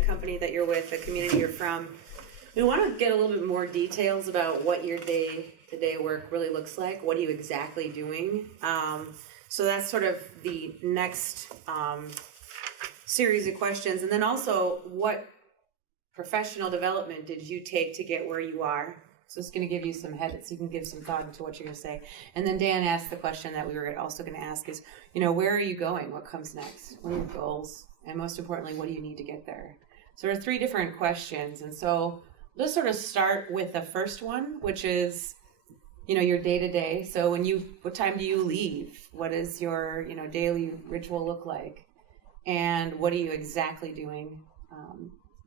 the company that you're with, the community you're from. We want to get a little bit more details about what your day-to-day work really looks like. What are you exactly doing? So that's sort of the next series of questions. And then also, what professional development did you take to get where you are? So it's going to give you some head, so you can give some thought into what you're going to say. And then Dan asked the question that we were also going to ask is, where are you going? What comes next? What are your goals? And most importantly, what do you need to get there? So there are 3 different questions. And so let's sort of start with the first one, which is, your day-to-day. So what time do you leave? What does your, daily ritual look like? And what are you exactly doing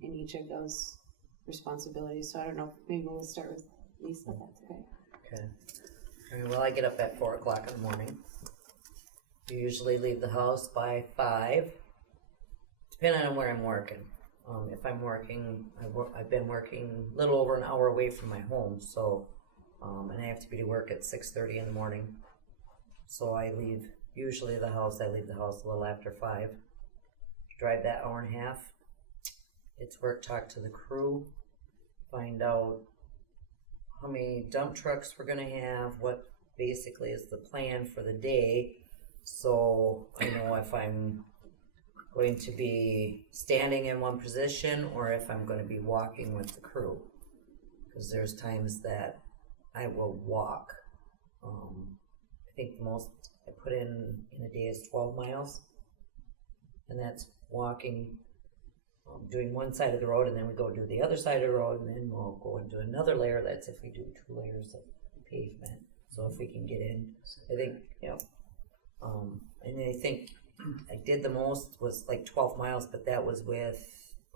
in each of those responsibilities? So I don't know, maybe we'll start with Lisa, if that's okay. Okay. All right, well, I get up at 4 o'clock in the morning. Usually leave the house by 5, depending on where I'm working. If I'm working, I've been working a little over an hour away from my home, so, and I have to be to work at 6:30 in the morning. So I leave the house a little after 5. Drive that hour and a half. Get to work, talk to the crew, find out how many dump trucks we're going to have, what basically is the plan for the day, so I know if I'm going to be standing in one position or if I'm going to be walking with the crew, because there's times that I will walk. I think the most I put in a day is 12 miles, and that's walking, doing one side of the road, and then we go do the other side of the road, and then we'll go and do another layer. That's if we do 2 layers of pavement. So if we can get in, I think, and I think I did the most was like 12 miles, but that was with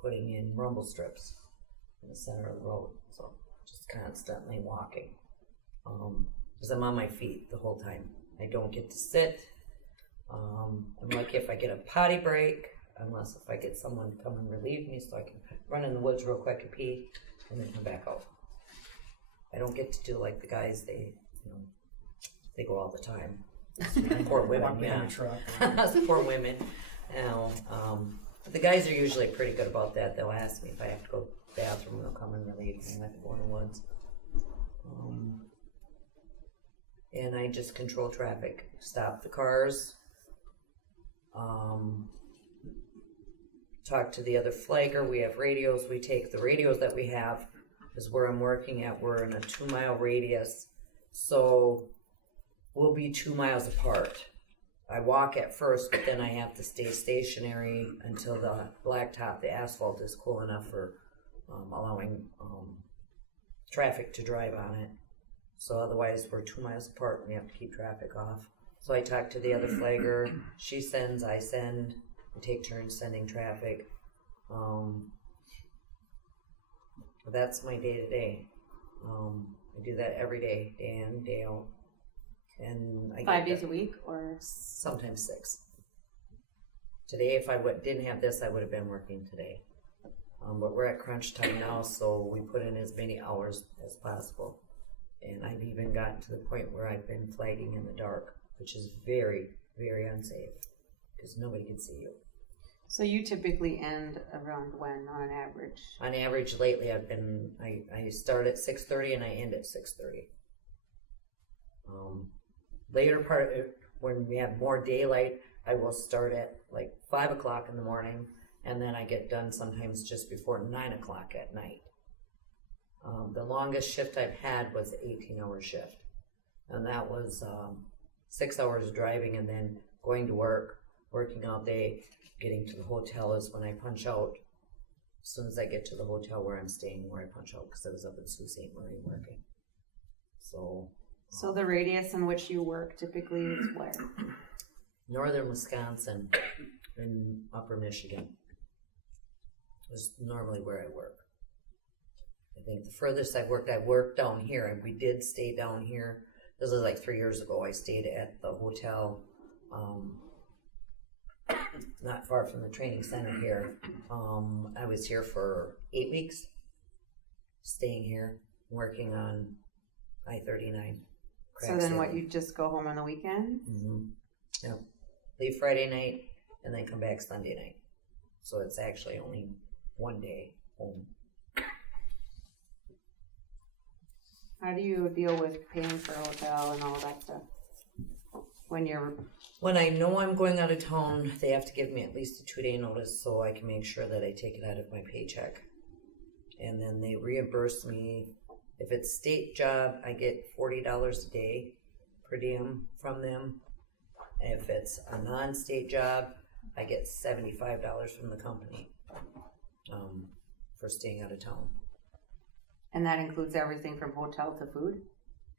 putting in rumble strips in the center of the road. So just constantly walking, because I'm on my feet the whole time. I don't get to sit. I'm lucky if I get a potty break, unless if I get someone to come and relieve me so I can run in the woods real quick and pee and then come back out. I don't get to do like the guys, they go all the time. Poor women, yeah. Poor women. But the guys are usually pretty good about that. They'll ask me if I have to go to the bathroom, they'll come and relieve me. I have to go in the woods. And I just control traffic, stop the cars, talk to the other flagger. We have radios. We take the radios that we have, is where I'm working at. We're in a 2-mile radius, so we'll be 2 miles apart. I walk at first, but then I have to stay stationary until the blacktop, the asphalt, is cool enough for allowing traffic to drive on it. So otherwise, we're 2 miles apart and we have to keep traffic off. So I talk to the other flagger. She sends, I send. We take turns sending traffic. That's my day-to-day. I do that every day, day in, day out. And I 5 days a week, or sometimes 6. Today, if I didn't have this, I would have been working today. But we're at crunch time now, so we put in as many hours as possible. And I've even gotten to the point where I've been flagging in the dark, which is very, very unsafe, because nobody can see you. So you typically end around when, on an average? On average, lately, I start at 6:30 and I end at 6:30. Later part, when we have more daylight, I will start at like 5 o'clock in the morning, and then I get done sometimes just before 9 o'clock at night. The longest shift I've had was an 18-hour shift, and that was 6 hours driving and then going to work, working all day, getting to the hotel is when I punch out. As soon as I get to the hotel where I'm staying, where I punch out, because I was up in Sault Ste. Marie working. So the radius in which you work typically is where? Northern Wisconsin and upper Michigan is normally where I work. I think the furthest I've worked down here, and we did stay down here. This was like 3 years ago. I stayed at the hotel not far from the training center here. I was here for 8 weeks, staying here, working on I-39. So then what, you just go home on the weekend? Mm-hmm. Yep. Leave Friday night and then come back Sunday night. So it's actually only 1 day home. How do you deal with paying for a hotel and all that stuff? When I know I'm going out of town, they have to give me at least a 2-day notice so I can make sure that I take it out of my paycheck. And then they reimburse me. If it's state job, I get $40 a day per diem from them. If it's a non-state job, I get $75 from the company for staying out of town. And that includes everything from hotel to food?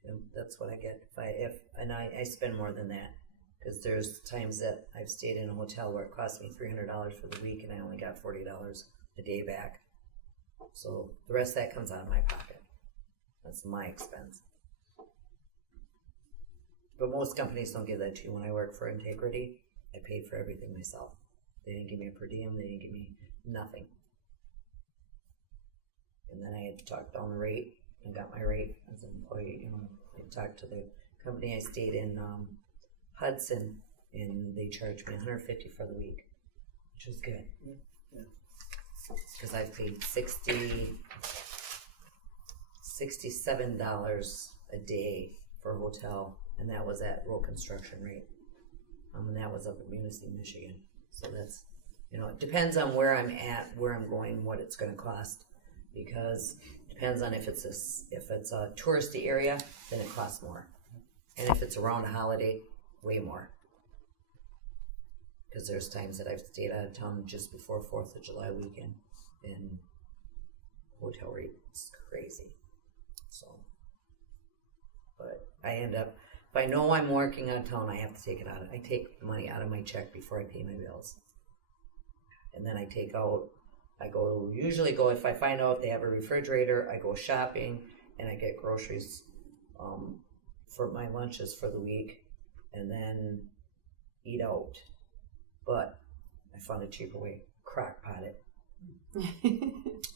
And that's what I get. I spend more than that, because there's times that I've stayed in a hotel where it cost me $300 for the week and I only got $40 a day back. So the rest of that comes out of my pocket. That's my expense. But most companies don't give that to you. When I work for Integrity, I paid for everything myself. They didn't give me a per diem. They didn't give me nothing. And then I had to talk down the rate and got my rate as an employee. I talked to the company I stayed in, Hudson, and they charged me $150 for the week, which was good. Because I paid $67 a day for a hotel, and that was at road construction rate. And that was up in Munising, Michigan. So that's, it depends on where I'm at, where I'm going, what it's going to cost. Because it depends on if it's a touristy area, then it costs more. And if it's around a holiday, way more. Because there's times that I've stayed out of town just before 4th of July weekend, and hotel rate is crazy. So, but I end up, if I know I'm working out of town, I have to take it out. I take the money out of my check before I pay my bills. And then usually go, if I find out they have a refrigerator, I go shopping and I get groceries for my lunches for the week, and then eat out. But I found a cheaper way, crock pot it.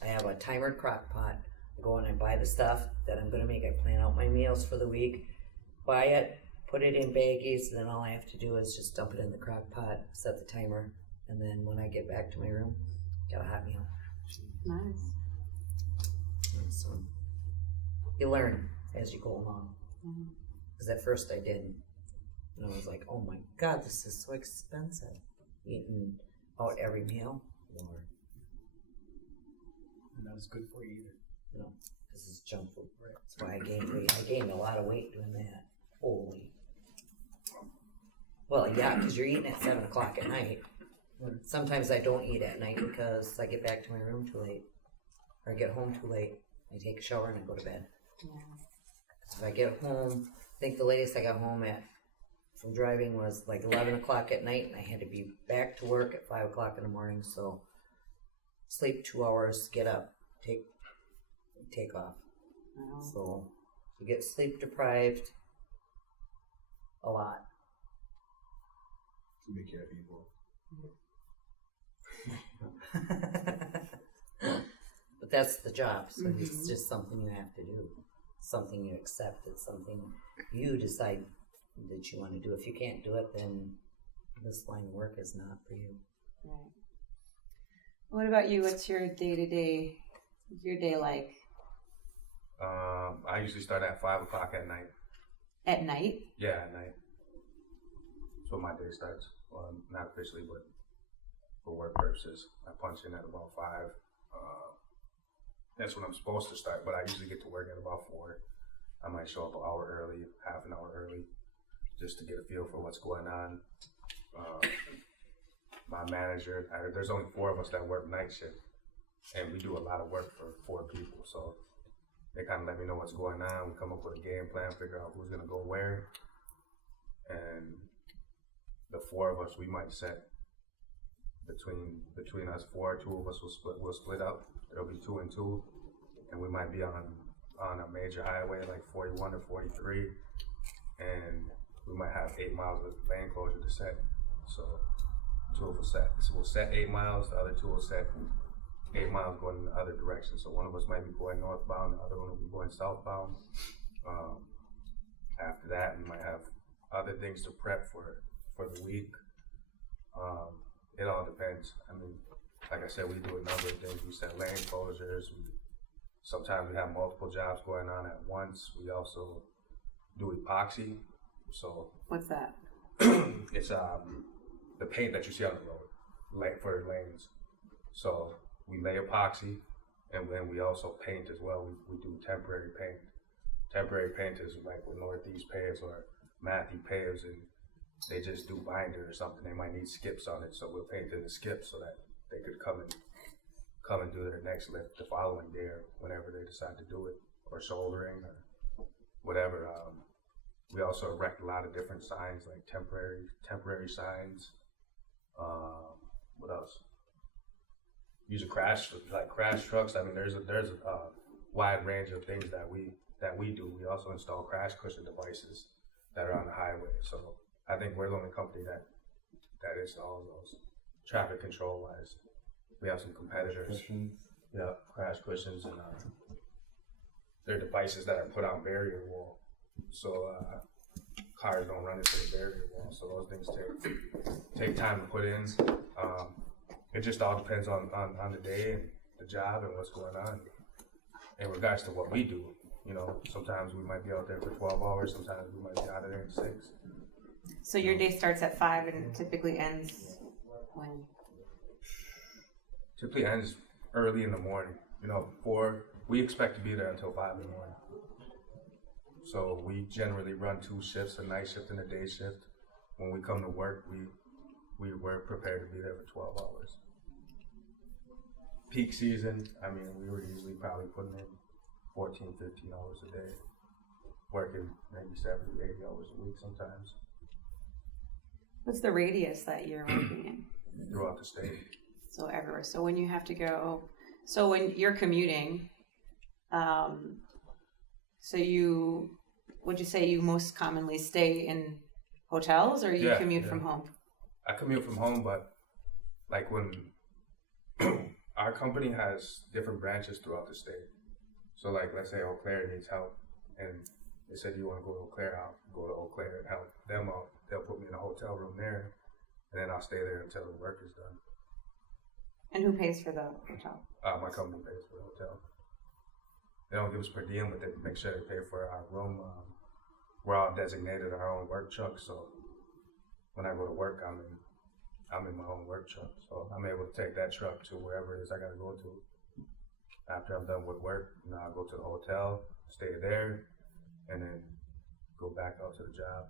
I have a timered crock pot. I go and I buy the stuff that I'm going to make. I plan out my meals for the week, buy it, put it in baggies, and then all I have to do is just dump it in the crock pot, set the timer, and then when I get back to my room, got a hot meal. Nice. And so you learn as you go along. Because at first I didn't. And I was like, oh my God, this is so expensive. Eating out every meal. Or, and not as good for you either. This is junk food. Right. That's why I gained weight. I gained a lot of weight doing that. Holy. Well, yeah, because you're eating at 7 o'clock at night. Sometimes I don't eat at night because I get back to my room too late. Or I get home too late. I take a shower and I go to bed. Yeah. If I get home, I think the latest I got home from driving was like 11 o'clock at night, and I had to be back to work at 5 o'clock in the morning. So sleep 2 hours, get up, take off. Wow. So you get sleep deprived a lot. To make care of people. But that's the job, so it's just something you have to do, something you accept. It's something you decide that you want to do. If you can't do it, then this line of work is not for you. Right. What about you? What's your day-to-day, your day like? I usually start at 5 o'clock at night. At night? Yeah, at night. That's when my day starts. Well, not officially, but for work purposes. I punch in at about 5. That's when I'm supposed to start, but I usually get to work at about 4. I might show up an hour early, half an hour early, just to get a feel for what's going on. My manager, there's only 4 of us that work night shift, and we do a lot of work for 4 people, so they kind of let me know what's going on. We come up with a game plan, figure out who's going to go where, and the 4 of us, we might set between us 4, 2 of us will split up. There'll be 2 and 2, and we might be on a major highway like 41 or 43, and we might have 8 miles of lane closure to set. So 2 of us we'll set 8 miles, the other 2 will set 8 miles going in the other direction. So one of us might be going northbound, the other one will be going southbound. After that, we might have other things to prep for the week. It all depends. I mean, like I said, we do a number of things. We set lane closures. Sometimes we have multiple jobs going on at once. We also do epoxy. So What's that? it's the paint that you see on the road, for lanes. So we lay epoxy, and then we also paint as well. We do temporary paint. Temporary paint is like what Northeast paves or Matthew paves, and they just do binder or something. They might need skips on it, so we'll paint in the skips so that they could come and do their next lift the following day or whenever they decide to do it, or shouldering or whatever. We also erect a lot of different signs, like temporary signs. What else? Use crash trucks. I mean, there's a wide range of things that we do. We also install crash cushion devices that are on the highway. So I think we're the only company that installs those. Traffic control wise, we have some competitors. Yeah, crash cushions, and they're devices that are put on barrier wall, so cars don't run into the barrier wall. So those things take time to put in. It just all depends on the day and the job and what's going on. In regards to what we do, sometimes we might be out there for 12 hours. Sometimes we might be out of there in 6. So your day starts at 5 and typically ends when? Typically ends early in the morning. We expect to be there until 5 in the morning. So we generally run 2 shifts, a night shift and a day shift. When we come to work, we were prepared to be there for 12 hours. Peak season, I mean, we were usually probably putting in 14, 15 hours a day, working maybe 70, 80 hours a week sometimes. What's the radius that you're working in? Throughout the state. So everywhere. So when you have to go, so when you're commuting, would you say you most commonly stay in hotels, or you commute from home? I commute from home, but like when our company has different branches throughout the state. So like, let's say Eau Claire needs help, and they said, you want to go to Eau Claire, I'll go to Eau Claire and help them out. They'll put me in a hotel room there, and then I'll stay there until the work is done. And who pays for the hotel? My company pays for the hotel. They don't give us per diem, but they make sure they pay for our room. We're all designated our own work truck, so when I go to work, I'm in my own work truck. So I'm able to take that truck to wherever it is I gotta go to. After I'm done with work, I'll go to the hotel, stay there, and then go back out to the job.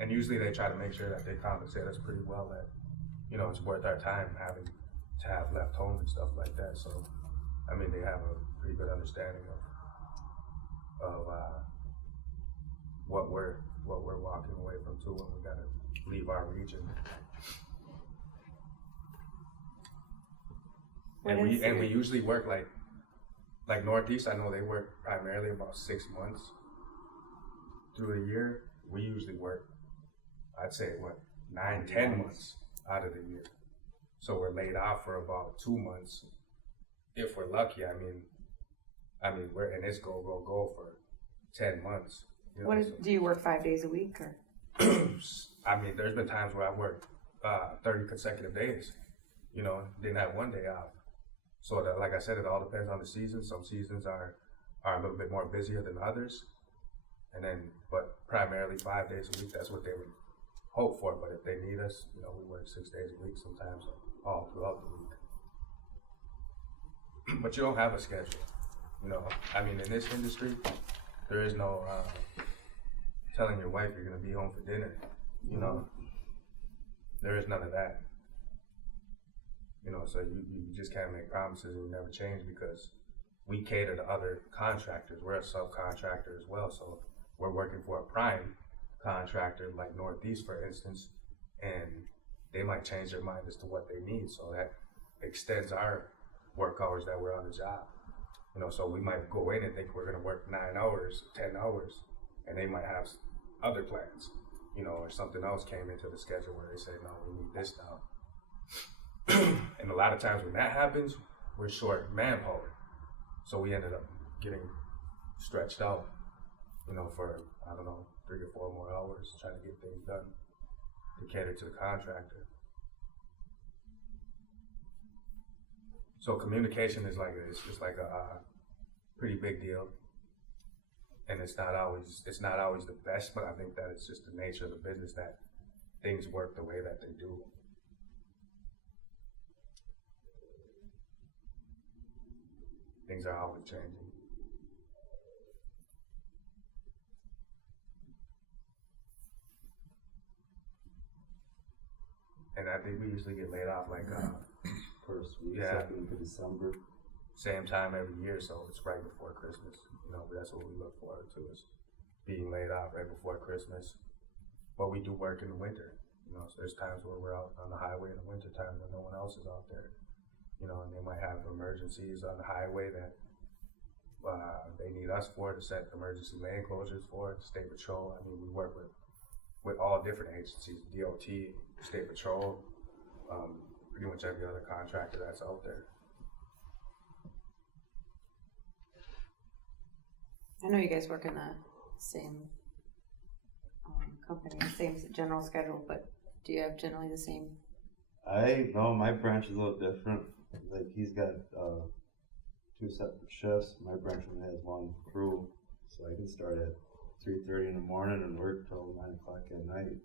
And usually they try to make sure that they compensate us pretty well, that it's worth our time having to have left home and stuff like that. So I mean, they have a pretty good understanding of what we're walking away from too when we gotta leave our region. And we usually work like Northeast. I know they work primarily about 6 months through the year. We usually work, I'd say 9-10 months out of the year. So we're laid off for about 2 months if we're lucky. I mean we're in this go for 10 months. Do you work 5 days a week, or? I mean, there's been times where I've worked 30 consecutive days. Didn't have one day off. So like I said, it all depends on the season. Some seasons are a little bit more busier than others, but primarily 5 days a week. That's what they would hope for. But if they need us, we work 6 days a week sometimes, all throughout the week. But you don't have a schedule. I mean, in this industry, there is no telling your wife you're going to be home for dinner. There is none of that. So you just can't make promises and never change, because we cater to other contractors. We're a subcontractor as well, so we're working for a prime contractor like Northeast, for instance, and they might change their mind as to what they need, so that extends our work hours that we're on the job. So we might go in and think we're going to work 9 hours, 10 hours, and they might have other plans, or something else came into the schedule where they say, no, we need this now. And a lot of times when that happens, we're short manpower. So we ended up getting stretched out, for, 3 or 4 more hours trying to get things done to cater to the contractor. So communication is like it's just like a pretty big deal, and it's not always the best. But I think that it's just the nature of the business that things work the way that they do. Things are always changing. And I think we usually get laid off like First week, Yeah. second week of December. same time every year, so it's right before Christmas. You know, that's what we look forward to, is being laid off right before Christmas. But we do work in the winter. You know, so there's times where we're out on the highway in the winter time when no one else is out there. You know, and they might have emergencies on the highway that they need us for, to set emergency lane closures for, State Patrol. I mean, we work with all different agencies, DOT, State Patrol, pretty much every other contractor that's out there. I know you guys work in the same company, same general schedule, but do you have generally the same? No, my branch is a little different. Like, he's got 2 separate shifts. My branch only has 1 crew, so I can start at 3:30 in the morning and work till 9 o'clock at night.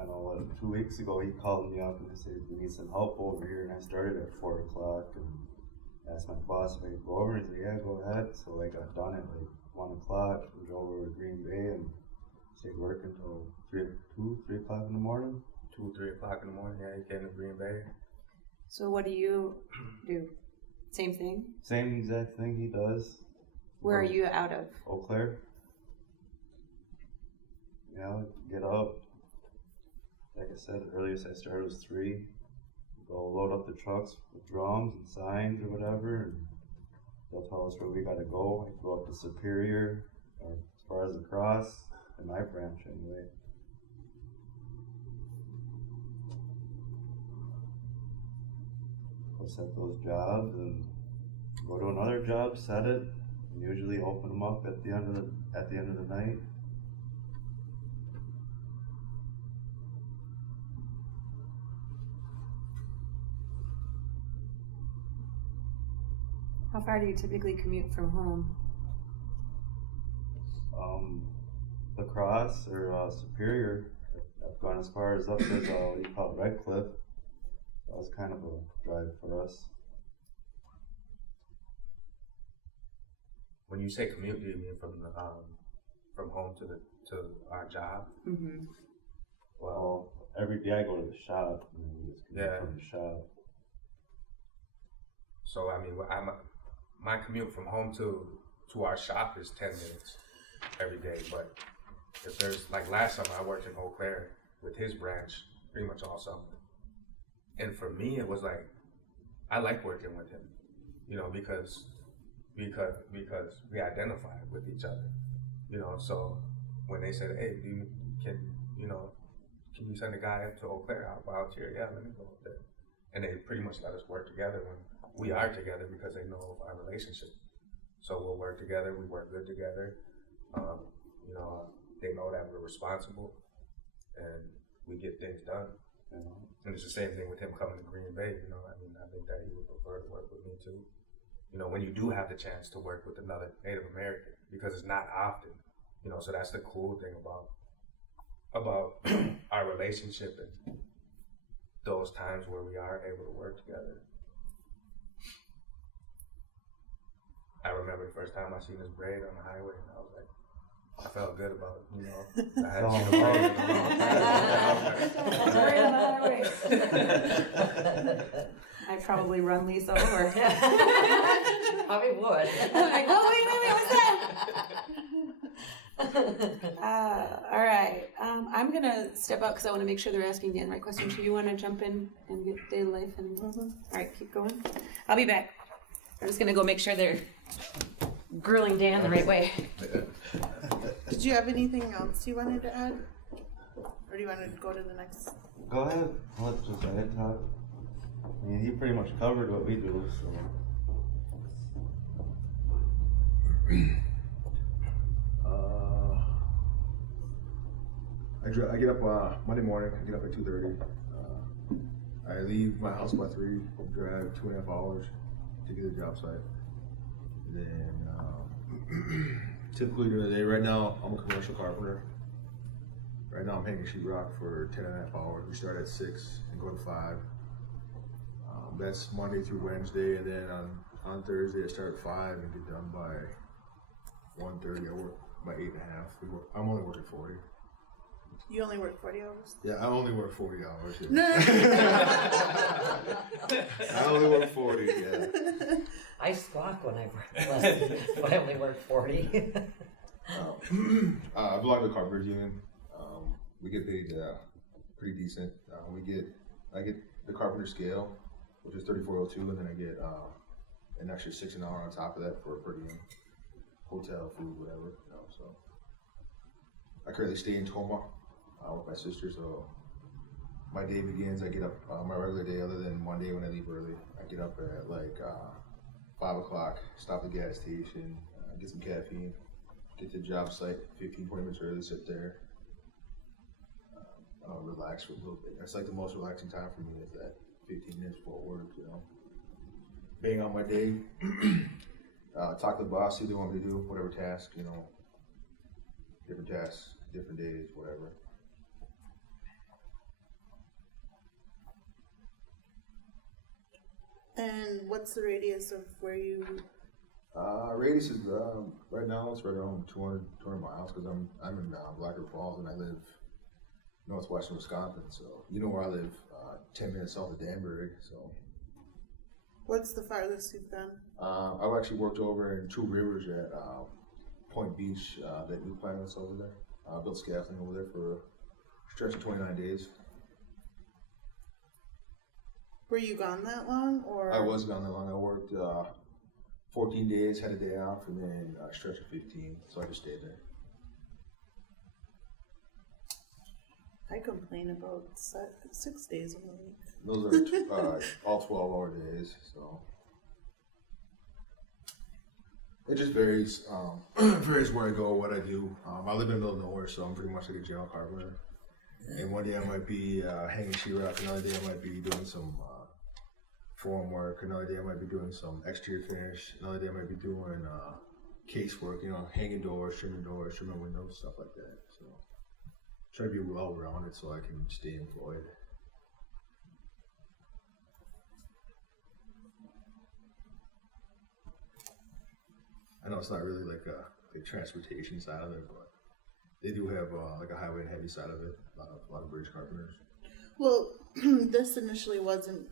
I know 2 weeks ago he called me up and he said, "We need some help over here," and I started at 4 o'clock and asked my boss if I could go over, and he said, "Yeah, go ahead." So I got done at like 1 o'clock and drove over to Green Bay and stayed working until 3 o'clock in the morning. 2, 3 o'clock in the morning, yeah, he came to Green Bay. So what do you do? Same thing? Same exact thing he does. Where are you out of? Eau Claire. Yeah, get up. Like I said, the earliest I started was 3. Go load up the trucks with drums and signs or whatever, and they'll tell us where we gotta go. I go up to Superior, or as far as the cross, in my branch anyway. Go set those jobs and go to another job, set it, and usually open them up at the end of the night. How far do you typically commute from home? La Crosse or Superior. I've gone as far as up to what you call it, Red Cliff. That was kind of a drive for us. When you say commute, do you mean from home to our job? Mm-hmm. Well, every day I go to the shop and we just commute from the shop. So I mean, my commute from home to our shop is 10 minutes every day. But if there's, like last summer, I worked in Eau Claire with his branch pretty much all summer. And for me, it was like, I like working with him, you know, because we identify with each other, you know. So when they said, "Hey, can you send a guy up to Eau Claire? I'll volunteer." Yeah, let me go up there. And they pretty much let us work together when we are together, because they know of our relationship. So we'll work together. We work good together. They know that we're responsible, and we get things done. You know, and it's the same thing with him coming to Green Bay. You know, I mean, I think that he would prefer to work with me too. You know, when you do have the chance to work with another Native American, because it's not often. You know, so that's the cool thing about our relationship and those times where we are able to work together. I remember the first time I seen his braid on the highway, and I was like, I felt good about it, you know. I hadn't seen a braid in a long time. I'd probably run Lisa over. Probably would. I'm like, oh, wait, what's that? All right. I'm going to step out because I want to make sure they're asking Dan the right questions. Do you want to jump in and get daily life? All right, keep going. I'll be back. I'm just going to go make sure they're grilling Dan the right way. Did you have anything else you wanted to add? Or do you want to go to the next? Go ahead. Let's just ahead talk. I mean, he pretty much covered what we do, so. I get up Monday morning. I get up at 2:30. I leave my house by 3. Drive 2.5 hours to get to the job site. Then typically during the day, right now I'm a commercial carpenter. Right now I'm hanging sheetrock for 10.5 hours. We start at 6 and go to 5. That's Monday through Wednesday, and then on Thursday I start at 5 and get done by 1:30. I work by 8.5. I'm only working 40. You only work 40 hours? Yeah, I only work 40 hours. Yeah. No. I only work 40. Yeah. I squawk when I work less. But I only work 40. I belong to the Carpenters Union. We get paid pretty decent. I get the carpenter scale, which is 34.02, and then I get an extra $6 an hour on top of that for per diem, hotel, food, whatever. So I currently stay in Toma with my sister. So my day begins. I get up my regular day, other than one day when I leave early. I get up at like 5 o'clock, stop at the gas station, get some caffeine, get to the job site 15-20 minutes early, sit there. Relax for a little bit. That's like the most relaxing time for me, is that 15 minutes before work, Bang on my day, talk to the boss, see what they want me to do, whatever task, different tasks, different days, whatever. And what's the radius of where you? Radius is right now it's right around 200 miles, because I'm in Black River Falls, and I live northwestern Wisconsin, so you know where I live, 10 minutes south of Danbury. So What's the farthest you've gone? I've actually worked over in Two Rivers at Point Beach, that new plant that's over there. I built scaffolding over there for a stretch of 29 days. Were you gone that long, or? I was gone that long. I worked 14 days, had a day off, and then a stretch of 15, so I just stayed there. I complain about 6 days a week. Those are all 12-hour days, so it just varies. Varies where I go, what I do. I live in the middle of nowhere, so I'm pretty much like a general carpenter. And one day I might be hanging sheetrock. Another day I might be doing some form work. Another day I might be doing some exterior finish. Another day I might be doing case work. Hanging doors, trimming windows, stuff like that. So try to be well-rounded so I can stay employed. I know it's not really like the transportation side of it, but they do have like a highway and heavy side of it. A lot of bridge carpenters. Well, this initially wasn't.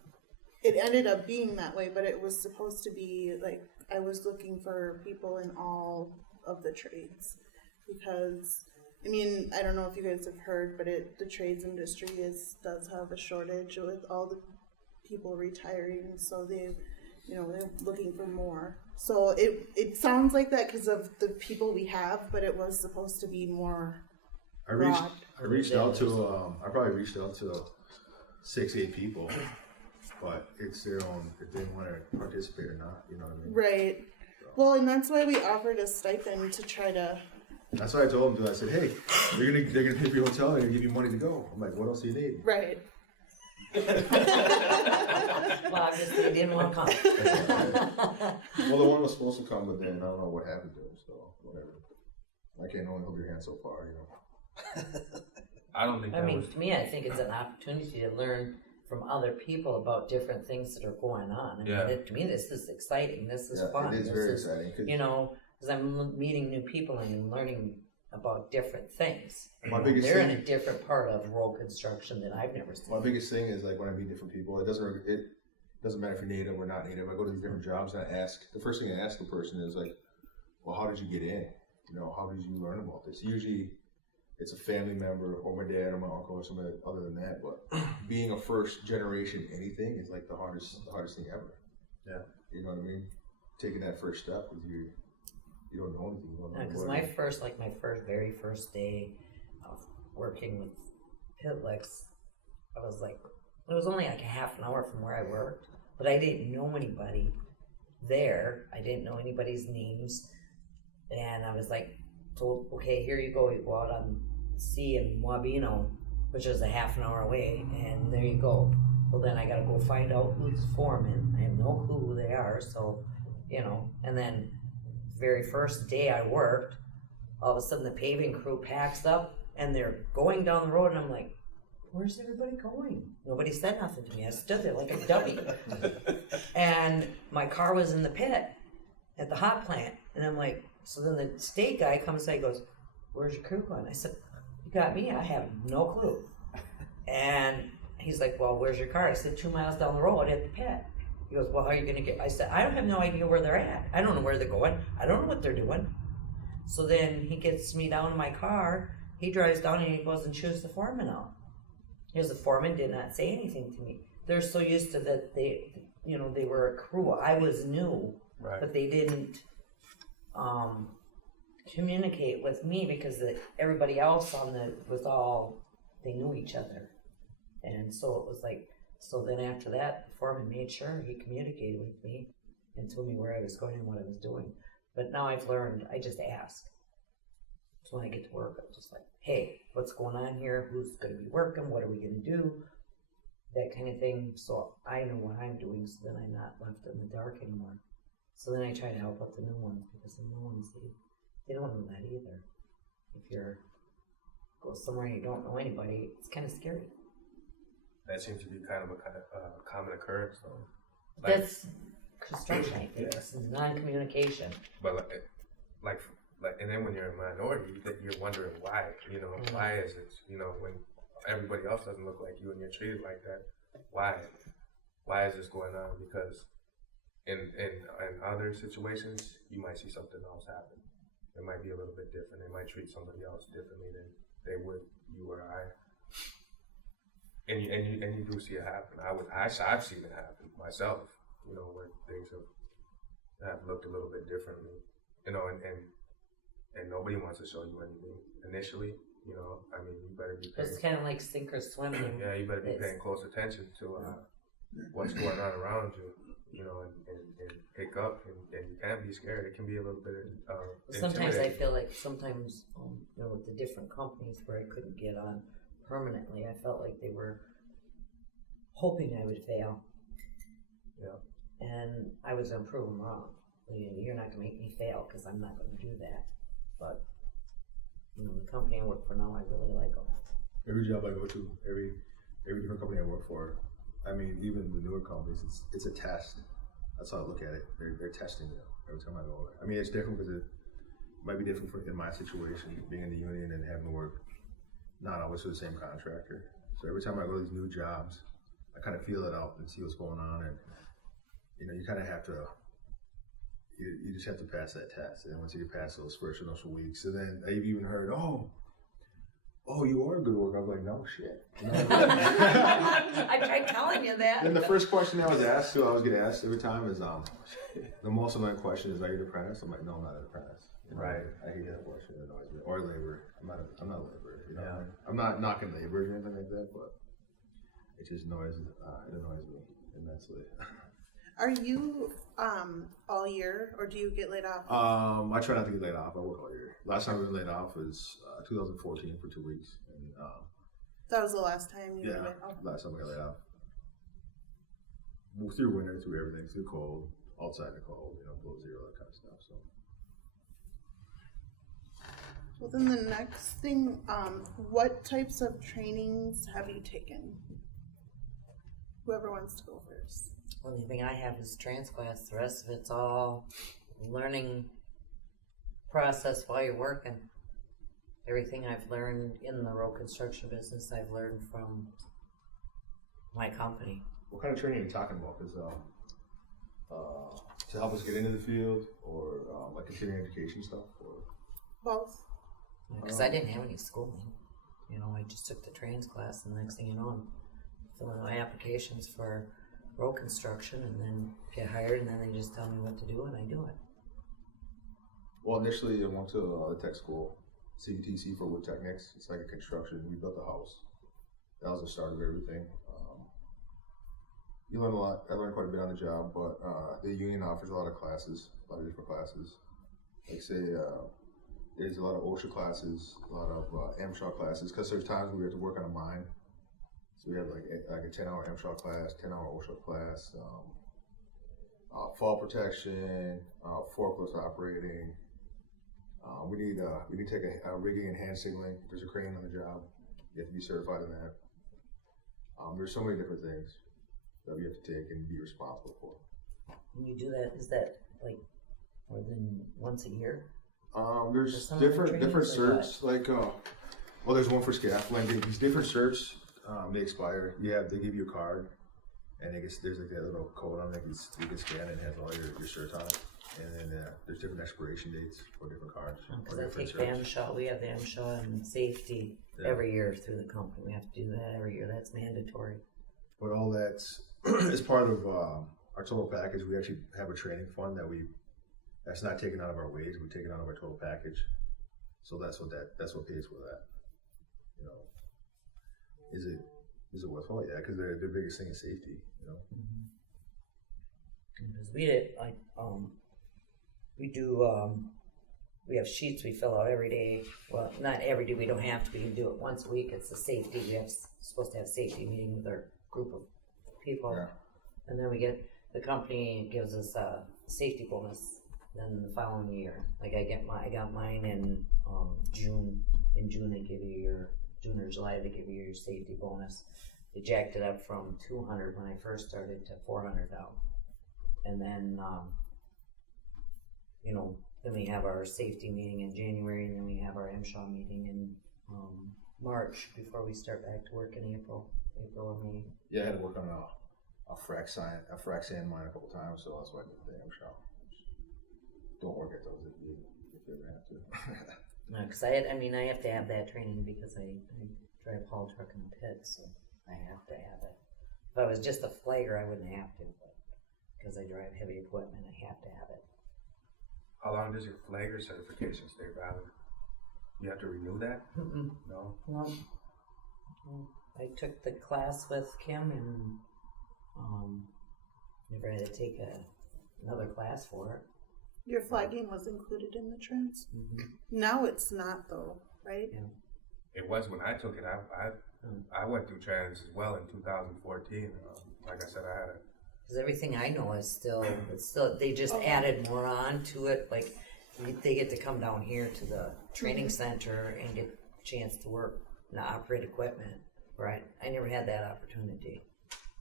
It ended up being that way, but it was supposed to be like I was looking for people in all of the trades, because I mean, I don't know if you guys have heard, but the trades industry does have a shortage with all the people retiring, so they're looking for more. So it sounds like that because of the people we have, but it was supposed to be more. I reached out to I probably reached out to 6-8 people, but it's their own if they want to participate or not. You know what I mean? Right. So. Well, and that's why we offered a stipend to try to. That's what I told them. I said, "Hey, they're gonna pay for your hotel. They're gonna give you money to go." I'm like, "What else do you need?" Right. Well, obviously he didn't want to come. Well, the one was supposed to come, but then I don't know what happened to him. So whatever. I can't only hold your hand so far, I don't think. I mean, to me, I think it's an opportunity to learn from other people about different things that are going on. I mean, to me, this is exciting. This is fun. It is very exciting. Because I'm meeting new people and learning about different things. They're in a different part of road construction that I've never seen. My biggest thing is like when I meet different people, it doesn't matter if you're native or not native. I go to these different jobs and the first thing I ask the person is like, well, how did you get in? How did you learn about this? Usually it's a family member or my dad or my uncle or somebody other than that, but being a first generation anything is like the hardest thing ever. Yeah. You know what I mean? Taking that first step with you don't know anything. Because my very first day of working with TLACs, I was like, it was only like a half an hour from where I worked, but I didn't know anybody there. I didn't know anybody's names, and I was like told, okay, here you go. You go out on see in Wabino, which is a half an hour away, and there you go. Well, then I gotta go find out who's foreman. I have no clue who they are, so, you know, and then very first day I worked, all of a sudden the paving crew packs up and they're going down the road, and I'm like, where's everybody going? Nobody said nothing to me. I stood there like a dummy. And my car was in the pit at the hot plant. And I'm like, so then the state guy comes and he goes, where's your crew going? I said, you got me? I have no clue. And he's like, well, where's your car? I said, 2 miles down the road at the pit. He goes, well, how are you going to get? I said, I don't have no idea where they're at. I don't know where they're going. I don't know what they're doing. So then he gets me down in my car. He drives down and he goes and chews the foreman out. Because the foreman did not say anything to me. They're so used to that they, you know, they were a crew. I was new, Right. but they didn't communicate with me because everybody else on was all, they knew each other. And so it was like, so then after that, the foreman made sure he communicated with me and told me where I was going and what I was doing. But now I've learned, I just ask. So when I get to work, I'm just like, hey, what's going on here? Who's going to be working? What are we going to do? That kind of thing. So I know what I'm doing, so then I'm not left in the dark anymore. So then I try to help out the new ones, because the new ones, they don't know that either. If you're go somewhere and you don't know anybody, it's kind of scary. That seems to be kind of a common occurrence, though. Like, That's construction, I think. It's non-communication. but like, and then when you're a minority, you're wondering why. You know, why is it? You know, when everybody else doesn't look like you and you're treated like that, why? Why is this going on? Because in other situations, you might see something else happen. It might be a little bit different. They might treat somebody else differently than they would you or I. And you do see it happen. I've seen it happen myself. You know, where things have looked a little bit differently. You know, and nobody wants to show you anything initially. You know, I mean, you better be paying. It's kind of like sink or swim. Yeah, you better be paying close attention to what's going on around you. You know, and pick up, and you can't be scared. It can be a little bit Sometimes I intimidating. feel like you know, with the different companies where I couldn't get on permanently, I felt like they were hoping I would fail. Yeah. And I was going to prove them wrong. You're not going to make me fail, because I'm not going to do that. But, you know, the company I work for now, I really like them. Every job I go to, every different company I work for, I mean, even the newer companies, it's a test. That's how I look at it. They're testing you every time I go over. I mean, it's different because it might be different in my situation, being in the union and having to work not always for the same contractor. So every time I go to these new jobs, I kind of feel it out and see what's going on, and you know, you kind of have to. You just have to pass that test, and once you get past those first initial weeks, and then I've even heard, oh, you are a good worker. I was like, no shit. You know? I tried telling you that. Then the first question I was get asked every time is, the most annoying question is, are you an apprentice? I'm like, no, I'm not an apprentice. You know, Right. I hate that question. It annoys me. Or labor. I'm not a laborer. You know, Yeah. I'm not knocking labor or anything like that, but it just annoys me immensely. Are you all year, or do you get laid off? I try not to get laid off. I work all year. Last time I was laid off was 2014 for 2 weeks, and That was the last time you were yeah, laid off? last time I got laid off. Through winter, through everything, through cold, outside the cold, you know, below zero, that kind of stuff. So. Well, then the next thing, what types of trainings have you taken? Whoever wants to go first. Only thing I have is trans class. The rest of it's all learning process while you're working. Everything I've learned in the road construction business, I've learned from my company. What kind of training are you talking about? Because to help us get into the field, or like continuing education stuff, or Both. Because I didn't have any schooling. You know, I just took the trans class, and the next thing you know, I'm filling my applications for road construction, and then get hired, and then they just tell me what to do, and I do it. well, initially I went to the tech school, CVTC for wood technics. It's like a construction. We built a house. That was the start of everything. You learn a lot. I learned quite a bit on the job, but the union offers a lot of classes, a lot of different classes. Like say, there's a lot of OSHA classes, a lot of MSHA classes, because there's times we have to work on a mine. So we have like a 10-hour MSHA class, 10-hour OSHA class, fall protection, forklift operating. We need to take a rigging and hand signaling. There's a crane on the job. You have to be certified in that. There's so many different things that we have to take and be responsible for. When you do that, is that like more than once a year? There's some other different trainings certs, like well, there's one for scaffolding. These different certs, they expire. They give you a card, and there's like that little code on it. You can scan it and it has all your certs on it. And then there's different expiration dates for different cards. Because or I different take the certs. MSHA, we have the MSHA and safety every year through the company. We have to do that every year. That's mandatory. But all that's as part of our total package. We actually have a training fund that's not taken out of our wage. We take it out of our total package. So that's what pays for that. You know, is it worthwhile? Yeah, because their biggest thing is safety. You know. Because we did like we have sheets we fill out every day. Well, not every day. We don't have to. We can do it once a week. It's the safety. We have supposed to have a safety meeting with our group of people, and then the company gives us a safety bonus. Then the following year, like I got mine in June. In June they give you your June or July they give you your safety bonus. They jacked it up from 200 when I first started to 400 now, and then then we have our safety meeting in January, and then we have our MSHA meeting in March before we start back to work in April or May. Yeah, I had to work on a frac sand mine a couple times, so that's why I did the MSHA. Don't work at those if you ever have to. No, because I have to have that training because I drive haul truck in the pit, so I have to have it. If I was just a flagger, I wouldn't have to, but because I drive heavy equipment, I have to have it. How long does your flagger certification stay valid? You have to renew that? Mm-mm. No? No. I took the class with Kim and never had to take another class for it. Your flagging was included in the trans. Mm-hmm. Now it's not though, right? Yeah. It was when I took it. I went through trans as well in 2014. Like I said, I had a Because everything I know is still, they just added more on to it. Like, they get to come down here to the training center and get a chance to work and operate equipment, right? I never had that opportunity.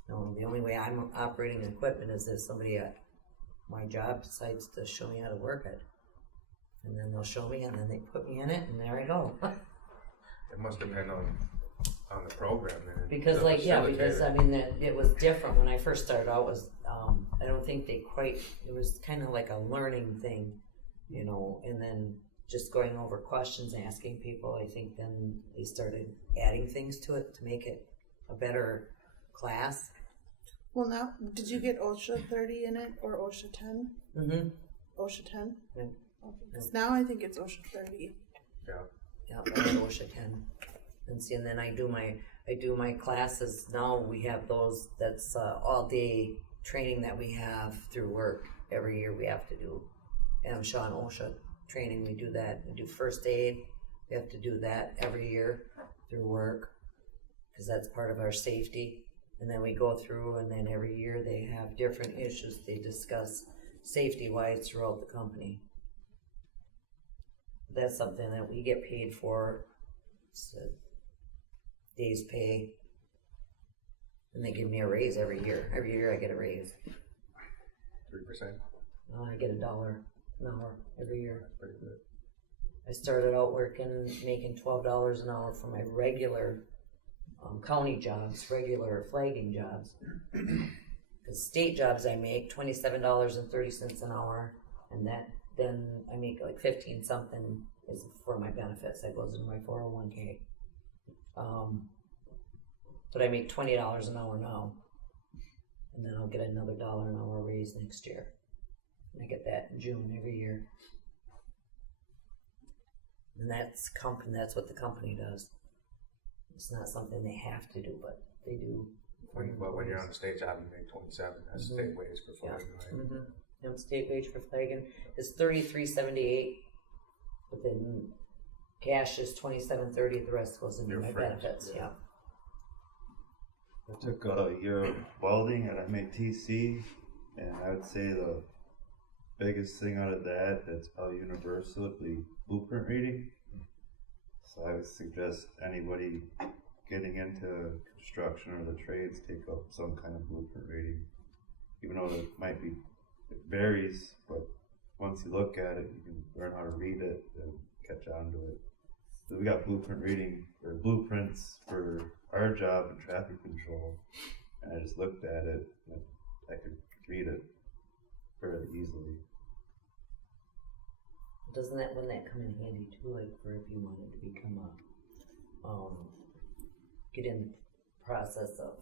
No, the only way I'm operating equipment is if somebody at my job decides to show me how to work it. And then they'll show me, and then they put me in it, and there I go. It must depend on the program then. Because it was different when I first started out. I don't think it was kind of like a learning thing, and then just going over questions, asking people. I think then they started adding things to it to make it a better class. Well, now, did you get OSHA 30 in it or OSHA 10? Mm-hmm. OSHA 10? Yeah. Okay. 'Cause now I think it's OSHA 30. Yeah, I had OSHA 10. And then I do my classes. Now we have those. That's all day training that we have through work. Every year we have to do. And Sean OSHA training. We do that. We do first aid. We have to do that every year through work because that's part of our safety. And then we go through, and then every year they have different issues they discuss safety-wise throughout the company. That's something that we get paid for. It's a day's pay. And they give me a raise every year. Every year I get a raise. 3%. I get $1 an hour every year. That's pretty good. I started out making $12 an hour for my regular county jobs, regular flagging jobs. Because state jobs I make $27.30 an hour, and then I make like 15 something is for my benefits. That goes into my 401k. But I make $20 an hour now, and then I'll get another $1 an hour raise next year. And I get that in June every year. And that's what the company does. It's not something they have to do, but they do. But when you're on the state job, you make 27. That's state wage for flagging, right? Mm-hmm. State wage for flagging is $33.78. But then cash is 27.30. The rest goes into Your my fringe, benefits. yeah. Yeah. I took a year of welding at MATC, and I would say the biggest thing out of that's probably universal would be blueprint reading. So I would suggest anybody getting into construction or the trades take up some kind of blueprint reading. Even though it varies, but once you look at it, you can learn how to read it and catch on to it. So we got blueprint reading or blueprints for our job in traffic control, and I just looked at it and I could read it fairly easily. Wouldn't that come in handy too, like for if you wanted to become a, get in the process of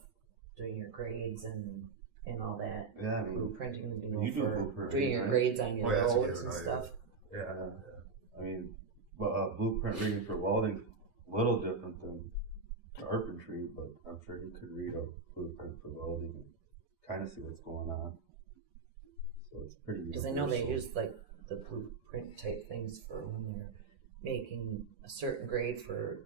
doing your grades and all that? Yeah, I mean, Blueprinting, you do for blueprint doing reading, your right? grades on your Oh, yeah, that's a roads good and idea. stuff. Yeah. I mean, but blueprint reading for welding a little different than carpentry, but I'm sure you could read a blueprint for welding and kind of see what's going on. So it's pretty. Because I know they universal. use like the blueprint type things for when they're making a certain grade for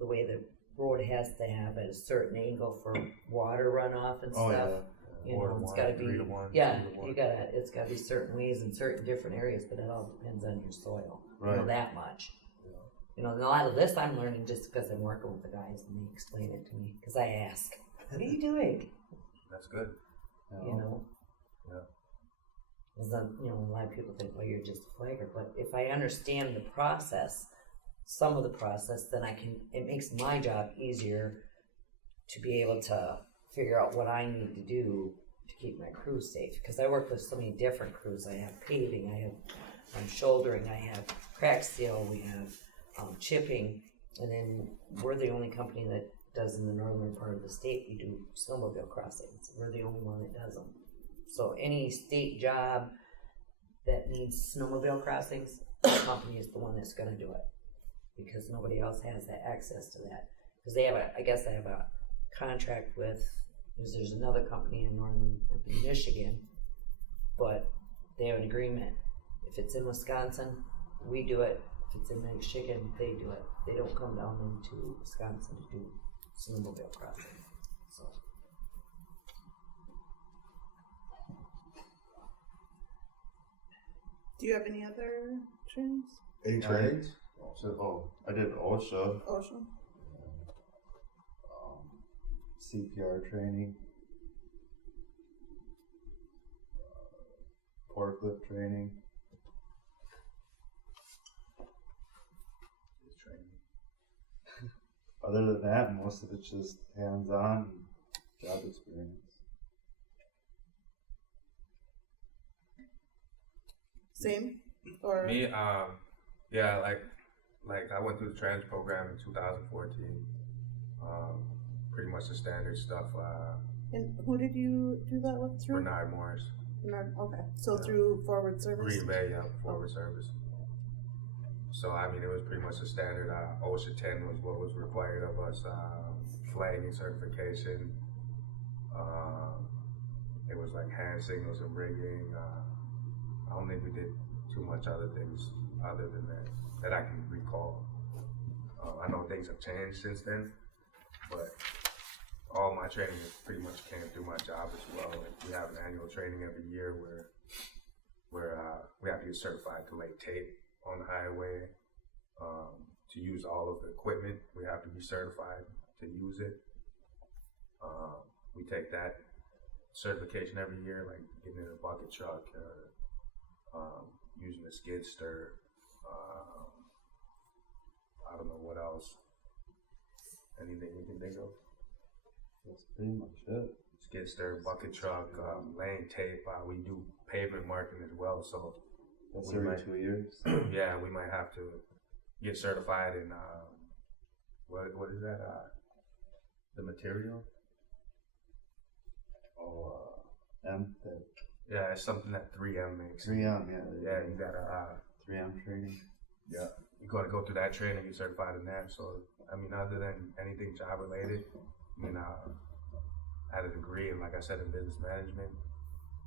the way the road has to have at a certain angle for water runoff and Oh stuff. yeah. You know, it's gotta be, 3 to 1, yeah, 2 to 1. it's gotta be certain ways in certain different areas, but it all depends on your soil. You know Right. that much. You know, and a lot of this I'm learning just because I'm working with the guys and they explain it to me. Because I ask, what are you doing? That's good. You know? Yeah. Because you know, a lot of people think, well, you're just a flagger. But if I understand the process, some of the process, then it makes my job easier to be able to figure out what I need to do to keep my crew safe. Because I work with so many different crews. I have paving, I have shouldering, I have crack seal, we have chipping, and then we're the only company that does in the northern part of the state. We do snowmobile crossings. We're the only one that does them. So any state job that needs snowmobile crossings, the company is the one that's going to do it, because nobody else has that access to that. Because they have I guess they have a contract with, there's another company in northern Michigan, but they have an agreement. If it's in Wisconsin, we do it. If it's in Michigan, they do it. They don't come down into Wisconsin to do snowmobile crossing. So. Do you have any other trainings? Any Yeah. trades? So I did OSHA, Ocean? CPR training, forklift training. Other than that, most of it's just hands-on job experience. Same? Or Me, yeah, like I went through the trans program in 2014. Pretty much the standard stuff. and who did you do that with through? Bernard Morris, Okay. So through forward service? Green Bay, yeah, forward service. So I mean, it was pretty much the standard. OSHA 10 was what was required of us. Flagging certification. It was like hand signals and rigging. I don't think we did too much other things other than that I can recall. I know things have changed since then, but all my training is pretty much came through my job as well. Like, we have an annual training every year where we have to get certified to lay tape on the highway. To use all of the equipment, we have to be certified to use it. We take that certification every year, like getting in a bucket truck or using a skid steer. I don't know what else. Anything you can think of? That's pretty much it. Skid steer, bucket truck, laying tape. We do pavement marking as well, so That's we every might- 2 years. yeah, we might have to get certified in what is that? The material? That Yeah, it's something that 3M makes. 3M, yeah. Yeah, you gotta 3M training. you gotta go through that training, get certified in that. So I mean, other than anything job related, I mean, I had a degree in, like I said, in business management.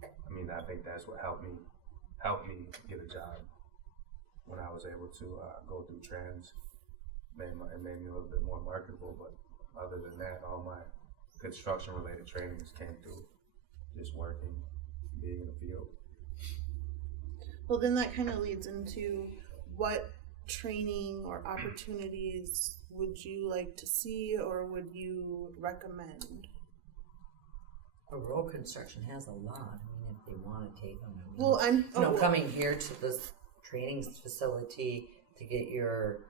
I mean, I think that's what helped me get a job. when I was able to go through trans, it made me a little bit more marketable. But other than that, all my construction related trainings came through just working, being in the field. Well, then that kind of leads into what training or opportunities would you like to see or would you recommend? Road construction has a lot. I mean, if they want to take them. I mean, Well, I'm coming here to this training facility to get your,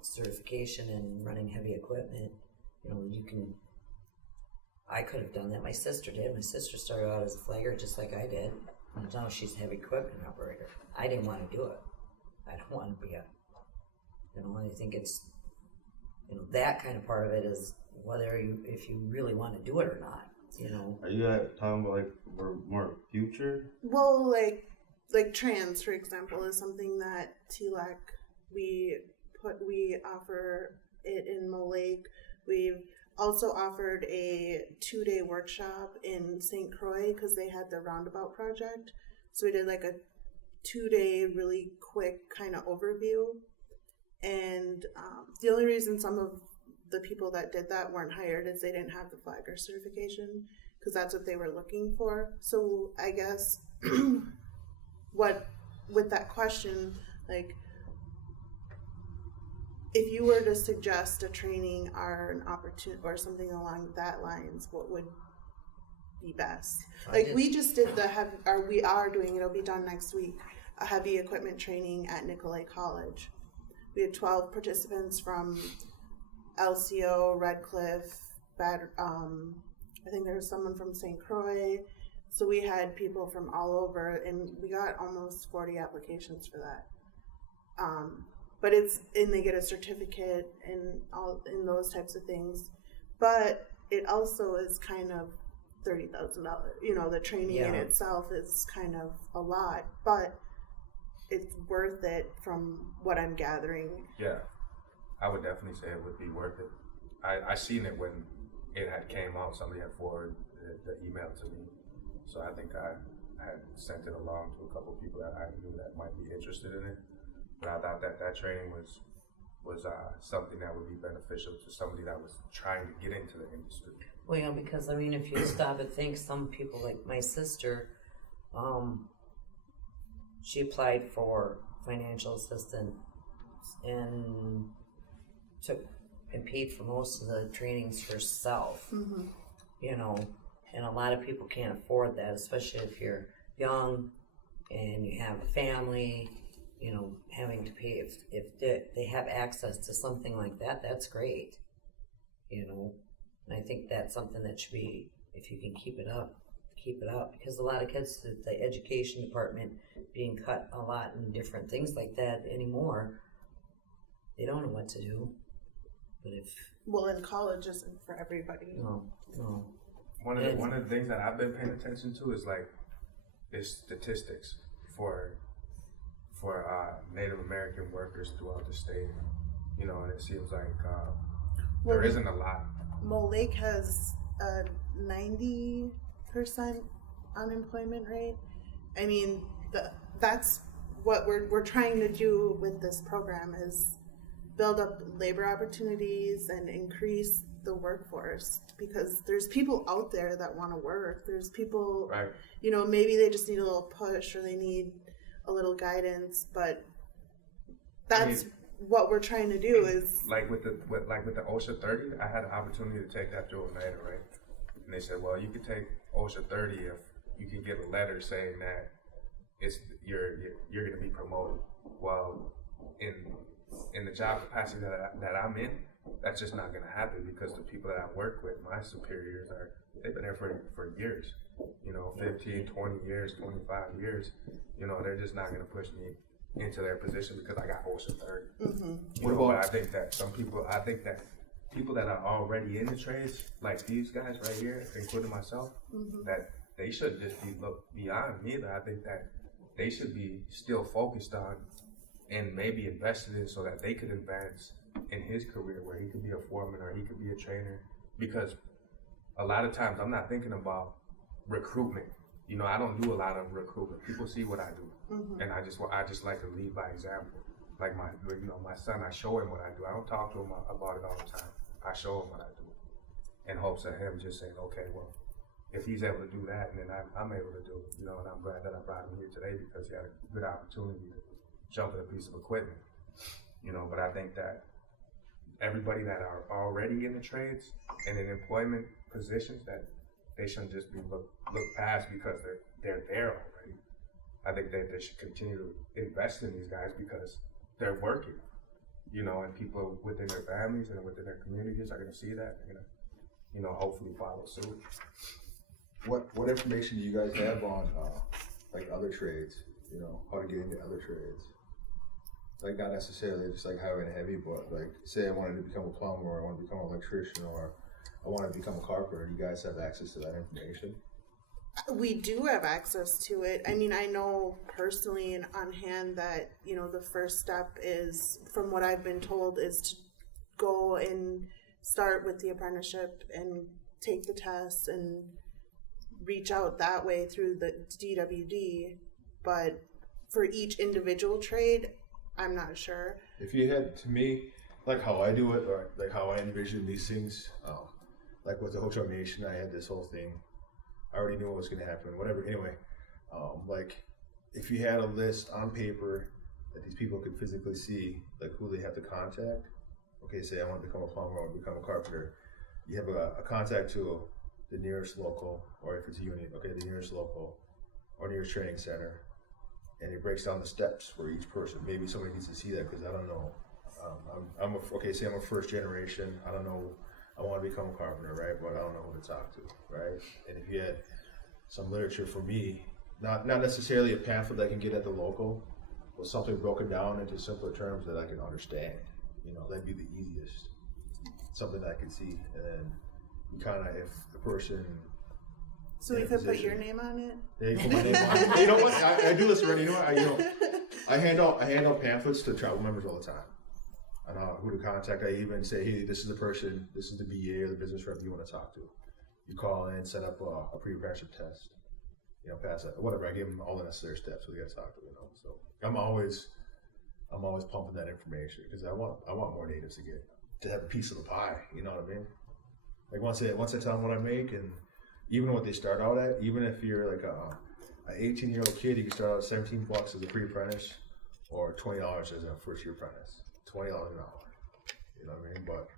certification in running heavy equipment. You can. I could have done that. My sister did. My sister started out as a flagger just like I did. And now she's a heavy equipment operator. I didn't want to do it. I don't want to be I think it's, that kind of part of it is if you really want to do it or not, Are you talking about like more future? Well, like trans, for example, is something that TLAC we offer it in Mill Lake. We've also offered a 2-day workshop in St. Croix because they had the roundabout project. So we did like a 2-day really quick kind of overview. And the only reason some of the people that did that weren't hired is they didn't have the flagger certification because that's what they were looking for. So I guess with that question, like, if you were to suggest a training or an opportunity or something along that lines, what would be best? Like we just did we are doing, it'll be done next week, a heavy equipment training at Nicolay College. We had 12 participants from LCO, Redcliffe, I think there was someone from St. Croix. So we had people from all over, and we got almost 40 applications for that. But and they get a certificate and all in those types of things. But it also is kind of $30,000. The training in itself is kind of a lot, but it's worth it from what I'm gathering. Yeah, I would definitely say it would be worth it. I seen it when it had came out. Somebody had forwarded the email to me, so I think I had sent it along to a couple of people that I knew that might be interested in it. But I thought that training was something that would be beneficial to somebody that was trying to get into the industry. Well, because if you stop and think, some people like my sister, she applied for financial assistance and took and paid for most of the trainings herself. Mm-hmm. And a lot of people can't afford that, especially if you're young and you have a family. Having to pay if they have access to something like that, that's great. And I think that's something that should be, if you can keep it up, because a lot of kids, the education department being cut a lot in different things like that anymore, they don't know what to do. But in college isn't for everybody. No. One of the things that I've been paying attention to is statistics for Native American workers throughout the state. And it seems like there isn't a lot. Mill Lake has a 90% unemployment rate. I mean, that's what we're trying to do with this program is build up labor opportunities and increase the workforce, because there's people out there that want to work. There's people, right. Maybe they just need a little push or they need a little guidance, but that's what we're trying to do is like with the OSHA 30. I had an opportunity to take that through Oneida, right? And they said, well, you could take OSHA 30 if you can get a letter saying that you're going to be promoted. Well, in the job capacity that I'm in, that's just not going to happen, because the people that I work with, my superiors, they've been there for years, 15, 20 years, 25 years. They're just not going to push me into their position because I got OSHA 30. Mm-hmm. I think that people that are already in the trades, like these guys right here, including myself, mm-hmm. that they should just look beyond me. I think that they should be still focused on and maybe invested in so that they could advance in his career, where he could be a foreman or he could be a trainer. Because a lot of times I'm not thinking about recruitment. you know, I don't do a lot of recruitment. People see what I do, and I just like to lead by example. Like my son, I show him what I do. I don't talk to him about it all the time. I show him what I do, in hopes of him just saying, okay, well, if he's able to do that, and then I'm able to do it, you know. And I'm glad that I brought him here today because he had a good opportunity to jump in a piece of equipment, you know. But I think that everybody that are already in the trades and in employment positions, that they shouldn't just be looked past because they're there already. I think that they should continue to invest in these guys because they're working, you know, and people within their families and within their communities are going to see that. They're going to, you know, hopefully follow suit. What information do you guys have on like other trades? You know, how to get into other trades? Like not necessarily just like highway and heavy, but like say I wanted to become a plumber, or I want to become an electrician, or I want to become a carpenter. Do you guys have access to that information? We do have access to it. I mean, I know personally and on hand that, you know, the first step is, from what I've been told, is to go and start with the apprenticeship and take the tests and reach out that way through the DWD. But for each individual trade, I'm not sure. If you had, to me, like how I do it, or like how I envision these things, like with the Hotel Nation, I had this whole thing. I already knew what was going to happen, whatever. Anyway, like if you had a list on paper that these people could physically see, like who they have to contact. Okay, say I want to become a plumber, I want to become a carpenter. You have a contact to the nearest local, or if it's a union, okay, the nearest local or nearest training center, and it breaks down the steps for each person. Maybe somebody needs to see that because I don't know. Say I'm a first generation. I don't know. I want to become a carpenter, right? But I don't know who to talk to, right? And if you had some literature for me, not necessarily a pamphlet that I can get at the local, but something broken down into simpler terms that I can understand, you know, that'd be the easiest. Something that I could see, and then you kind of, if the person. So we could put your name on it? Yeah, you put my name on it. You know what? I do this already. You know what? I hand out pamphlets to travel members all the time. I know who to contact. I even say, hey, this is the person, this is the BA or the business rep you want to talk to. You call in, set up a pre-apprenticeship test, you know, pass it, whatever. I give them all the necessary steps so they got to talk to, you know. So I'm always pumping that information because I want more natives to have a piece of the pie. You know what I mean? Like once I tell them what I make, and even what they start out at, even if you're like an 18-year-old kid, you can start out at $17 as a pre-apprentice or $20 as a first-year apprentice. $20 an hour, you know what I mean? But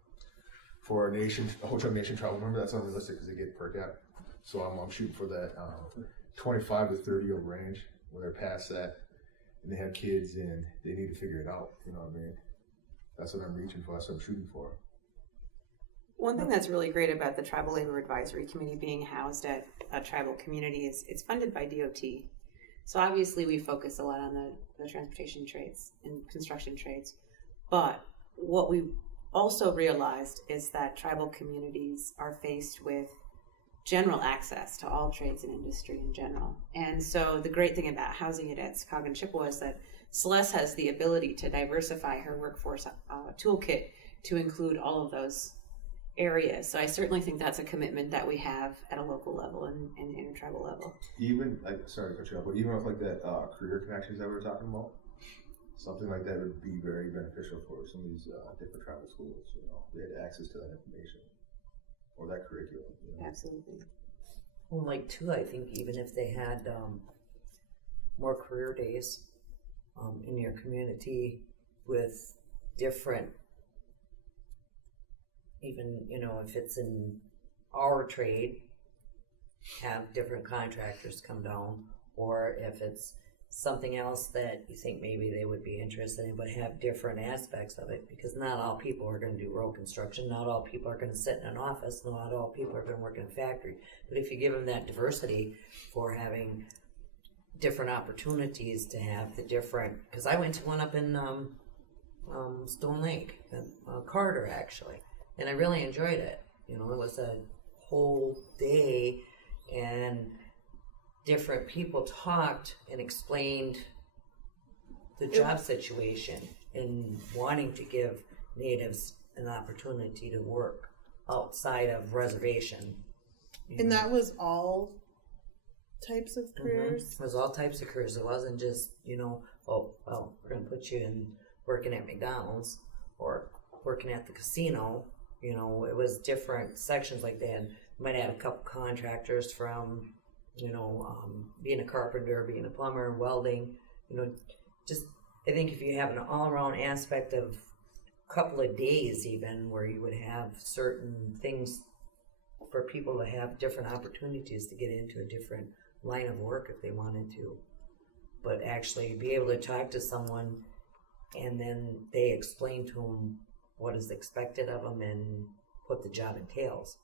for a Hotel Nation travel, remember that's unrealistic because they get per cap. So I'm shooting for that 25 to 30-year-old range where they're past that and they have kids and they need to figure it out. You know what I mean? That's what I'm reaching for. That's what I'm shooting for. One thing that's really great about the Tribal Labor Advisory Committee being housed at a tribal community is it's funded by DOT. So obviously we focus a lot on the transportation trades and construction trades. But what we also realized is that tribal communities are faced with general access to all trades and industry in general. And so the great thing about housing it at Secaucus and Chippewa is that Celeste has the ability to diversify her workforce toolkit to include all of those areas. So I certainly think that's a commitment that we have at a local level and intertribal level. Even, sorry to cut you off, but even with like that career connections that we were talking about, something like that would be very beneficial for some of these different tribal schools. You know, they had access to that information or that curriculum. You know? Absolutely. Well, like too, I think even if they had more career days in your community with different, even, you know, if it's in our trade, have different contractors come down, or if it's something else that you think maybe they would be interested in, but have different aspects of it, because not all people are going to do road construction, not all people are going to sit in an office, not all people are going to work in a factory. But if you give them that diversity for having different opportunities to have the different, because I went to one up in Stone Lake, Carter actually, and I really enjoyed it. You know, it was a whole day and different people talked and explained the job situation and wanting to give natives an opportunity to work outside of reservation. And that was all types of careers. It was all types of careers. It wasn't just, oh, well, we're going to put you in working at McDonald's or working at the casino. It was different sections like that. Might have a couple contractors from, being a carpenter, being a plumber, welding, just, I think if you have an all-around aspect of a couple of days even where you would have certain things for people to have different opportunities to get into a different line of work if they wanted to. But actually be able to talk to someone and then they explain to them what is expected of them and what the job entails.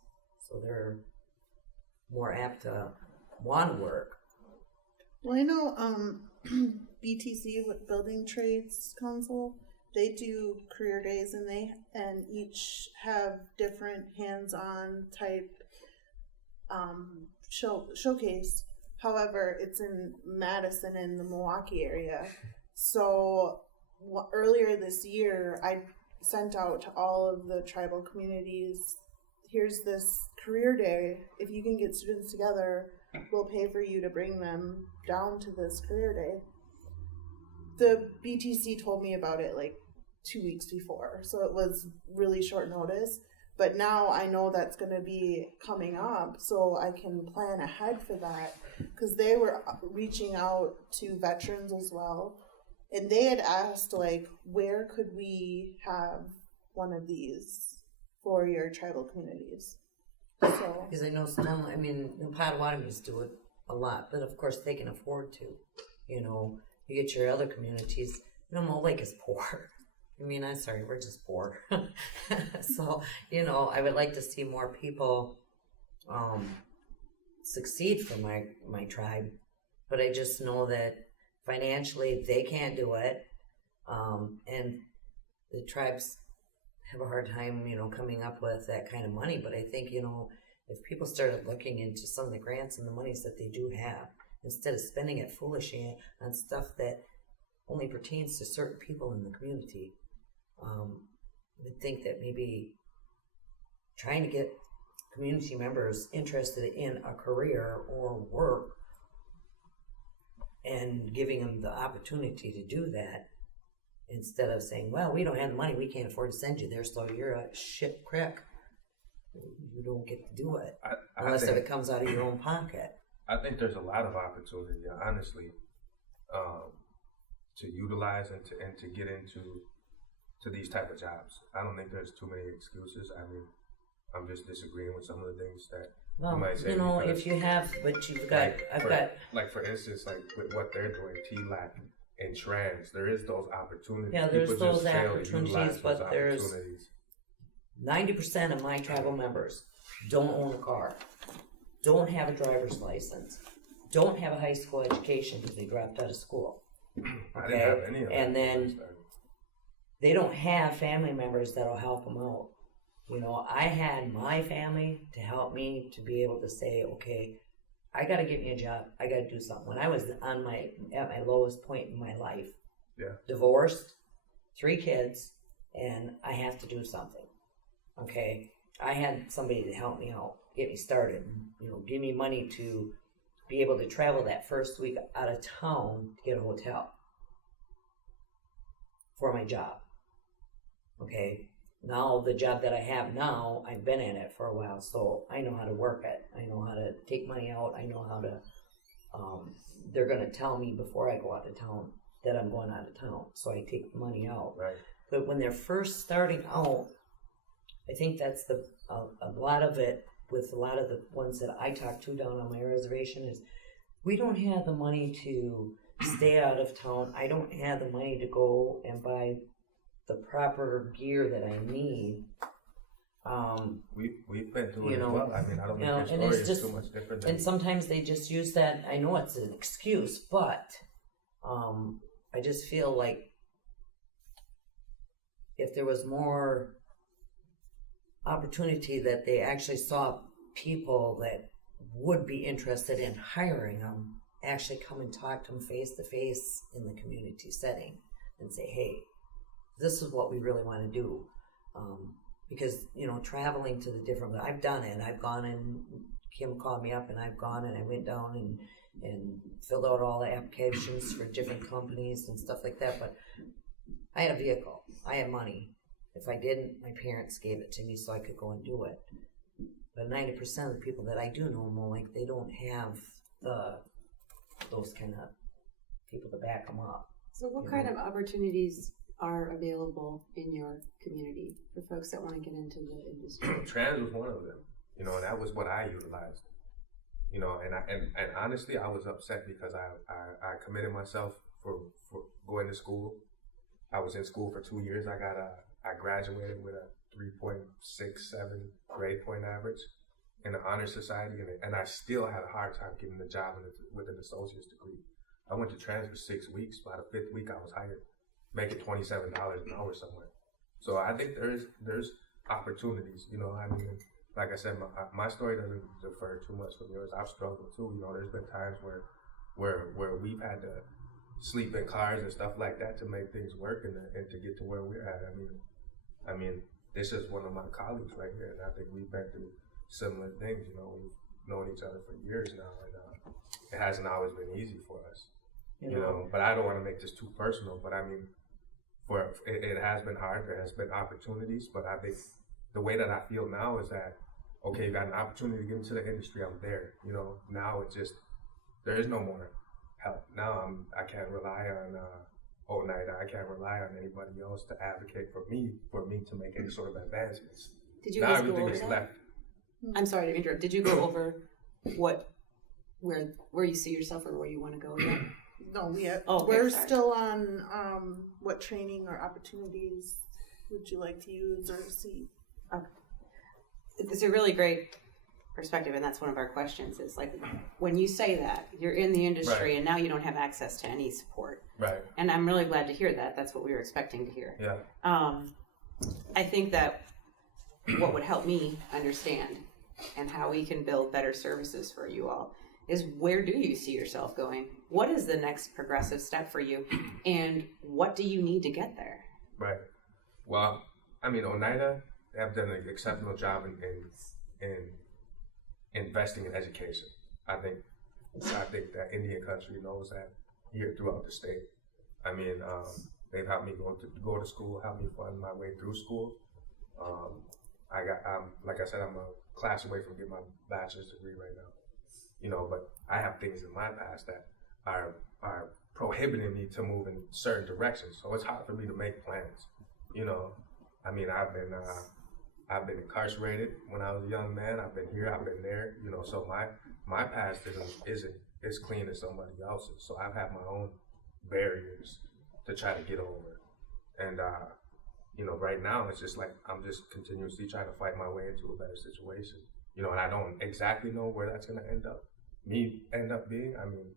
So they're more apt to want to work. Well, I know BTC, with Building Trades Council, they do career days and each have different hands-on type showcase. However, it's in Madison in the Milwaukee area. So earlier this year, I sent out to all of the tribal communities, here's this career day. If you can get students together, we'll pay for you to bring them down to this career day. The BTC told me about it like 2 weeks before, so it was really short notice. But now I know that's going to be coming up, so I can plan ahead for that. Because they were reaching out to veterans as well. And they had asked, like, where could we have one of these for your tribal communities? So, Because I know the Potawatomis do it a lot, but of course they can afford to. You get your other communities, Mole Lake is poor. I'm sorry, we're just poor. So, I would like to see more people succeed for my tribe. But I just know that financially they can't do it. And the tribes have a hard time, coming up with that kind of money. But I think, if people started looking into some of the grants and the monies that they do have, instead of spending it foolishly on stuff that only pertains to certain people in the community, I would think that maybe trying to get community members interested in a career or work and giving them the opportunity to do that instead of saying, well, we don't have the money, we can't afford to send you there, so you're a shit crick. You don't get to do it unless if it comes out of your own pocket. I think there's a lot of opportunity, honestly, to utilize and to get into these type of jobs. I don't think there's too many excuses. I'm just disagreeing with some of the things that you might say. If you have, but you've got, like for instance, like with what they're doing, TLAC and trans, there is those opportunities. Yeah, there's People those just fail to opportunities, utilize but those there's opportunities. 90% of my tribal members don't own a car, don't have a driver's license, don't have a high school education because they dropped out of school. I didn't have any of that. And then they don't have family members that'll help them out. I had my family to help me to be able to say, okay, I got to get me a job. I got to do something. When I was at my lowest point in my life, divorced, 3 kids, and I have to do something. Okay, I had somebody to help me out, get me started. Give me money to be able to travel that first week out of town to get a hotel for my job. Okay, now the job that I have now, I've been in it for a while, so I know how to work it. I know how to take money out. I know how to, they're going to tell me before I go out of town that I'm going out of town, so I take the money out. Right. But when they're first starting out, I think that's a lot of it with a lot of the ones that I talk to down on my reservation is we don't have the money to stay out of town. I don't have the money to go and buy the proper gear that I need. We've been through it as well. I don't think your story is too much different than. And sometimes they just use that. I know it's an excuse, but I just feel like if there was more opportunity that they actually saw people that would be interested in hiring them actually come and talk to them face to face in the community setting and say, hey, this is what we really want to do. Because, traveling to the different, I've done it. I've gone in Kim called me up and I've gone and I went down and filled out all the applications for different companies and stuff like that. But I had a vehicle. I had money. If I didn't, my parents gave it to me so I could go and do it. But 90% of the people that I do know, like, they don't have those kind of people to back them up. So what kind of opportunities are available in your community for folks that want to get into the industry? Trans was one of them, you know, and that was what I utilized, you know, and honestly, I was upset because I committed myself for going to school. I was in school for 2 years. I graduated with a 3.67 grade point average in the honor society, and I still had a hard time getting a job with an associate's degree. I went to trans for 6 weeks. By the 5th week, I was hired, making $27 an hour somewhere. So I think there's opportunities. You know, I mean, like I said, my story doesn't differ too much from yours. I've struggled too. You know, there's been times where we've had to sleep in cars and stuff like that to make things work and to get to where we're at. I mean, this is one of my colleagues right here, and I think we've been through similar things. You know, we've known each other for years now, and it hasn't always been easy for us. You know, but I don't want to make this too personal. But I mean, it has been hard. There has been opportunities, but I think the way that I feel now is that, okay, you got an opportunity to get into the industry. I'm there. You know, now it's just there is no more help. Now I can't rely on Oneida. I can't rely on anybody else to advocate for me to make any sort of advancements. Did you now guys everything go over is that? left. I'm sorry to interrupt. Did you go over where you see yourself or where you want to go yet? No, Oh, okay, we're sorry. still on what training or opportunities would you like to use or see? It's a really great perspective, and that's one of our questions is like, when you say that you're in the industry Right. and now you don't have access to any support, Right. and I'm really glad to hear that. That's what we were expecting to hear. Yeah. I think that what would help me understand and how we can build better services for you all is, where do you see yourself going? What is the next progressive step for you, and what do you need to get there? Right. Well, I mean, Oneida have done an exceptional job in investing in education. I think that Indian country knows that here throughout the state. I mean, they've helped me go to school, helped me fund my way through school. Like I said, I'm a class away from getting my bachelor's degree right now. You know, but I have things in my past that are prohibiting me to move in certain directions. So it's hard for me to make plans. You know, I mean, I've been incarcerated when I was a young man. I've been here, I've been there. You know, so my past isn't as clean as somebody else's. So I've had my own barriers to try to get over. And you know, right now it's just like I'm just continuously trying to fight my way into a better situation. You know, and I don't exactly know where that's going to end up being. I mean,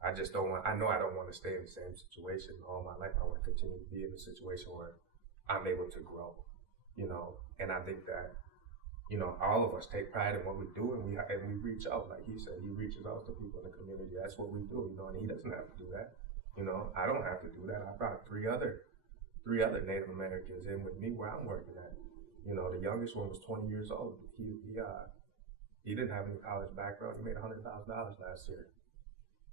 I just don't want, I know I don't want to stay in the same situation all my life. I want to continue to be in a situation where I'm able to grow, you know, and I think that, you know, all of us take pride in what we do, and we reach out, like he said, he reaches out to people in the community. That's what we do, you know, and he doesn't have to do that. You know, I don't have to do that. I brought three other Native Americans in with me where I'm working at. You know, the youngest one was 20 years old. He didn't have any college background. He made $100,000 last year.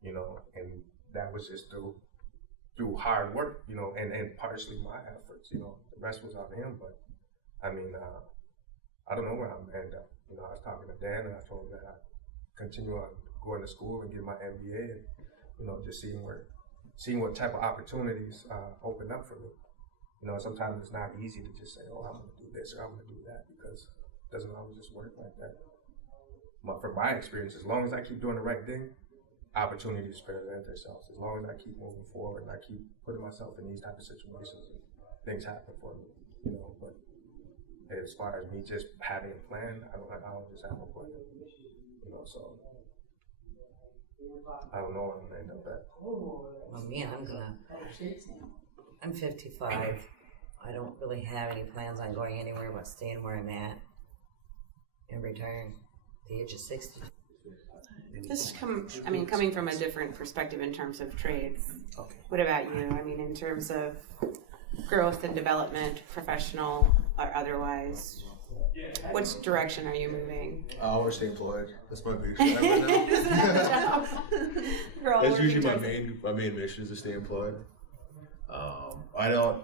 You know, and that was just through hard work. You know, and partially my efforts. You know, the rest was on him. But I mean, I don't know where I'm gonna end up. You know, I was talking to Dan, and I told him that I continue on going to school and get my MBA, and you know, just seeing what type of opportunities open up for me. You know, sometimes it's not easy to just say, oh, I'm going to do this or I'm going to do that, because it doesn't always just work like that. But from my experience, as long as I keep doing the right thing, opportunities present themselves. As long as I keep moving forward and I keep putting myself in these type of situations, things happen for me. You know, but as far as me just having a plan, I don't just have a plan. You know, so I don't know where I'm going to end up at. Well, me, I'm 55. I don't really have any plans on going anywhere but staying where I'm at and retiring at the age of 60. Coming from a different perspective in terms of trades. Okay. What about you? I mean, in terms of growth and development, professional or otherwise, Which direction are you moving? I want to stay employed. That's my big thing right now. We're all That's working usually towards- my main mission is to stay employed. I don't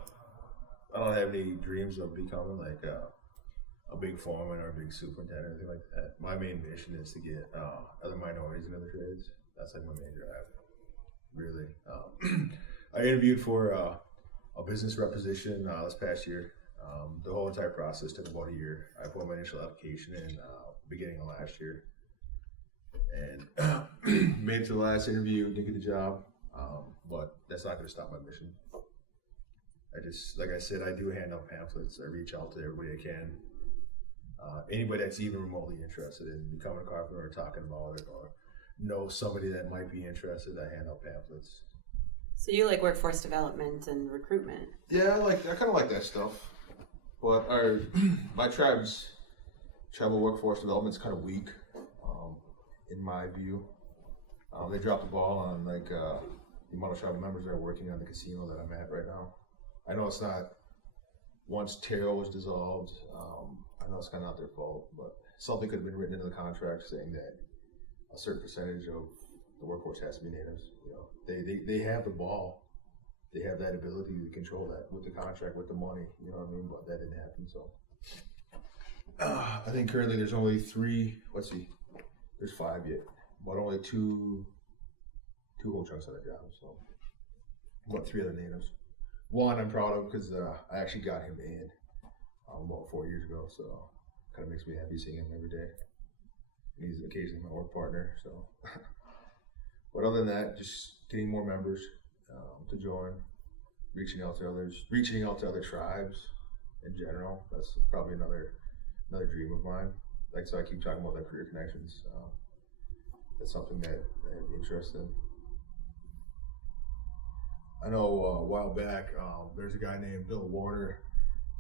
have any dreams of becoming like a big foreman or a big superintendent or anything like that. My main mission is to get other minorities in other trades. That's like my main drive, really. I interviewed for a business rep position this past year. The whole entire process took about a year. I put my initial application in beginning of last year, and made it to the last interview. Didn't get the job, but that's not going to stop my mission. Like I said, I do hand out pamphlets. I reach out to everybody I can. Anybody that's even remotely interested in becoming a carpenter or talking about it, or know somebody that might be interested, I hand out pamphlets. So you like workforce development and recruitment? Yeah, I kind of like that stuff. But my tribe's tribal workforce development's kind of weak, in my view. They dropped the ball on the amount of tribal members that are working on the casino that I'm at right now. I know it's not. Once Terrell was dissolved, I know it's kind of not their fault, but something could have been written into the contract saying that a certain percentage of the workforce has to be natives. They have the ball. They have that ability to control that with the contract, with the money, you know what I mean? But that didn't happen, so. I think currently there's only 3, there's 5 yet, but only two whole chunks of that job, so. About 3 other natives. One I'm proud of because I actually got him in about 4 years ago, so kind of makes me happy seeing him every day. He's occasionally my work partner, so. But other than that, just getting more members to join, reaching out to other tribes in general. That's probably another dream of mine. So I keep talking about that career connections. That's something that I'm interested in. I know a while back, there's a guy named Bill Warner.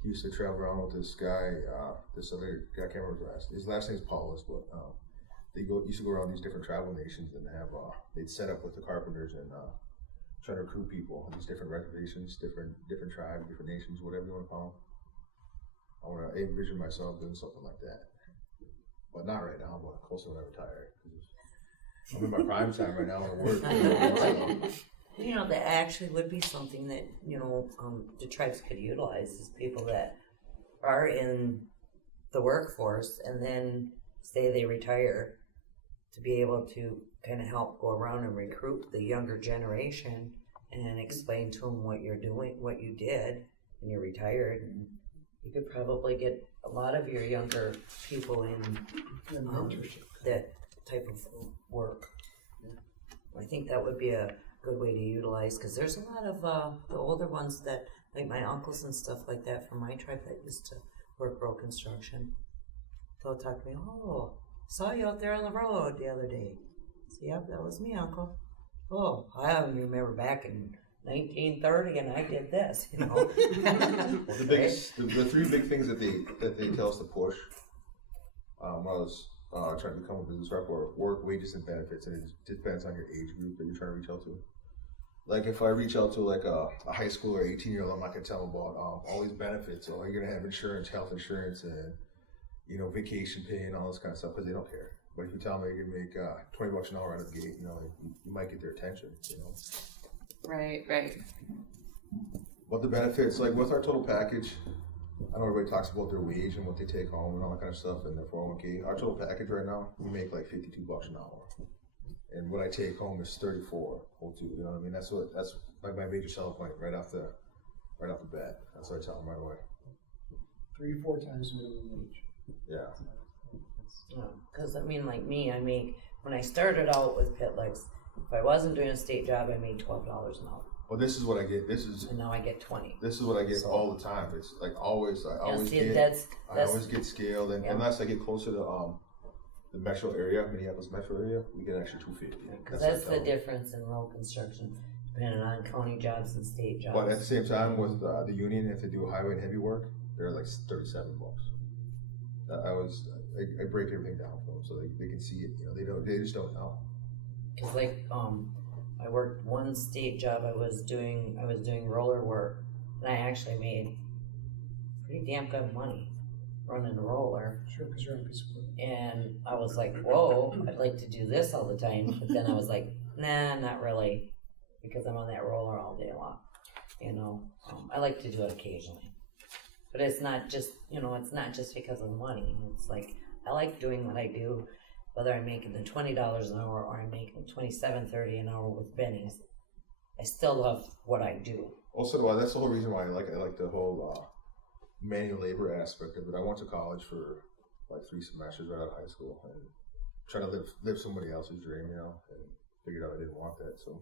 He used to travel around with this guy, this other guy, I can't remember his last name's Paulus, but they used to go around these different tribal nations and they'd set up with the carpenters and try to recruit people on these different reservations, different tribes, different nations, whatever you want to call them. I want to envision myself doing something like that, but not right now. But close to when I retire. I'm in my prime time right now at work. That actually would be something that the tribes could utilize is people that are in the workforce and then say they retire to be able to kind of help go around and recruit the younger generation and explain to them what you're doing, what you did when you're retired. And you could probably get a lot of your younger people in that type of work. I think that would be a good way to utilize, because there's a lot of the older ones that, like my uncles and stuff like that from my tribe that used to work road construction. They'll talk to me, oh, saw you out there on the road the other day. So, yep, that was me, uncle. Oh, I remember back in 1930 and I did this, Well, the 3 big things that they tell us to push when I was trying to become a business rep were work, wages, and benefits, and it depends on your age group that you're trying to reach out to. Like if I reach out to like a high school or 18-year-old, I'm not gonna tell them about all these benefits. So you're gonna have insurance, health insurance, and vacation pay and all this kind of stuff because they don't care. But if you tell them you can make $20 an hour out of the gate, you might get their attention. Right. But the benefits, like with our total package, I know everybody talks about their wage and what they take home and all that kind of stuff and their 401k. Our total package right now, we make like $52 an hour. And what I take home is 34, you know what I mean? That's like my major selling point right off the bat. That's what I tell them right away. 3-4 times minimum wage. Yeah. Because like me, when I started out with Pitlex, if I wasn't doing a state job, I made $12 an hour. Well, this is what I get. And now I get 20. This is what I get all the time. It's like always. I always get scaled, and unless I get closer to the metro area, Minneapolis metro area, we get actually $250. Because that's the difference in road construction, depending on county jobs and state jobs. But at the same time, with the union, if they do highway and heavy work, they're like $37. I break everything down for them so they can see it. They just don't know. Because I worked one state job. I was doing roller work, and I actually made pretty damn good money. running a roller. Sure, because you're on a piece of equipment. And I was like, whoa, I'd like to do this all the time. But then I was like, nah, not really, because I'm on that roller all day long. I like to do it occasionally. But it's not just, it's not just because of the money. It's like, I like doing what I do, whether I'm making the $20 an hour or I'm making $27.30 an hour with bennies. I still love what I do. Also, that's the whole reason why I like the whole manual labor aspect of it. I went to college for like 3 semesters right out of high school and trying to live somebody else's dream, and figured out I didn't want that. So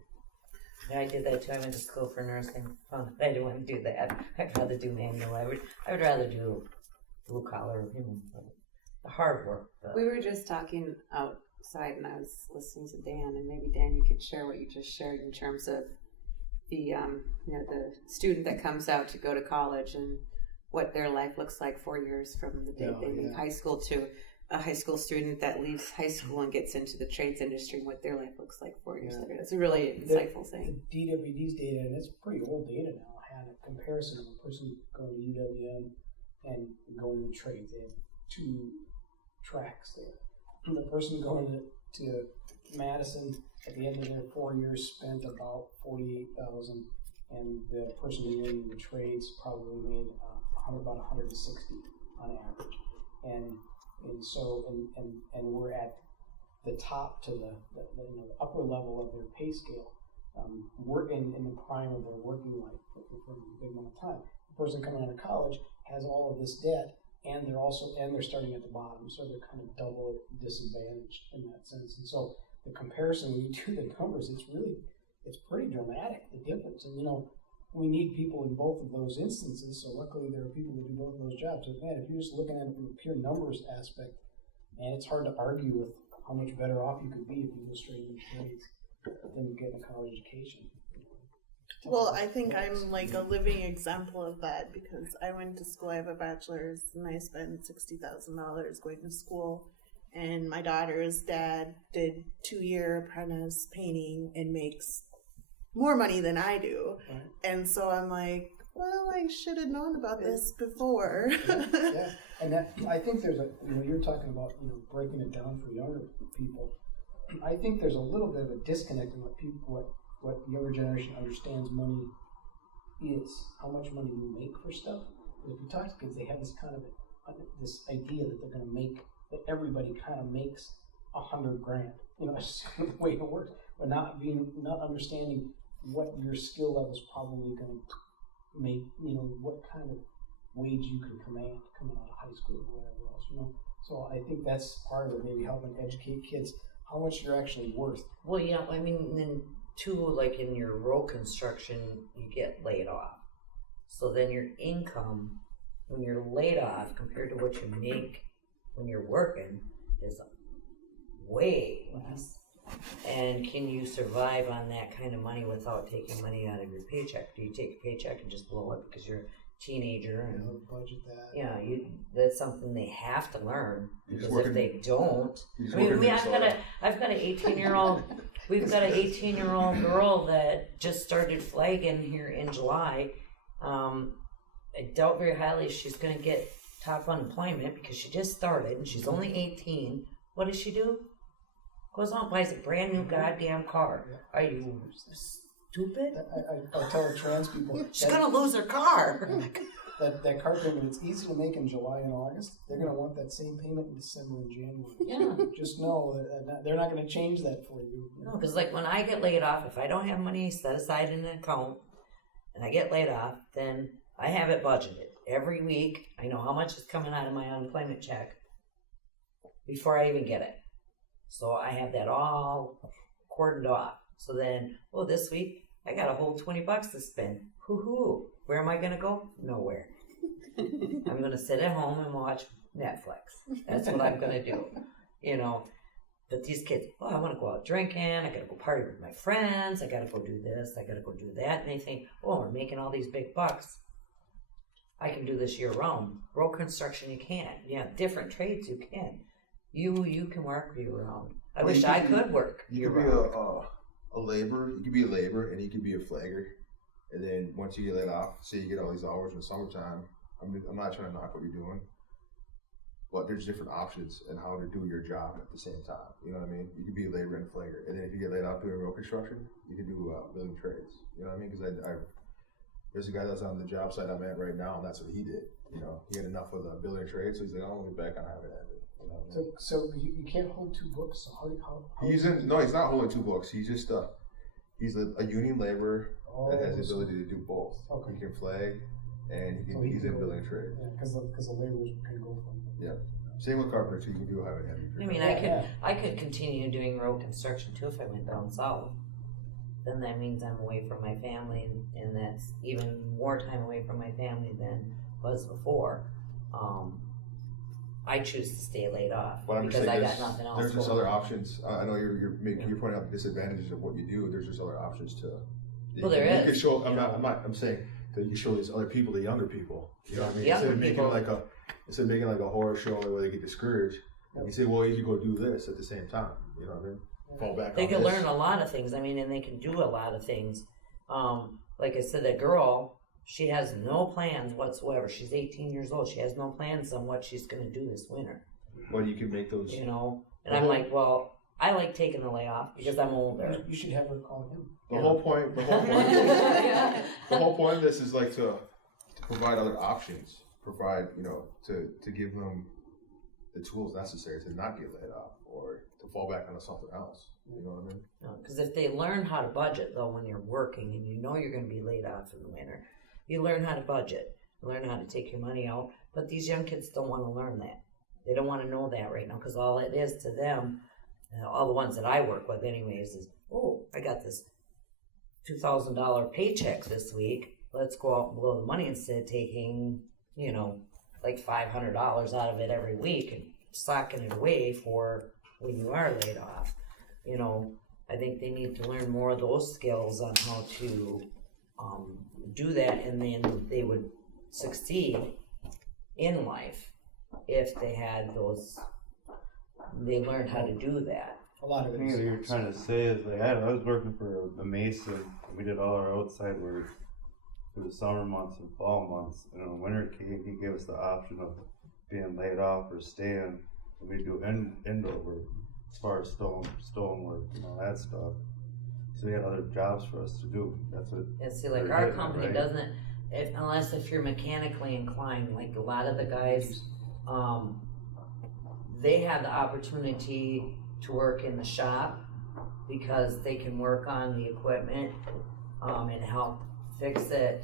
Yeah, I did that too. I went to school for nursing. I didn't want to do that. I'd rather do manual. I would rather do blue collar, the hard work. We were just talking outside, and I was listening to Dan, and maybe Dan, you could share what you just shared in terms of the the student that comes out to go to college and what their life looks like 4 years from the day they leave high school to a high school student that leaves high school and gets into the trades industry and what their life looks like 4 years later. It's a really insightful thing. The DWD's data, and it's pretty old data now, had a comparison of a person going to UWM and going to the trades. They have 2 tracks there. And the person going to Madison at the end of their 4 years spent about $48,000, and the person who went into the trades probably made about $160 on average. And so we're at the top to the upper level of their pay scale. We're in the prime of their working life for a big amount of time. The person coming out of college has all of this debt, and they're starting at the bottom, so they're kind of double disadvantaged in that sense. And so the comparison, when you do the numbers, it's pretty dramatic, the difference. And we need people in both of those instances, so luckily there are people that do both of those jobs. But man, if you're just looking at it from a pure numbers aspect, man, it's hard to argue with how much better off you could be if you go straight into trades than you get a college education. Well, I think I'm like a living example of that because I went to school. I have a bachelor's and I spent $60,000 going to school. And my daughter's dad did 2-year apprentice painting and makes more money than I do. Right. And so I'm like, well, I should have known about this before. Yeah. And that, I think there's you're talking about, breaking it down for younger people. I think there's a little bit of a disconnect in what younger generation understands money is, how much money you make for stuff. But if you talk to kids, they have this kind of this idea that they're going to make, that everybody kind of makes $100,000. It's just kind of the way it works. But not understanding what your skill level is probably going to make, what kind of wage you can command coming out of high school or whatever else, So I think that's part of it, maybe helping educate kids how much you're actually worth. Well, yeah, I mean, then too, like in your road construction, you get laid off. So then your income, when you're laid off, compared to what you make when you're working, is way less. And can you survive on that kind of money without taking money out of your paycheck? Do you take a paycheck and just blow it because you're a teenager? And Budget that. yeah, that's something they have to learn, because working, if they don't, I've got an 18-year-old. We've got an 18-year-old girl that just started flagging here in July. I doubt very highly she's going to get top unemployment because she just started and she's only 18. What does she do? Goes on, buys a brand new goddamn car. Are you stupid? I tell trans people She's going to lose her car. that car payment, it's easy to make in July and August. They're going to want that same payment in December and January. Yeah. Just know that they're not going to change that for you. No, because like when I get laid off, if I don't have money set aside in an account and I get laid off, then I have it budgeted. Every week, I know how much is coming out of my unemployment check before I even get it. So I have that all cordoned off. So then, this week, I got a whole $20 to spend. Hoo-hoo. Where am I going to go? Nowhere. I'm going to sit at home and watch Netflix. That's what I'm going to do. But these kids, I want to go out drinking. I got to go party with my friends. I got to go do this. I got to go do that. And they think, we're making all these big bucks. I can do this year round. Road construction, you can't. Yeah, different trades, you can. You can work year round. I wish I could work. You could be a laborer. You could be a laborer, and you could be a flagger. And then once you get laid off, say you get all these hours in the summertime. I'm not trying to knock what you're doing, but there's different options in how to do your job at the same time. You know what I mean? You could be a labor and flanger, and then if you get laid off doing road construction, you can do building trades. You know what I mean? Because there's a guy that's on the job site I'm at right now, and that's what he did. You know, he had enough of the building trade, so he's like, "I'll be back on having it." You know what I mean? So you can't hold two books. So how He's not holding two books. He's just he's a union laborer that has the ability to do both. Okay. He can flag, and So he's in go- building trade. Yeah, because the laborers can go from. Yeah. Same with carpenter too. You can do heavy. I mean, Yeah. I could continue doing road construction too if I went down south. Then that means I'm away from my family, and that's even more time away from my family than was before. I choose to stay laid off But I'm just because I saying got nothing else. there's just going other on. options. I know you're pointing out the disadvantages of what you do. There's just other options to. Well, there you is, could show. you know. I'm saying that you can show these other people, the younger people. You know what I mean? Younger Instead of making like a horror show where they get discouraged, you can say, well, you could go do this at the same time. You know what I mean? Fall back. They on can this. learn a lot of things. I mean, and they can do a lot of things. Like I said, that girl, she has no plans whatsoever. She's 18 years old. She has no plans on what she's going to do this winter. Well, you can make those. You know, and I'm like, well, I like taking the layoff because I'm older. You should have her call him. The whole point. The whole point of this is like to provide other options. Provide, you know, to give them the tools necessary to not get laid off or to fall back onto something else. You know what I mean? Because if they learn how to budget, though, when you're working and you know you're going to be laid off in the winter, you learn how to budget, you learn how to take your money out. But these young kids don't want to learn that. They don't want to know that right now because all it is to them, all the ones that I work with, anyways, is, oh, I got this $2,000 paycheck this week. Let's go out and blow the money instead of taking, you know, like $500 out of it every week and socking it away for when you are laid off. You know, I think they need to learn more of those skills on how to do that, and then they would succeed in life if they had those. They learned how to do that. A lot I of it. think what you're trying to say is like I was working for a mason. And we did all our outside work for the summer months and fall months. And when winter came, he gave us the option of being laid off or staying. And we do indoor work as far as stone work and all that stuff. So we had other jobs for us to do. That's what. And see, like they're our getting at, company right? doesn't, unless if you're mechanically inclined, like a lot of the guys, they have the opportunity to work in the shop because they can work on the equipment and help fix it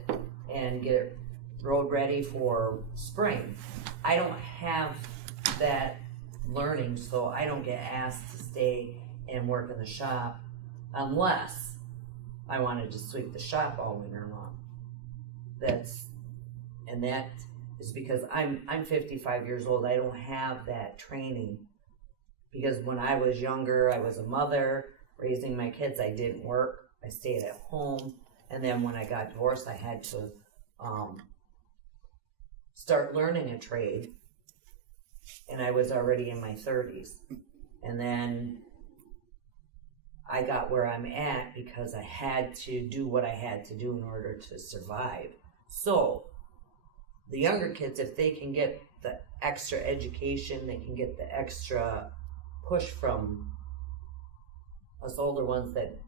and get it road ready for spring. I don't have that learning, so I don't get asked to stay and work in the shop unless I wanted to sweep the shop all winter long. That is because I'm 55 years old. I don't have that training because when I was younger, I was a mother raising my kids. I didn't work. I stayed at home, and then when I got divorced, I had to start learning a trade, and I was already in my 30s, and then I got where I'm at because I had to do what I had to do in order to survive. So the younger kids, if they can get the extra education, they can get the extra push from us older ones that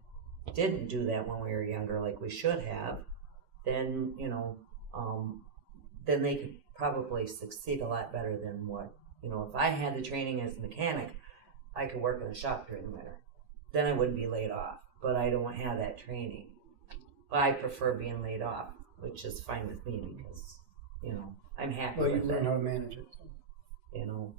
didn't do that when we were younger like we should have, then, you know, then they could probably succeed a lot better than what, you know, if I had the training as a mechanic, I could work in the shop during the winter. Then I wouldn't be laid off, but I don't have that training. But I prefer being laid off, which is fine with me because, you know, I'm happy Well, you with learn it. how to manage it. So. You know,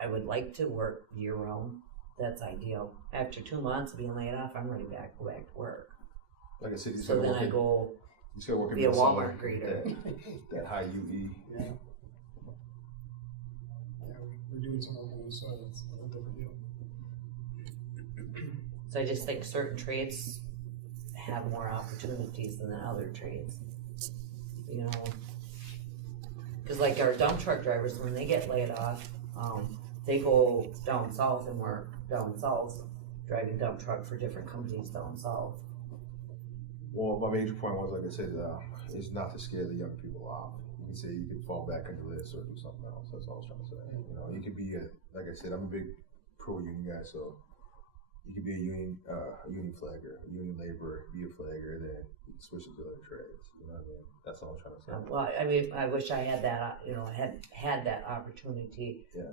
I would like to work year round. That's ideal. After 2 months of being laid off, I'm ready to go back to work. Like I said, you So then I go just gotta work be a in the summer, Walmart greeter. that high UE. Yeah. Yeah, we're doing some work on the soil. It's a little different deal. So I just think certain trades have more opportunities than the other trades. You know, because like our dump truck drivers, when they get laid off, they go down south and work down south, driving dump truck for different companies down south. Well, my major point was, like I said, is not to scare the young people off. You say you could fall back into this or do something else. That's all I was trying to say. You know, you could be like I said, I'm a big pro-union guy, so you could be a union flagger, a union laborer, be a flagger, then you can switch to other trades. You know what I mean? That's all I'm trying to say. Well, I mean, I wish I had that, had that opportunity. Yeah.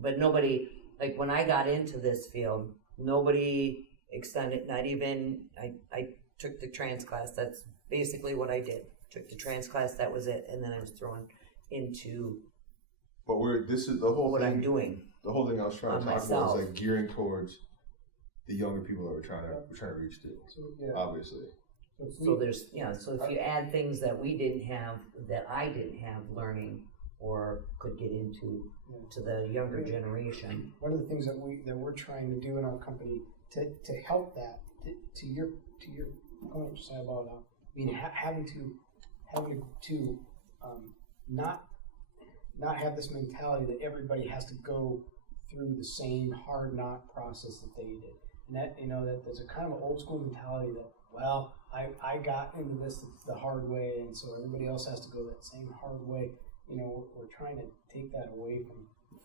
But nobody, like when I got into this field, nobody extended, not even, I took the trans class. That's basically what I did. Took the trans class, that was it. And then I was thrown into But this is the whole what thing. I'm doing. The whole thing I was trying to talk myself. about is like gearing towards the younger people that we're trying to reach to. So, yeah. Obviously. So there's, so if you add things that we didn't have, that I didn't have learning or could get into to the younger generation. One of the things that we're trying to do in our company to help that, to your point, just about having to not have this mentality that everybody has to go through the same hard knock process that they did. And that, that there's a kind of old school mentality that, well, I got into this the hard way, and so everybody else has to go that same hard way. We're trying to take that away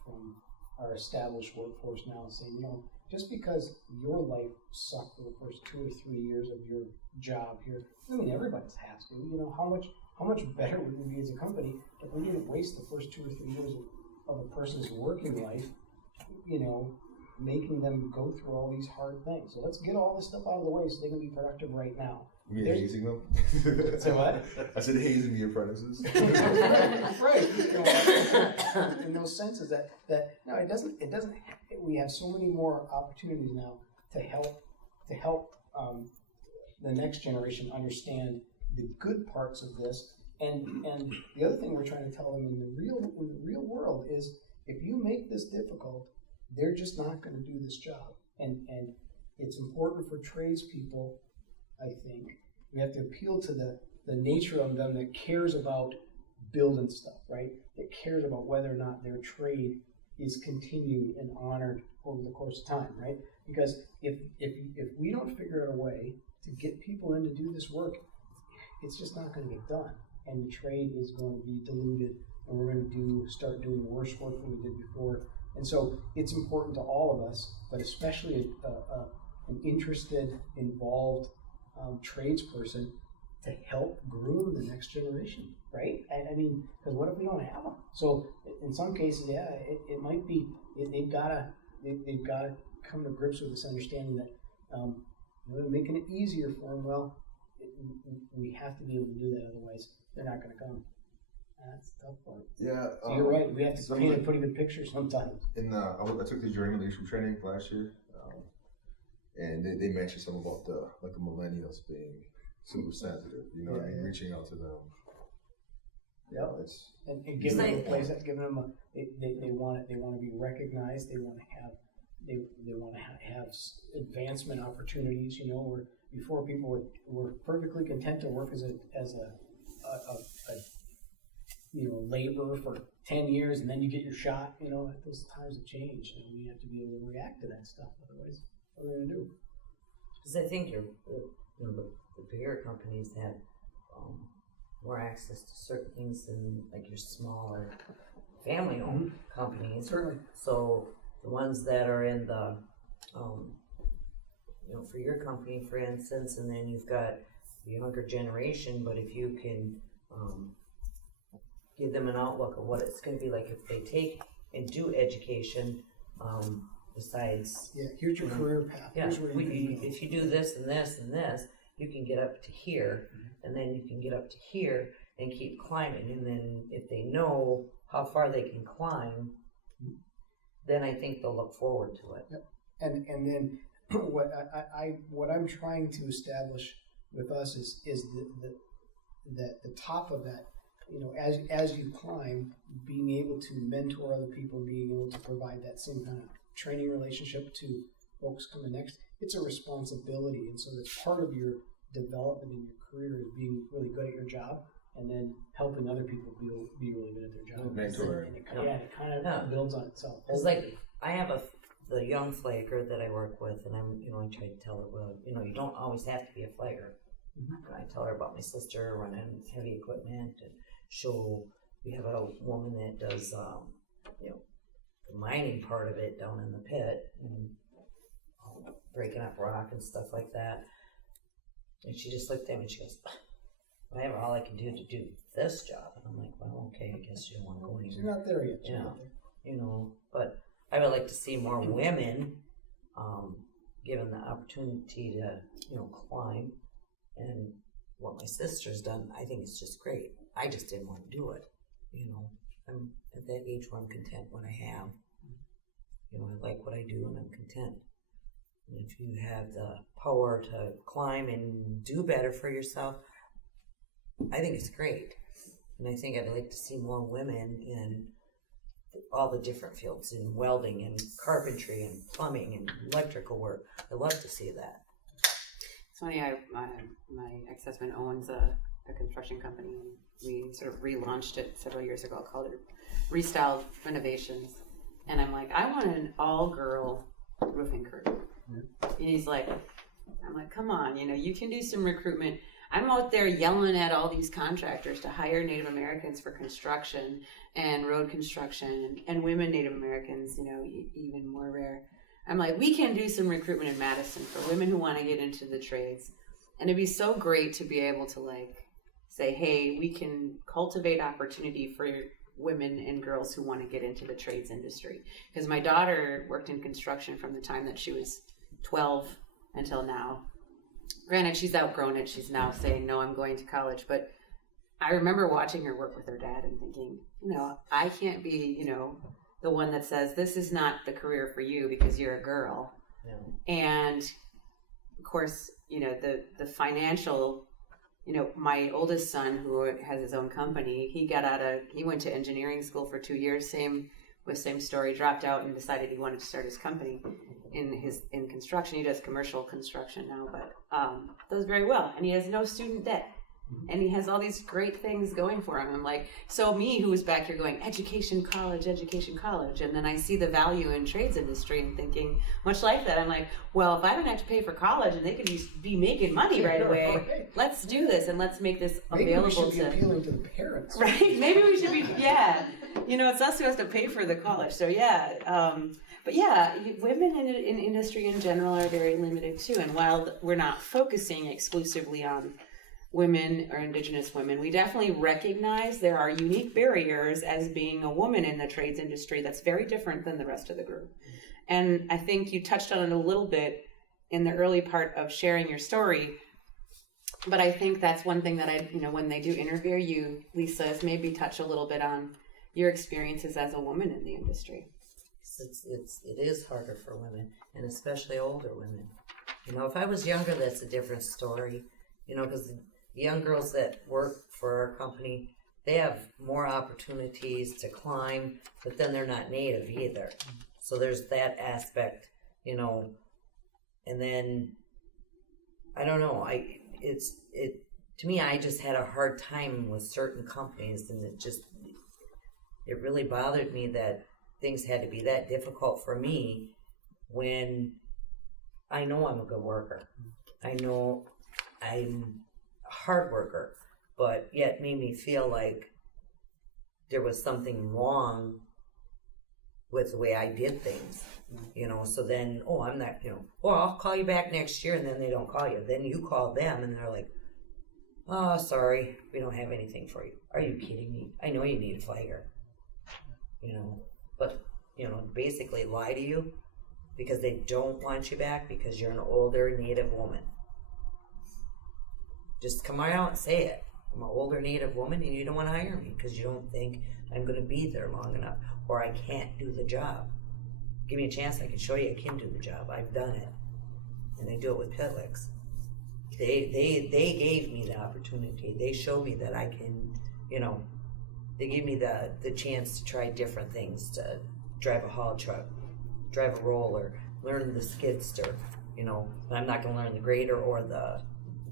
from our established workforce now, saying, just because your life sucked for the first 2 or 3 years of your job here, I mean, everybody's has to. How much better would we be as a company if we didn't waste the first 2 or 3 years of a person's working life, making them go through all these hard things. So let's get all this stuff out of the way so they can be productive right now. You mean hazing them? Say what? I said hazing the apprentices. Right. In those senses that no, it doesn't. We have so many more opportunities now to help the next generation understand the good parts of this. And the other thing we're trying to tell them in the real world is, if you make this difficult, they're just not going to do this job. And it's important for tradespeople, I think. We have to appeal to the nature of them that cares about building stuff, right? That cares about whether or not their trade is continued and honored over the course of time, right? Because if we don't figure out a way to get people in to do this work, it's just not going to get done. And the trade is going to be diluted, and we're going to start doing worse work than we did before. And so it's important to all of us, but especially an interested, involved tradesperson, to help groom the next generation, right? I mean, because what if we don't have them? So in some cases, it might be they've got to come to grips with this understanding that making it easier for them. Well, we have to be able to do that, otherwise they're not going to come. That's the tough part. Yeah, so you're right. We have to paint a pretty good picture sometimes. I took the journeyman leadership training last year, and they mentioned something about the millennials being super sensitive. Reaching out to them. Yeah, and giving them a place, giving them they want to be recognized. They want to have advancement opportunities. Where before people were perfectly content to work as a laborer for 10 years, and then you get your shot. Those times have changed, and we have to be able to react to that stuff. Otherwise, what are we going to do? Because I think the bigger companies have more access to certain things than like your smaller family-owned companies. Certainly. So the ones that are in the for your company, for instance, and then you've got the younger generation, but if you can give them an outlook of what it's going to be like if they take and do education, besides... Yeah, here's your career path. Yeah, here's where you can go. If you do this and this and this, you can get up to here, and then you can get up to here and keep climbing, and then if they know how far they can climb, then I think they'll look forward to it. Yep. And then what I'm trying to establish with us is the top of that, as you climb, being able to mentor other people, being able to provide that same kind of training relationship to folks coming next, it's a responsibility. And so that's part of your development in your career, is being really good at your job and then helping other people be really good at their job. Mentor. And it kind of builds on itself. It's like, I have the young flagger that I work with, and I try to tell her, well, you don't always have to be a flagger. I tell her about my sister running heavy equipment, and we have a woman that does, you know, the mining part of it down in the pit and breaking up rock and stuff like that. And she just looked at me and she goes, I have all I can do to do this job. And I'm like, well, okay, I guess you don't want to go anywhere. You're not there yet. Yeah, you know, but I would like to see more women given the opportunity to, you know, climb. And what my sister's done, I think it's just great. I just didn't want to do it. You know, I'm at that age where I'm content what I have. You know, I like what I do and I'm content. And if you have the power to climb and do better for yourself, I think it's great. And I think I'd like to see more women in all the different fields, in welding and carpentry and plumbing and electrical work. I love to see that. It's funny, my ex-husband owns a construction company, and we sort of relaunched it several years ago, called it Restyled Renovations. And I'm like, I want an all-girl roofing crew. And he's like, I'm like, come on, you know, you can do some recruitment. I'm out there yelling at all these contractors to hire Native Americans for construction and road construction, and women Native Americans, you know, even more rare. I'm like, we can do some recruitment in Madison for women who want to get into the trades. And it'd be so great to be able to like say, hey, we can cultivate opportunity for women and girls who want to get into the trades industry. Because my daughter worked in construction from the time that she was 12 until now. Granted, she's outgrown it. She's now saying, no, I'm going to college. But I remember watching her work with her dad and thinking, you know, I can't be, you know, the one that says this is not the career for you because you're a girl. Yeah. And of course, you know, the financial, you know, my oldest son who has his own company, he went to engineering school for 2 years, same story, dropped out and decided he wanted to start his company in construction. He does commercial construction now, but does very well. And he has no student debt. And he has all these great things going for him. I'm like, so me who was back here going, education, college. And then I see the value in trades industry and thinking, much like that, I'm like, well, if I don't have to pay for college and they could be making money right away, let's do this and let's make this available Maybe we should be appealing to the parents. Right? Maybe we should be, yeah. You know, it's us who has to pay for the college. So yeah. But yeah, women in industry in general are very limited too. And while we're not focusing exclusively on women or indigenous women, we definitely recognize there are unique barriers as being a woman in the trades industry that's very different than the rest of the group. And I think you touched on it a little bit in the early part of sharing your story, but I think that's one thing that when they do interview you, Lisa, is maybe touch a little bit on your experiences as a woman in the industry. It is harder for women, and especially older women. You know, if I was younger, that's a different story. You know, because the young girls that work for our company, they have more opportunities to climb, but then they're not native either. So there's that aspect, you know. And then I don't know. To me, I just had a hard time with certain companies, and it really bothered me that things had to be that difficult for me when I know I'm a good worker. I know I'm a hard worker, but yet made me feel like there was something wrong with the way I did things, you know. So then, I'm not, you know, I'll call you back next year, and then they don't call you. Then you call them, and they're like, oh, sorry, we don't have anything for you. Are you kidding me? I know you need a flagger, you know. But, you know, basically lie to you because they don't want you back because you're an older Native woman. Just come right out and say it. I'm an older Native woman and you don't want to hire me because you don't think I'm going to be there long enough or I can't do the job. Give me a chance, I can show you I can do the job. I've done it. And I do it with TLACs. They gave me the opportunity. They showed me that I can, you know, they gave me the chance to try different things, to drive a haul truck, drive a roller, learn the skidster, you know. But I'm not going to learn the grader or the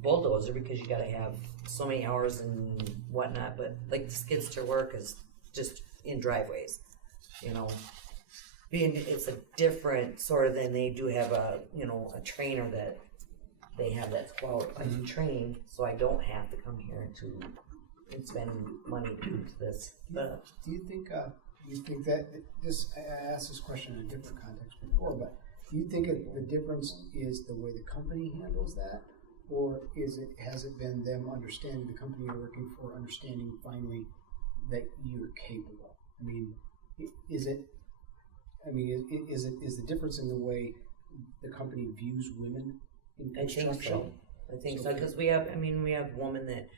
bulldozer because you got to have so many hours and whatnot. But like the skidster work is just in driveways, you know. It's a different sort of than they do have a trainer that they have that's qualified to train, so I don't have to come here to and spend money into this. But Do you think that this? I asked this question in a different context before, but do you think the difference is the way the company handles that, or has it been them understanding the company you're working for, understanding finally that you're capable? I mean, is it? I mean, is the difference in the way the company views women in construction? I think so because we have women that,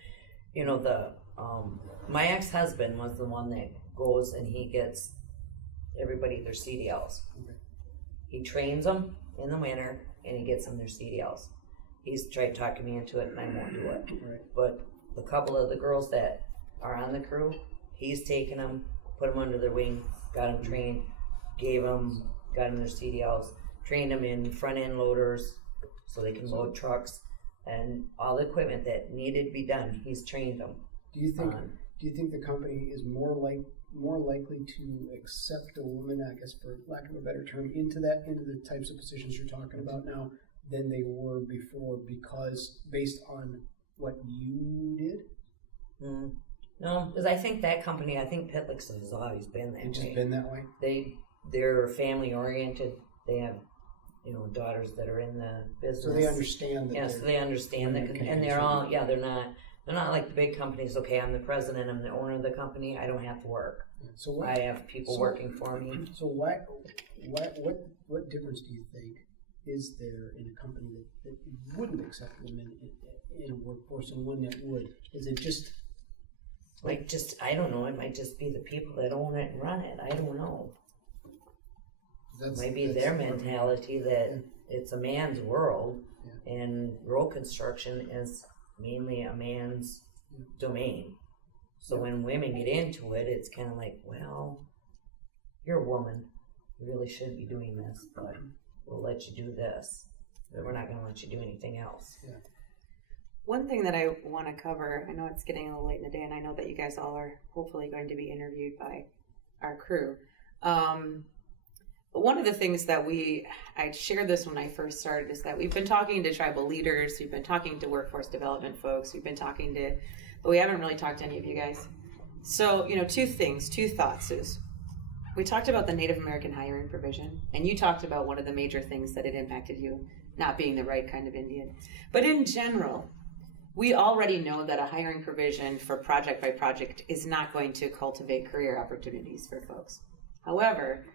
my ex-husband was the one that goes and he gets everybody their CDLs. Okay. He trains them in the winter and he gets them their CDLs. He's tried talking me into it and I won't do it. Right. But the couple of the girls that are on the crew, he's taken them, put them under their wing, got them trained, got them their CDLs, trained them in front end loaders so they can load trucks and all the equipment that needed to be done. He's trained them. Do you think the company is more likely to accept a woman, I guess for lack of a better term, into the types of positions you're talking about now than they were before, because based on what you did? No, because I think that company, Pitlick's has always been that way. It's just been that way? They're family oriented. They have, daughters that are in the business. So they understand that. Yeah, so they understand that, and they're all, they're not like the big companies. Okay, I'm the president, I'm the owner of the company. I don't have to work. So I have people working for me. So what difference do you think is there in a company that wouldn't accept women in a workforce and one that would? Is it just? I don't know. It might just be the people that own it and run it. I don't know. Maybe their mentality that it's a man's world, and road construction is mainly a man's domain. So when women get into it, it's kind of like, well, you're a woman. You really shouldn't be doing this, but we'll let you do this. But we're not going to let you do anything else. Yeah. One thing that I want to cover, I know it's getting a little late in the day, and I know that you guys all are hopefully going to be interviewed by our crew. But one of the things that I shared this when I first started, is that we've been talking to tribal leaders, we've been talking to workforce development folks, but we haven't really talked to any of you guys. So, two thoughts is, we talked about the Native American hiring provision, and you talked about one of the major things that it impacted you, not being the right kind of Indian. But in general, we already know that a hiring provision for project by project is not going to cultivate career opportunities for folks. However,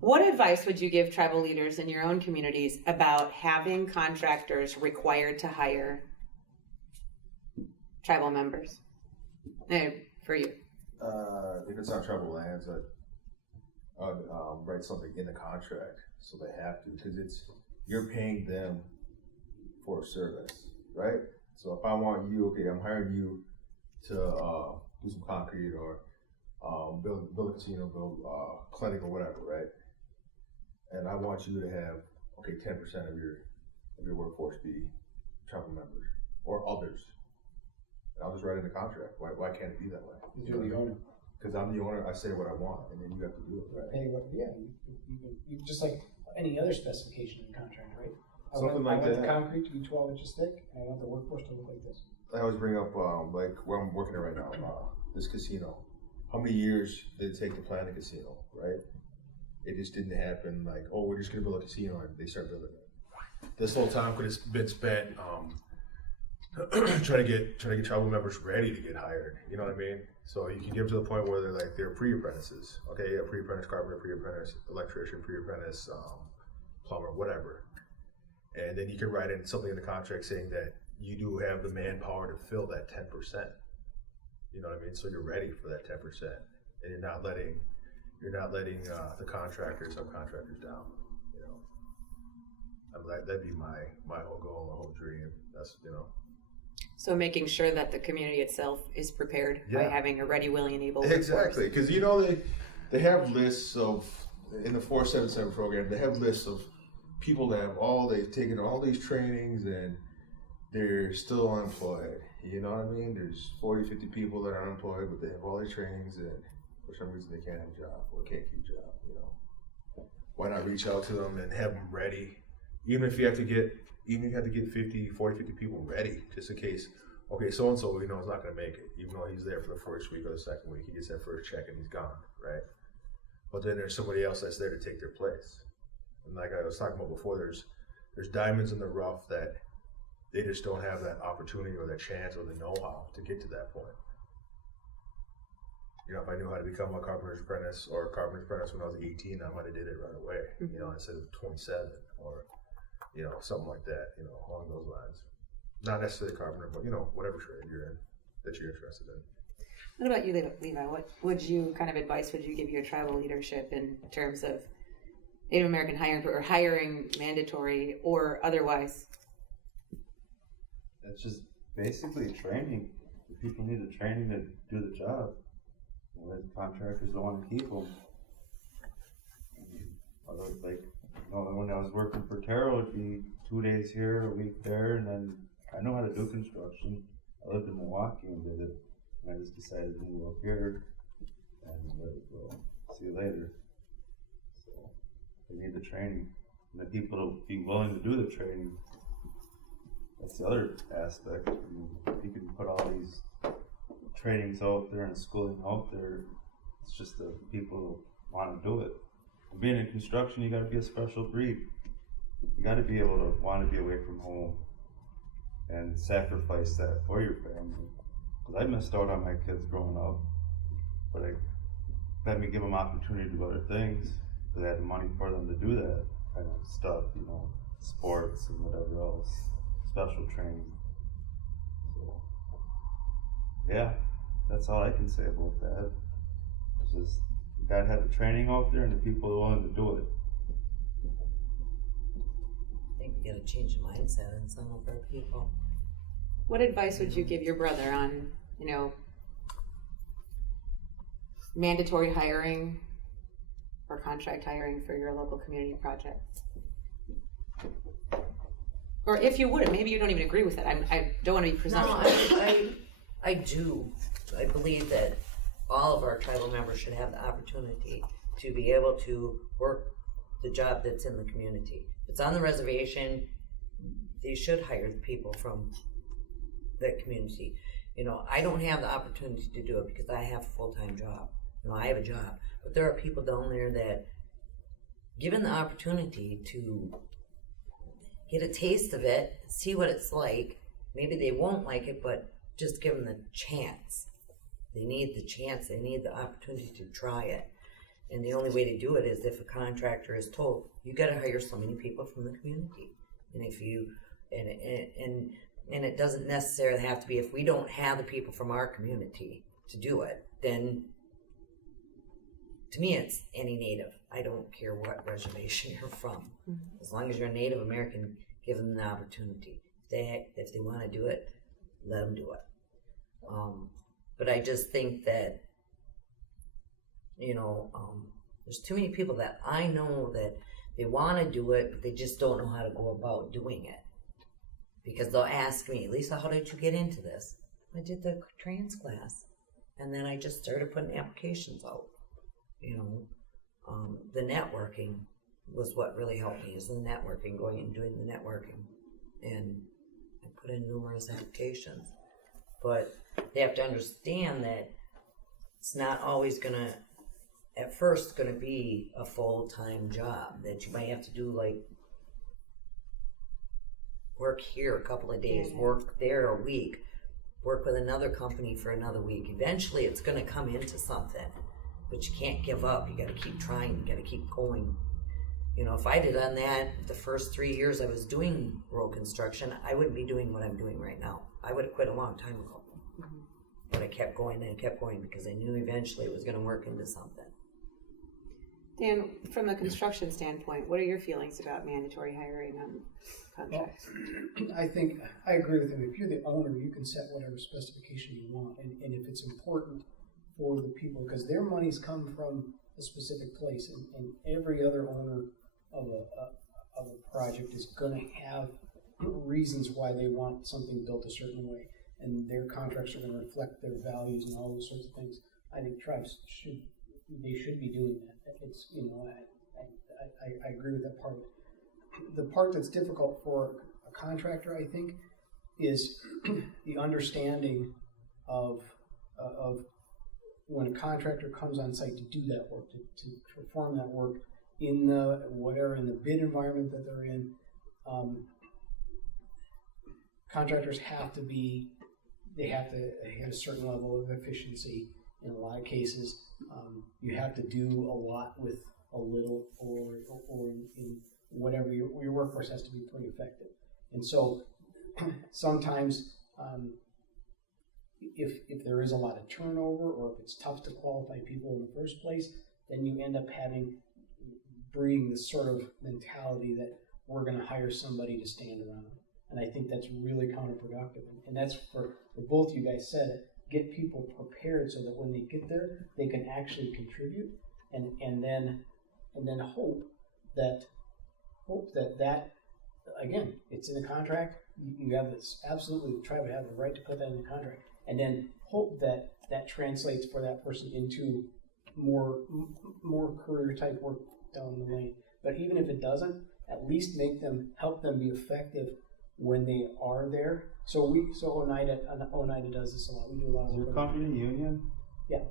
what advice would you give tribal leaders in your own communities about having contractors required to hire tribal members? For you. If it's on tribal lands, I'd write something in the contract so they have to, because you're paying them for a service, right? So if I want you, okay, I'm hiring you to do some concrete or build a casino, build a clinic or whatever, right? And I want you to have 10% of your workforce be tribal members or others. And I'll just write in the contract. Why can't it be that way? You're the owner. Because I'm the owner. I say what I want, and then you have to do it, right? You just like any other specification in the contract, right? I Something want like that. The concrete to be 12 inches thick, and I want the workforce to look like this. I always bring up like where I'm working at right now, this casino. How many years did it take to plan a casino, right? It just didn't happen like, oh, we're just gonna build a casino and they start building it. This whole time could have been spent trying to get tribal members ready to get hired. You know what I mean? So you can get them to the point where they're pre-apprentices. Okay, yeah, pre-apprentice carpenter, pre-apprentice electrician, pre-apprentice plumber, whatever. And then you can write in something in the contract saying that you do have the manpower to fill that 10%. You know what I mean? So you're ready for that 10%, and you're not letting the contractors, subcontractors down. You know, that'd be my whole goal, my whole dream. That's So making sure that the community itself is prepared by having a ready, willing, and able workforce. Exactly, because they have lists of, in the 477 program, they have lists of people that they've taken all these trainings and they're still unemployed. You know what I mean? There's 40, 50 people that are unemployed, but they have all these trainings and for some reason they can't have a job or can't keep a job, you know. Why not reach out to them and have them ready? Even if you have to get 50, 40, 50 people ready, just in case, okay, so and so we know is not going to make it, even though he's there for the first week or the second week. He gets that first check and he's gone, right? But then there's somebody else that's there to take their place. And like I was talking about before, there's diamonds in the rough that they just don't have that opportunity or that chance or the know-how to get to that point. You know, if I knew how to become a carpenter's apprentice or a carpenter's apprentice when I was 18, I might have did it right away, you know, instead of 27 or, you know, something like that, you know, along those lines. Not necessarily carpenter, but, you know, whatever trade you're in, that you're interested in. What about you, Levi? What kind of advice would you give your tribal leadership in terms of Native American hiring mandatory or otherwise? It's just basically training. The people need the training to do the job. You know, the contractors don't want to keep them. Like, you know, when I was working for Terrell, it'd be 2 days here, a week there, and then I know how to do construction. I lived in Milwaukee and did it. And I just decided to move up here and let it go. See you later. So they need the training. And the people to be willing to do the training. That's the other aspect. I mean, you can put all these trainings out there and schooling out there. It's just the people who want to do it. And being in construction, you got to be a special breed. You got to be able to want to be away from home and sacrifice that for your family. Because I missed out on my kids growing up, but I let me give them opportunity to do other things. Because I had the money for them to do that kind of stuff, you know, sports and whatever else, special training. So, yeah, that's all I can say about that. It's just, you gotta have the training out there and the people are willing to do it. I think we gotta change the mindset in some of our people. What advice would you give your brother on, you know, mandatory hiring or contract hiring for your local community projects? Or if you wouldn't, maybe you don't even agree with it. I don't want to be presumptuous. No, I do. I believe that all of our tribal members should have the opportunity to be able to work the job that's in the community. If it's on the reservation, they should hire the people from that community. You know, I don't have the opportunity to do it because I have a full-time job. You know, I have a job. But there are people down there that, given the opportunity to get a taste of it, see what it's like, maybe they won't like it, but just give them the chance. They need the chance. They need the opportunity to try it. And the only way to do it is if a contractor is told, you got to hire so many people from the community. And if you, and it doesn't necessarily have to be, if we don't have the people from our community to do it, then to me it's any Native. I don't care what reservation you're from. As long as you're a Native American, give them the opportunity. If they want to do it, let them do it. But I just think that, you know, there's too many people that I know that they want to do it, but they just don't know how to go about doing it. Because they'll ask me, Lisa, how did you get into this? I did the trans class. And then I just started putting applications out. You know, the networking was what really helped me, is the networking, going and doing the networking. And I put in numerous applications. But they have to understand that it's not always going to, at first, going to be a full-time job. That you might have to do, like, work here a couple of days, work there a week, work with another company for another week. Eventually, it's going to come into something. But you can't give up. You got to keep trying. You got to keep going. You know, if I did on that the first 3 years I was doing road construction, I wouldn't be doing what I'm doing right now. I would have quit a long time ago. But I kept going and kept going because I knew eventually it was going to work into something. Dan, from the construction standpoint, what are your feelings about mandatory hiring on contracts? Well, I think I agree with him. If you're the owner, you can set whatever specification you want, and if it's important for the people, because their money's come from a specific place, and every other owner of a project is going to have reasons why they want something built a certain way, and their contracts are going to reflect their values and all those sorts of things. I think tribes should be doing that. It's, you know, I agree with that part. The part that's difficult for a contractor, I think, is the understanding of when a contractor comes on site to do that work, to perform that work in the bid environment that they're in. Contractors have to hit a certain level of efficiency. In a lot of cases, you have to do a lot with a little, or in whatever your workforce has to be pretty effective. And so sometimes if there is a lot of turnover, or if it's tough to qualify people in the first place, then you end up breeding this sort of mentality that we're going to hire somebody to stand around. And I think that's really counterproductive. And that's for both you guys said it, get people prepared so that when they get there, they can actually contribute, and then hope that again, it's in the contract. You have this, absolutely, the tribe would have the right to put that in the contract, and then hope that translates for that person into more career type work down the lane. But even if it doesn't, at least help them be effective when they are there. So Oneida does this a lot. We do a lot of Is work. your company a union? Yeah.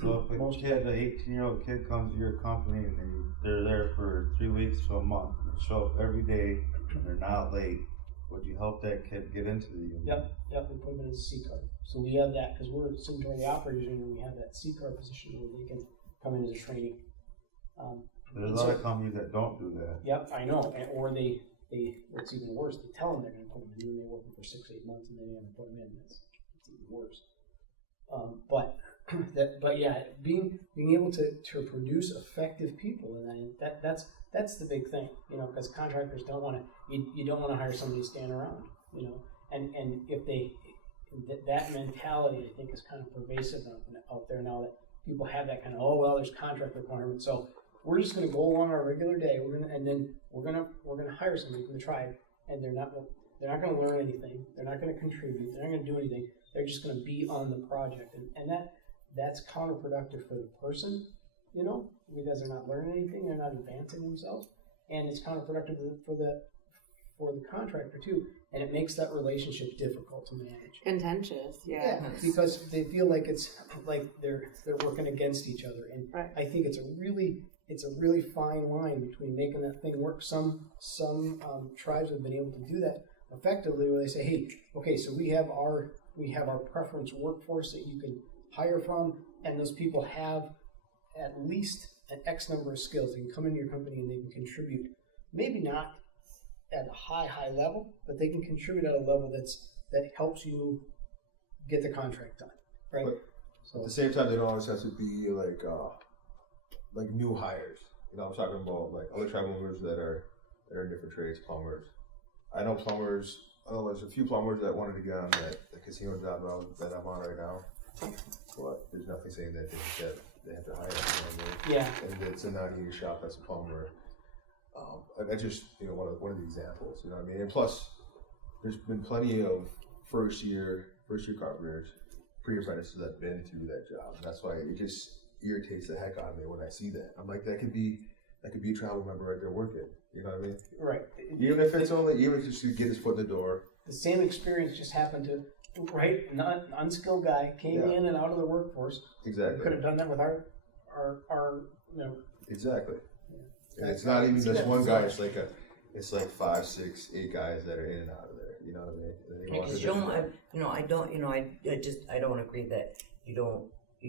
So if an 18-year-old kid comes to your company and they're there for 3 weeks to a month, and they show up every day and they're not late, would you help that kid get into the union? Yep, we put them in as a C-card. So we have that, because we're signatory operators union, we have that C-card position where they can come in as a trainee. There's a lot of companies that don't do that. Yep, I know. Or they what's even worse, they tell them they're going to put them in, and then they work them for 6-8 months, and then they never put them in. It's even worse. But yeah, being able to produce effective people, and that's the big thing, because contractors don't want to. You don't want to hire somebody to stand around, and if that mentality, I think, is kind of pervasive out there now, that people have that kind of, there's contract requirements, so we're just going to go along our regular day. We're gonna hire somebody from the tribe, and they're not going to learn anything. They're not going to contribute. They're not going to do anything. They're just going to be on the project, and that's counterproductive for the person, because they're not learning anything. They're not advancing themselves, and it's counterproductive for the contractor too. And it makes that relationship difficult to manage. Contentious, yeah. Because they feel like it's like they're working against each other, and right. I think it's a really fine line between making that thing work. Some tribes have been able to do that effectively, where they say, hey, okay, so we have our preference workforce that you can hire from, and those people have at least an X number of skills. They can come into your company and they can contribute, maybe not at a high level, but they can contribute at a level that helps you get the contract done, right? But at the same time, they don't always have to be like new hires. I'm talking about like other tribal members that are in different trades, plumbers. I know there's a few plumbers that wanted to get on the casino job that I'm on right now, but there's nothing saying that they have to hire someone. Yeah. And it's a not-eating shop as a plumber. I just, one of the examples, you know what I mean? And plus, there's been plenty of first year carpenters, pre-apprentices that have been through that job. And that's why it just irritates the heck out of me when I see that. I'm like, that could be a travel member right there working. You know what I mean? Right. Even if it's just to get his foot in the door. The same experience just happened to, right? An unskilled guy came in and out of the workforce. Exactly. We could have done that with our Exactly. And it's not even just one guy. It's like 5, 6, 8 guys that are in and out of there. You know what I mean? Because I don't agree that you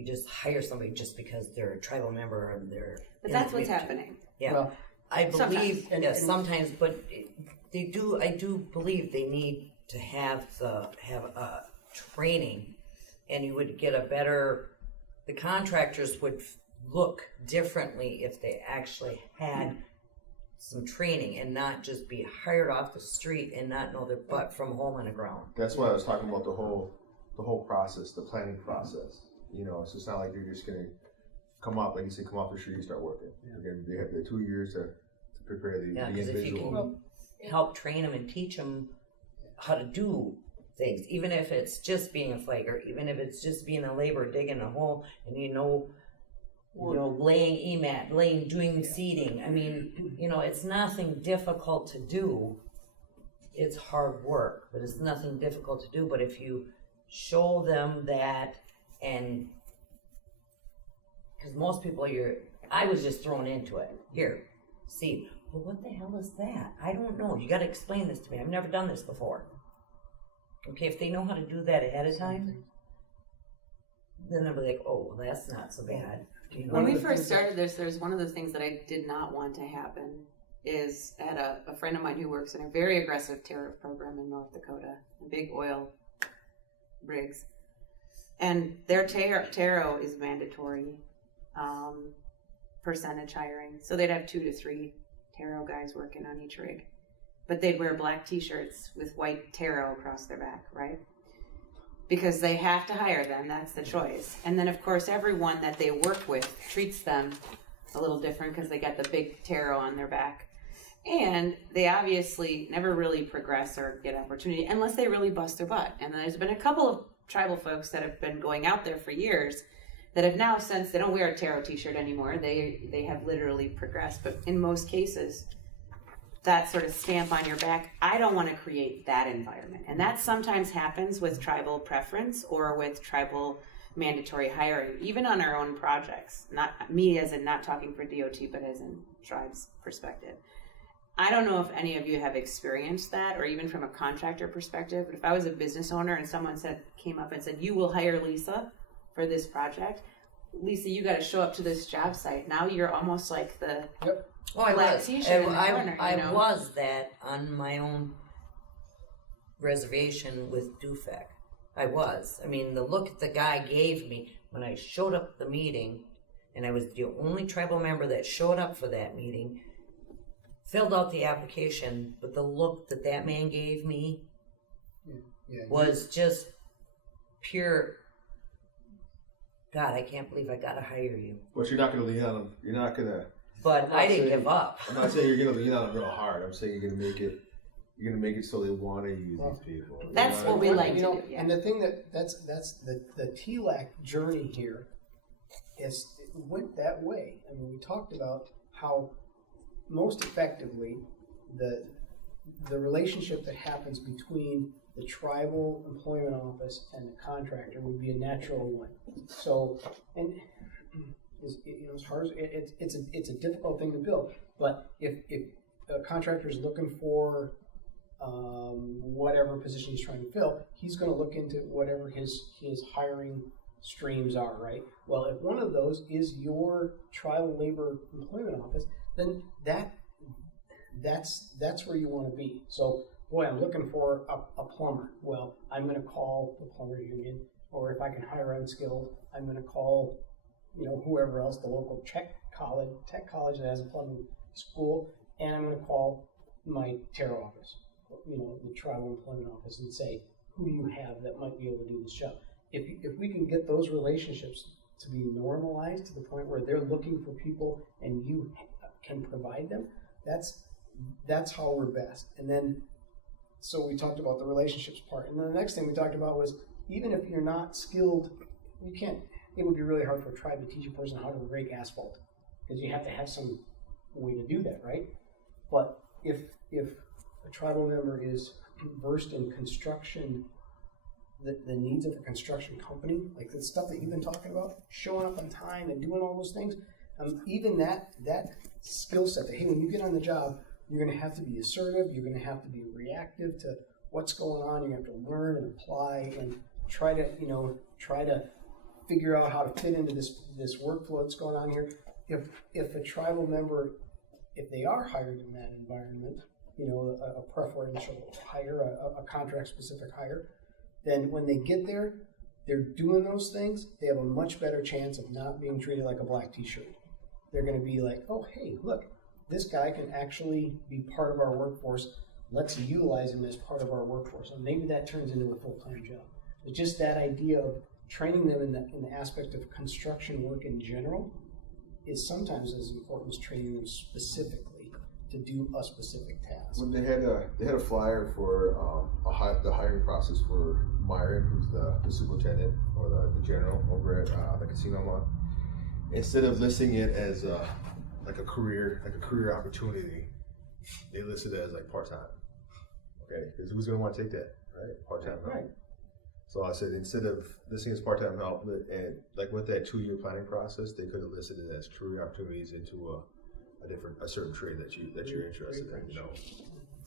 just hire somebody just because they're a tribal member and they're. But that's what's happening. Yeah, well, I believe. sometimes. Sometimes, but they do. I do believe they need to have training, and you would get a better. The contractors would look differently if they actually had some training and not just be hired off the street and not know their butt from hole in the ground. That's why I was talking about the whole process, the planning process. It's just not like you're just gonna come off the street and start working. They have the 2 years to prepare the individual. If you can help train them and teach them how to do things, even if it's just being a flagger, even if it's just being a laborer digging a hole, and laying EMAT, doing seeding. I mean, it's nothing difficult to do. it's hard work, but it's nothing difficult to do. But if you show them that, and because most people I was just thrown into it. Here, see, well, what the hell is that? I don't know. You got to explain this to me. I've never done this before. Okay, if they know how to do that ahead of time, then they'll be like, oh, well, that's not so bad. You know? When we first started this, there's one of the things that I did not want to happen is I had a friend of mine who works in a very aggressive tariff program in North Dakota, big oil rigs. And their taro is mandatory percentage hiring. So they'd have 2 to 3 taro guys working on each rig. But they'd wear black t-shirts with white taro across their back, right? Because they have to hire them, that's the choice. And then of course everyone that they work with treats them a little different because they got the big taro on their back. And they obviously never really progress or get opportunity unless they really bust their butt. And there's been a couple of tribal folks that have been going out there for years that have now, since they don't wear a taro t-shirt anymore, they have literally progressed. But in most cases, that sort of stamp on your back, I don't want to create that environment. And that sometimes happens with tribal preference or with tribal mandatory hiring, even on our own projects. Not me as in not talking for DOT, but as in tribe's perspective. I don't know if any of you have experienced that, or even from a contractor perspective, but if I was a business owner and someone came up and said, you will hire Lisa for this project, Lisa, you got to show up to this job site. Now you're almost like the Oh, I black was. t-shirt in the corner, I you know? was that on my own reservation with DUFEC. I was. I mean, the look the guy gave me when I showed up at the meeting, and I was the only tribal member that showed up for that meeting, filled out the application, but the look that man gave me was just pure, God, I can't believe I gotta hire you. But you're not going to lean on them. You're not going to. But I didn't give up. I'm not saying you're going to lean on them real hard. I'm saying you're going to make it. You're going to make it so they want to use these people. That's what we like to do. Yeah. And the thing that's the TLAC journey here is it went that way. I mean, we talked about how most effectively the relationship that happens between the tribal employment office and the contractor would be a natural one. So, and as hard as it's a difficult thing to build. But if a contractor is looking for whatever position he's trying to fill, he's going to look into whatever his hiring streams are, right? Well, if one of those is your tribal labor employment office, then that's where you want to be. So, boy, I'm looking for a plumber. Well, I'm going to call the plumber union, or if I can hire unskilled, I'm going to call, whoever else, the local tech college that has a plumbing school, and I'm going to call my TARO office, the tribal employment office, and say who you have that might be able to do this job. If we can get those relationships to be normalized to the point where they're looking for people and you can provide them, that's how we're best. And then, so we talked about the relationships part. And then the next thing we talked about was, even if you're not skilled, it would be really hard for a tribe to teach a person how to rake asphalt, because you have to have some way to do that, right? But if a tribal member is versed in construction, the needs of a construction company, like the stuff that you've been talking about, showing up on time and doing all those things, even that skill set that, hey, when you get on the job, you're going to have to be assertive, you're going to have to be reactive to what's going on, you have to learn and apply and try to figure out how to fit into this workflow that's going on here. If a tribal member, if they are hired in that environment, a preferential hire, a contract-specific hire, then when they get there, they're doing those things, they have a much better chance of not being treated like a black t-shirt. They're going to be like, oh, hey, look, this guy can actually be part of our workforce. Let's utilize him as part of our workforce. And maybe that turns into a full-time job. But just that idea of training them in the aspect of construction work in general is sometimes as important as training them specifically to do a specific task. When they had a flyer for the hiring process for Myron, who's the superintendent or the general over at the casino lot, instead of listing it as like a career opportunity, they listed it as like part-time. Okay, because who's going to want to take that, right? Part-time help. Right. So I said instead of listing as part-time help, and like with that 2-year planning process, they could have listed it as career opportunities into a certain trade that you're interested in. You know,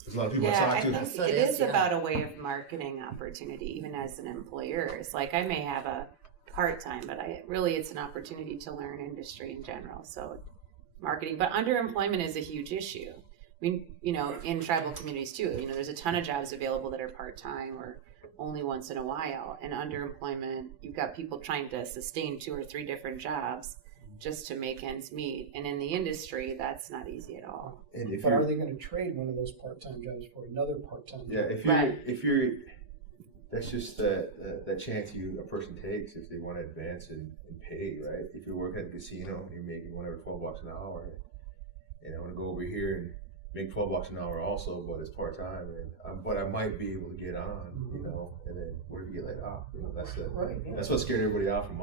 there's a lot of people Yeah, I I talk to. think So it it is, is yeah. about a way of marketing opportunity, even as an employer. It's like I may have a part-time, but it's an opportunity to learn industry in general. So marketing, but underemployment is a huge issue. I mean, you know, in tribal communities too, you know, there's a ton of jobs available that are part-time or only once in a while. And underemployment, you've got people trying to sustain 2 or 3 different jobs just to make ends meet. And in the industry, that's not easy at all. And if But are you're, they going to trade one of those part-time jobs for another part-time yeah, job? if you're, that's just that chance a person takes if they want to advance in pay, right? If you're working at the casino, you're making whatever $12 an hour, and I want to go over here and make $12 an hour also, but it's part time, and but I might be able to get on, you know. And then what if you get laid off? You know, that's what scared everybody off from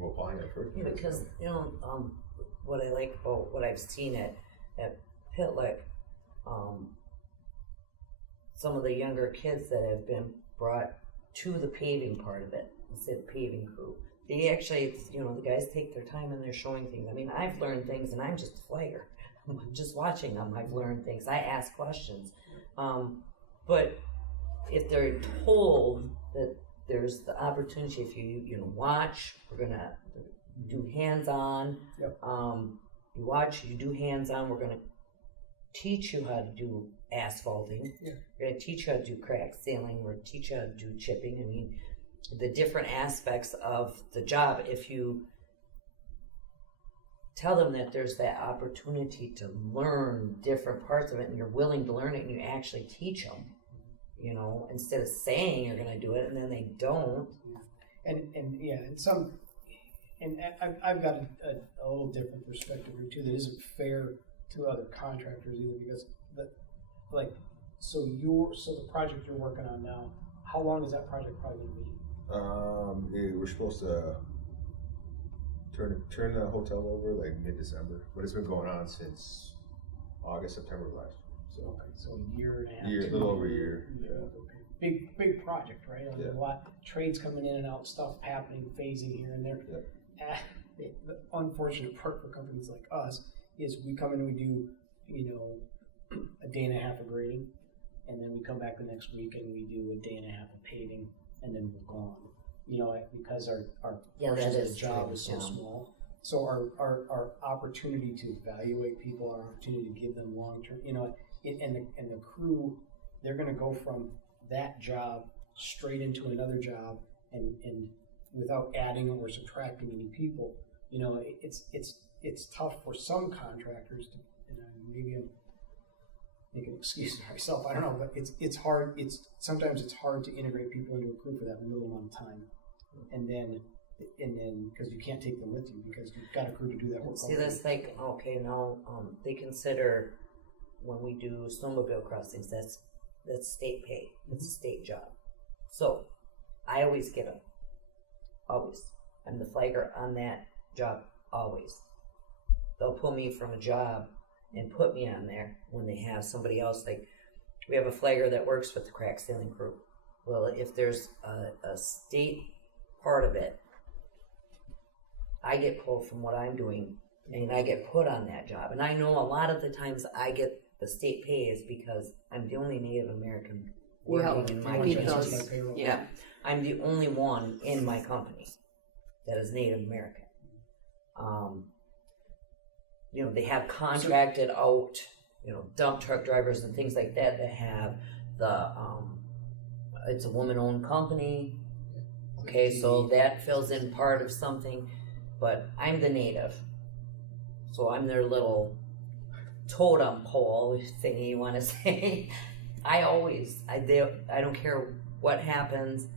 applying at first. Yeah, because what I like about what I've seen at TLAC, some of the younger kids that have been brought to the paving part of it, instead of paving crew, they actually, the guys take their time and they're showing things. I mean, I've learned things, and I'm just a flagger. Just watching them, I've learned things. I ask questions, but if they're told that there's the opportunity, if you watch, we're gonna do hands-on. Yep. You watch, you do hands-on. We're gonna teach you how to do asphalting. Yeah. We're gonna teach you how to do crack sealing. We're gonna teach you how to do chipping. I mean, the different aspects of the job. If you tell them that there's that opportunity to learn different parts of it, and you're willing to learn it, and you actually teach them, instead of saying you're going to do it and then they don't. I've got a little different perspective here too that isn't fair to other contractors either, because the project you're working on now, how long is that project probably going to be? We're supposed to turn the hotel over like mid-December, but it's been going on since August, September of last year. So a year and a half. A little over a year. Yeah. Okay. Big project, right? Yeah. A lot trades coming in and out, stuff happening, phasing here and there. Yeah. The unfortunate part for companies like us is we come in and we do, a day and a half of grading, and then we come back the next week and we do a day and a half of paving, and then we're gone. Because our portions of the job is so small. So our opportunity to evaluate people, our opportunity to give them long term, and the crew, they're going to go from that job straight into another job, and without adding or subtracting any people. It's tough for some contractors to, maybe I'm making an excuse for myself, I don't know, but it's hard. Sometimes it's hard to integrate people into a crew for that little amount of time, and then because you can't take them with you because you've got a crew to do that work. See, that's like, okay, now they consider when we do snowmobile crossings, that's state pay. It's a state job. So I always get them. Always. I'm the flagger on that job, always. They'll pull me from a job and put me on there when they have somebody else. Like, we have a flagger that works with the crack sealing crew. Well, if there's a state part of it, I get pulled from what I'm doing, and I get put on that job. And I know a lot of the times I get the state pay is because I'm the only Native American working in my company. Yeah. I'm the only one in my company that is Native American. They have contracted out, dump truck drivers and things like that have it's a woman-owned company. Okay, so that fills in part of something, but I'm the native. So I'm their little totem pole thing you want to say. I don't care what happens,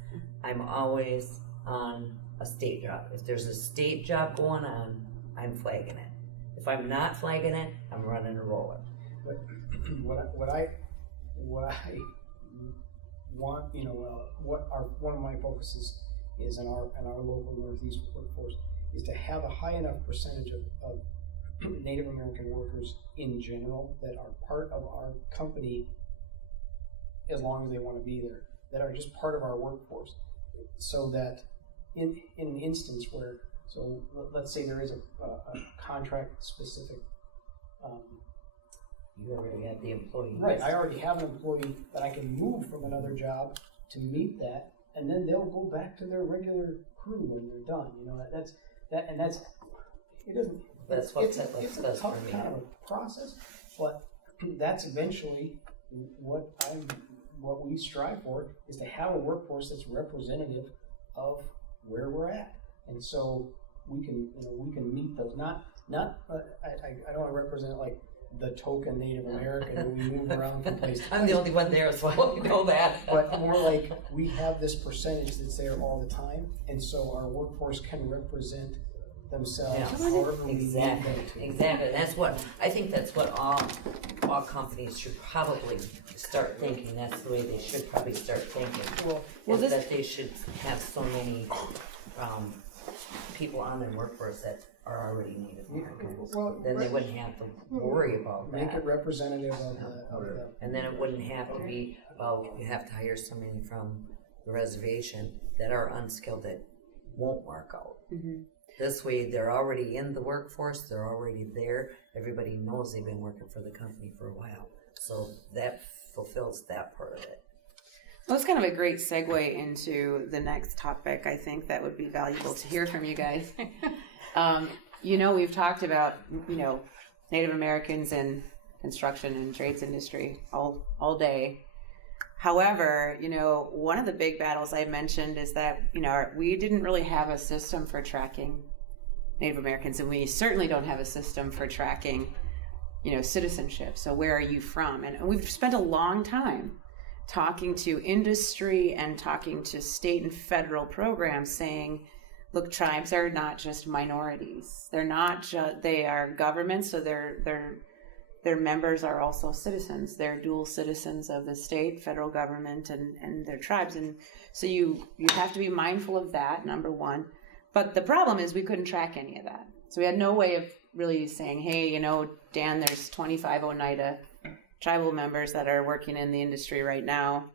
I'm always on a state job. If there's a state job going on, I'm flagging it. If I'm not flagging it, I'm running a roller. But what I want, one of my focuses is in our local Northeast workforce is to have a high enough percentage of Native American workers in general that are part of our company as long as they want to be there, that are just part of our workforce, so that in an instance where, so let's say there is a contract specific. You already have the employee. Right, I already have an employee that I can move from another job to meet that, and then they'll go back to their regular crew when they're done. You know, that's it doesn't. That's what it's a does tough for me. kind of a process, but that's eventually what we strive for, is to have a workforce that's representative of where we're at, and so we can meet those. Not I don't want to represent like the token Native American who we move around from place to place. I'm the only one there, so I don't know that. But more like we have this percentage that's there all the time, and so our workforce can represent themselves however we need them to. Exactly. I think that's what all companies should probably start thinking. That's the way they should probably start thinking. Well, this- that they should have so many people on their workforce that are already Native Americans. Well, Then they wouldn't have to worry about Make that. it representative of the And then it wouldn't have to be, well, you have to hire somebody from the reservation that are unskilled that won't work out. Mm-hmm. This way, they're already in the workforce, they're already there, everybody knows they've been working for the company for a while. So that fulfills that part of it. Well, it's kind of a great segue into the next topic. I think that would be valuable to hear from you guys. We've talked about, Native Americans in construction and trades industry all day. However, one of the big battles I mentioned is that, we didn't really have a system for tracking Native Americans, and we certainly don't have a system for tracking, citizenship. So where are you from? And we've spent a long time talking to industry and talking to state and federal programs saying, look, tribes are not just minorities. They're not just, they are governments, so their members are also citizens. They're dual citizens of the state, federal government, and their tribes. And so you have to be mindful of that, number one. But the problem is we couldn't track any of that. So we had no way of really saying, hey, Dan, there's 25 Oneida tribal members that are working in the industry right now.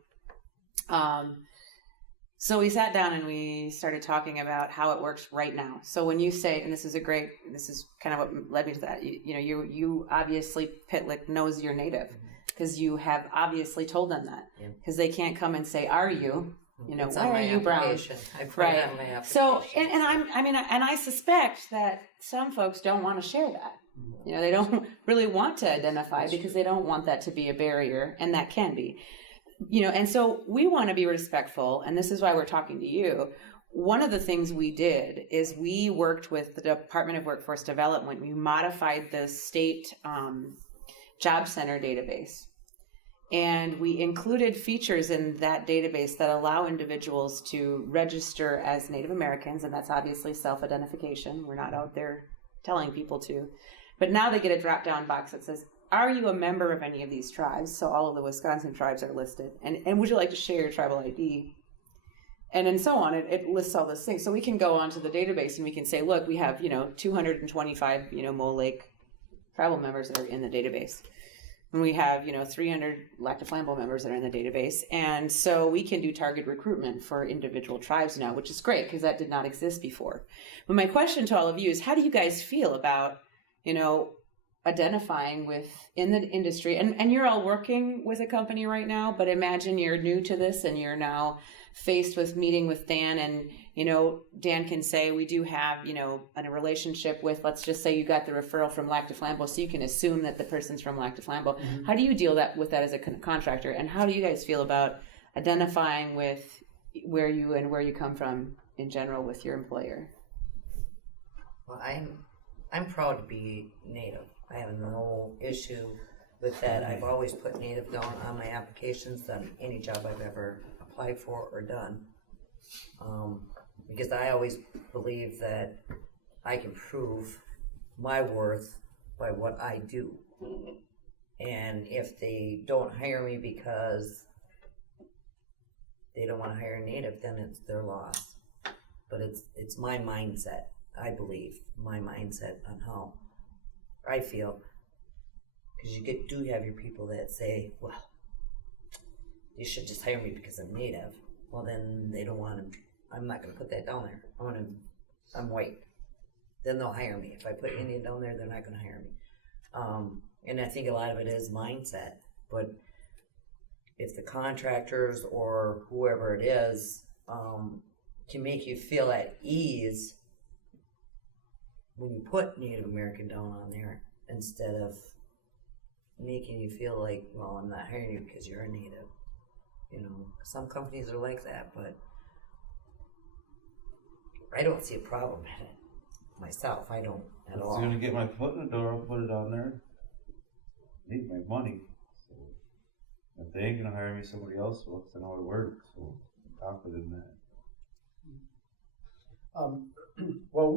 So we sat down and we started talking about how it works right now. So when you say, and this is kind of what led me to that, you obviously, Pitlick knows you're Native because you have obviously told them that, because they can't come and say, are you? It's why on my are you brown? application. I put Right. it on my application. So, and I suspect that some folks don't want to share that. They don't really want to identify because they don't want that to be a barrier, and that can be. And so we want to be respectful, and this is why we're talking to you. One of the things we did is we worked with the Department of Workforce Development. We modified the state job center database, and we included features in that database that allow individuals to register as Native Americans, and that's obviously self-identification. We're not out there telling people to. But now they get a drop-down box that says, are you a member of any of these tribes? So all of the Wisconsin tribes are listed. And would you like to share your tribal ID? And so on. It lists all those things. So we can go onto the database and we can say, look, we have, 225, Mole Lake tribal members that are in the database. And we have, 300 Lac du Flambeau members that are in the database. And so we can do target recruitment for individual tribes now, which is great because that did not exist before. But my question to all of you is, how do you guys feel about, identifying in the industry, and you're all working with a company right now, but imagine you're new to this and you're now faced with meeting with Dan, and Dan can say, we do have a relationship with, let's just say you got the referral from Lac du Flambeau, so you can assume that the person's from Lac du Flambeau. Mm-hmm. How do you deal with that as a contractor, and how do you guys feel about identifying with where you come from in general with your employer? Well, I'm proud to be Native. I have no issue with that. I've always put Native down on my applications on any job I've ever applied for or done. Because I always believe that I can prove my worth by what I do. And if they don't hire me because they don't want to hire a Native, then it's their loss. But it's my mindset, I believe, my mindset on how I feel. Because you do have your people that say, well, you should just hire me because I'm native. Well, then they don't want to. I'm not going to put that down there. I'm white. Then they'll hire me. If I put Indian down there, they're not going to hire me. And I think a lot of it is mindset. But if the contractors or whoever it is can make you feel at ease when you put Native American down on there, instead of making you feel like, well, I'm not hiring you because you're a native. You know, some companies are like that, but I don't see a problem in it myself. I don't at all. It's gonna get my foot in the door. I'll put it on there. I need my money. So if they ain't gonna hire me, somebody else will, 'cause I know how to work. So I'm confident in that. Well,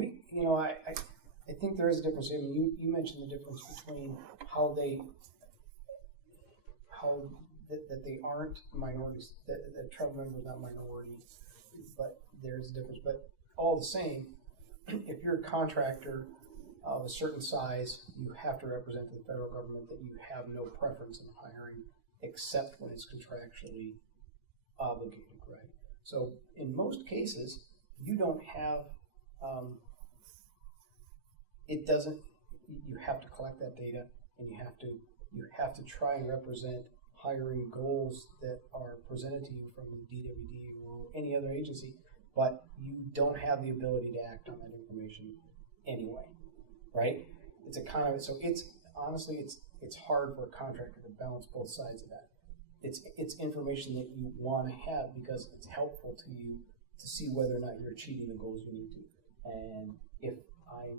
I think there is a difference. I mean, you mentioned the difference between how that they aren't minorities, that tribal members are not minorities, but there's a difference. But all the same, if you're a contractor of a certain size, you have to represent to the federal government that you have no preference in hiring except when it's contractually obligated, right? So in most cases, you don't have, it doesn't, you have to collect that data, and you have to try and represent hiring goals that are presented to you from the DWD or any other agency, but you don't have the ability to act on that information anyway, right? It's a kind of, so it's honestly, it's hard for a contractor to balance both sides of that. It's information that you want to have because it's helpful to you to see whether or not you're achieving the goals you need to. And if I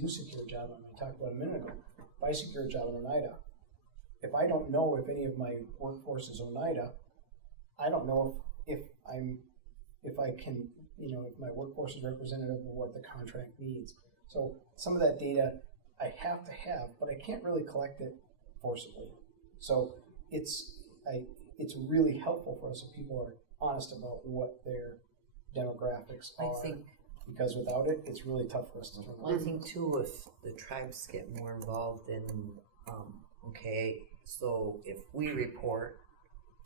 do secure a job, and I talked about a minute ago, if I secure a job in Oneida, if I don't know if any of my workforce is Oneida, I don't know if I can, if my workforce is representative of what the contract needs. So some of that data I have to have, but I can't really collect it forcibly. So it's really helpful for us if people are honest about what their demographics are. I think, because without it, it's really tough for us to turn I around. think too, if the tribes get more involved in, okay, so if we report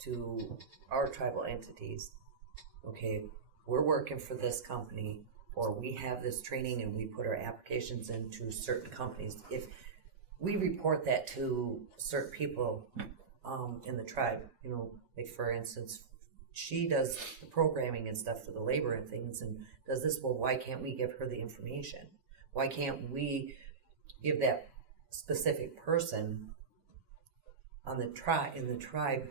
to our tribal entities, okay, we're working for this company, or we have this training and we put our applications into certain companies. If we report that to certain people in the tribe, like for instance, she does the programming and stuff for the labor and things and does this, well, why can't we give her the information? Why can't we give that specific person on the in the tribe,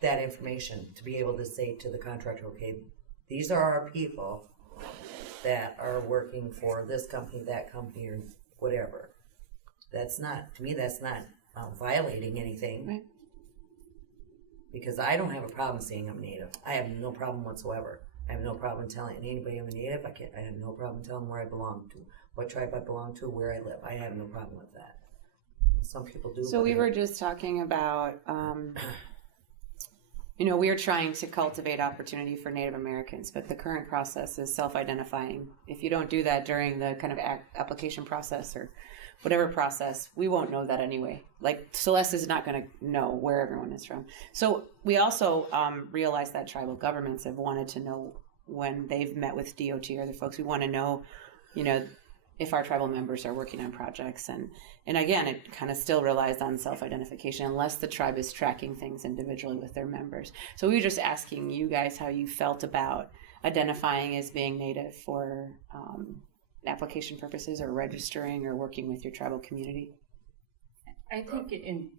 that information to be able to say to the contractor, okay, these are our people that are working for this company, that company, or whatever. That's not, to me, that's not violating anything. Right. Because I don't have a problem saying I'm Native. I have no problem whatsoever. I have no problem telling anybody I'm a Native. I have no problem telling where I belong to, what tribe I belong to, where I live. I have no problem with that. Some people do. So we were just talking about, we are trying to cultivate opportunity for Native Americans, but the current process is self-identifying. If you don't do that during the kind of application process or whatever process, we won't know that anyway. Like Celeste is not going to know where everyone is from. So we also realize that tribal governments have wanted to know when they've met with DOT or other folks. We want to know, if our tribal members are working on projects. And again, it kind of still relies on self-identification unless the tribe is tracking things individually with their members. So we were just asking you guys how you felt about identifying as being Native for application purposes or registering or working with your tribal community. I think in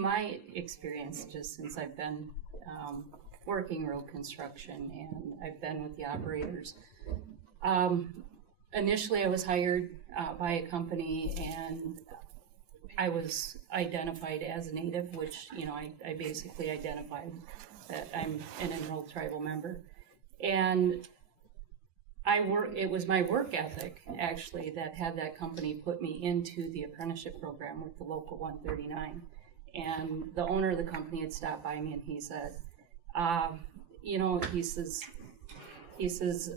my experience, just since I've been working road construction and I've been with the operators, initially I was hired by a company and I was identified as a Native, which, I basically identified that I'm an enrolled tribal member. And it was my work ethic, actually, that had that company put me into the apprenticeship program with the local 139. And the owner of the company had stopped by me and he said, he says,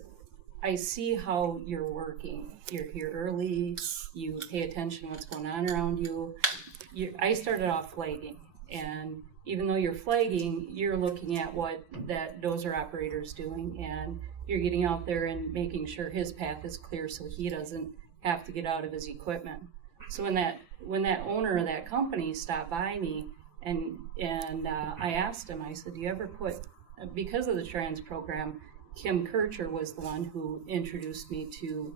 I see how you're working. You're here early. You pay attention to what's going on around you. I started off flagging, and even though you're flagging, you're looking at what that dozer operator's doing, and you're getting out there and making sure his path is clear so he doesn't have to get out of his equipment. So when that owner of that company stopped by me, and I asked him, I said, do you ever put, because of the trans program, Kim Kircher was the one who introduced me to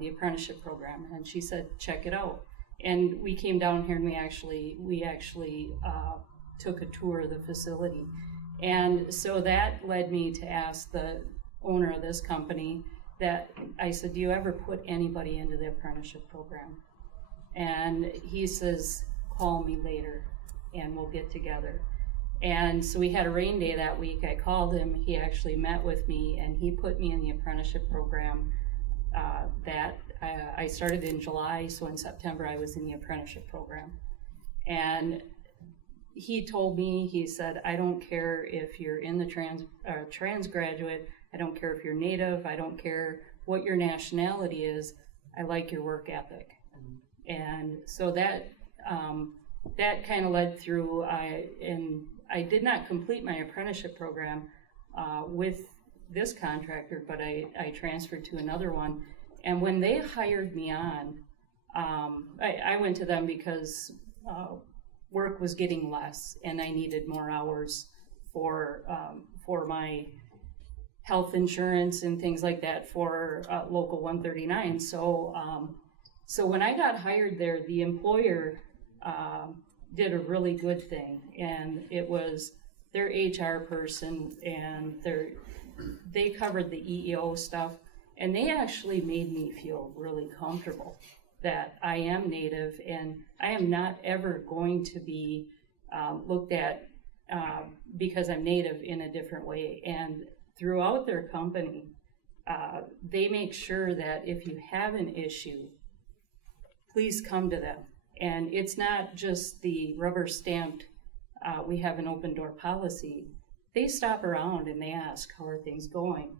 the apprenticeship program, and she said, check it out. And we came down here and we actually took a tour of the facility. And so that led me to ask the owner of this company that, I said, do you ever put anybody into the apprenticeship program? And he says, call me later and we'll get together. And so we had a rain day that week. I called him, he actually met with me, and he put me in the apprenticeship program that I started in July, so in September I was in the apprenticeship program. And he told me, he said, I don't care if you're in the trans graduate, I don't care if you're Native, I don't care what your nationality is, I like your work ethic. And so that kind of led through, I did not complete my apprenticeship program with this contractor, but I transferred to another one. And when they hired me on, I went to them because work was getting less and I needed more hours for my health insurance and things like that for Local 139. So when I got hired there, the employer did a really good thing, and it was their HR person, and they covered the EEO stuff, and they actually made me feel really comfortable that I am Native and I am not ever going to be looked at because I'm Native in a different way. And throughout their company, they make sure that if you have an issue, please come to them. And it's not just the rubber stamped, we have an open door policy. They stop around and they ask, how are things going?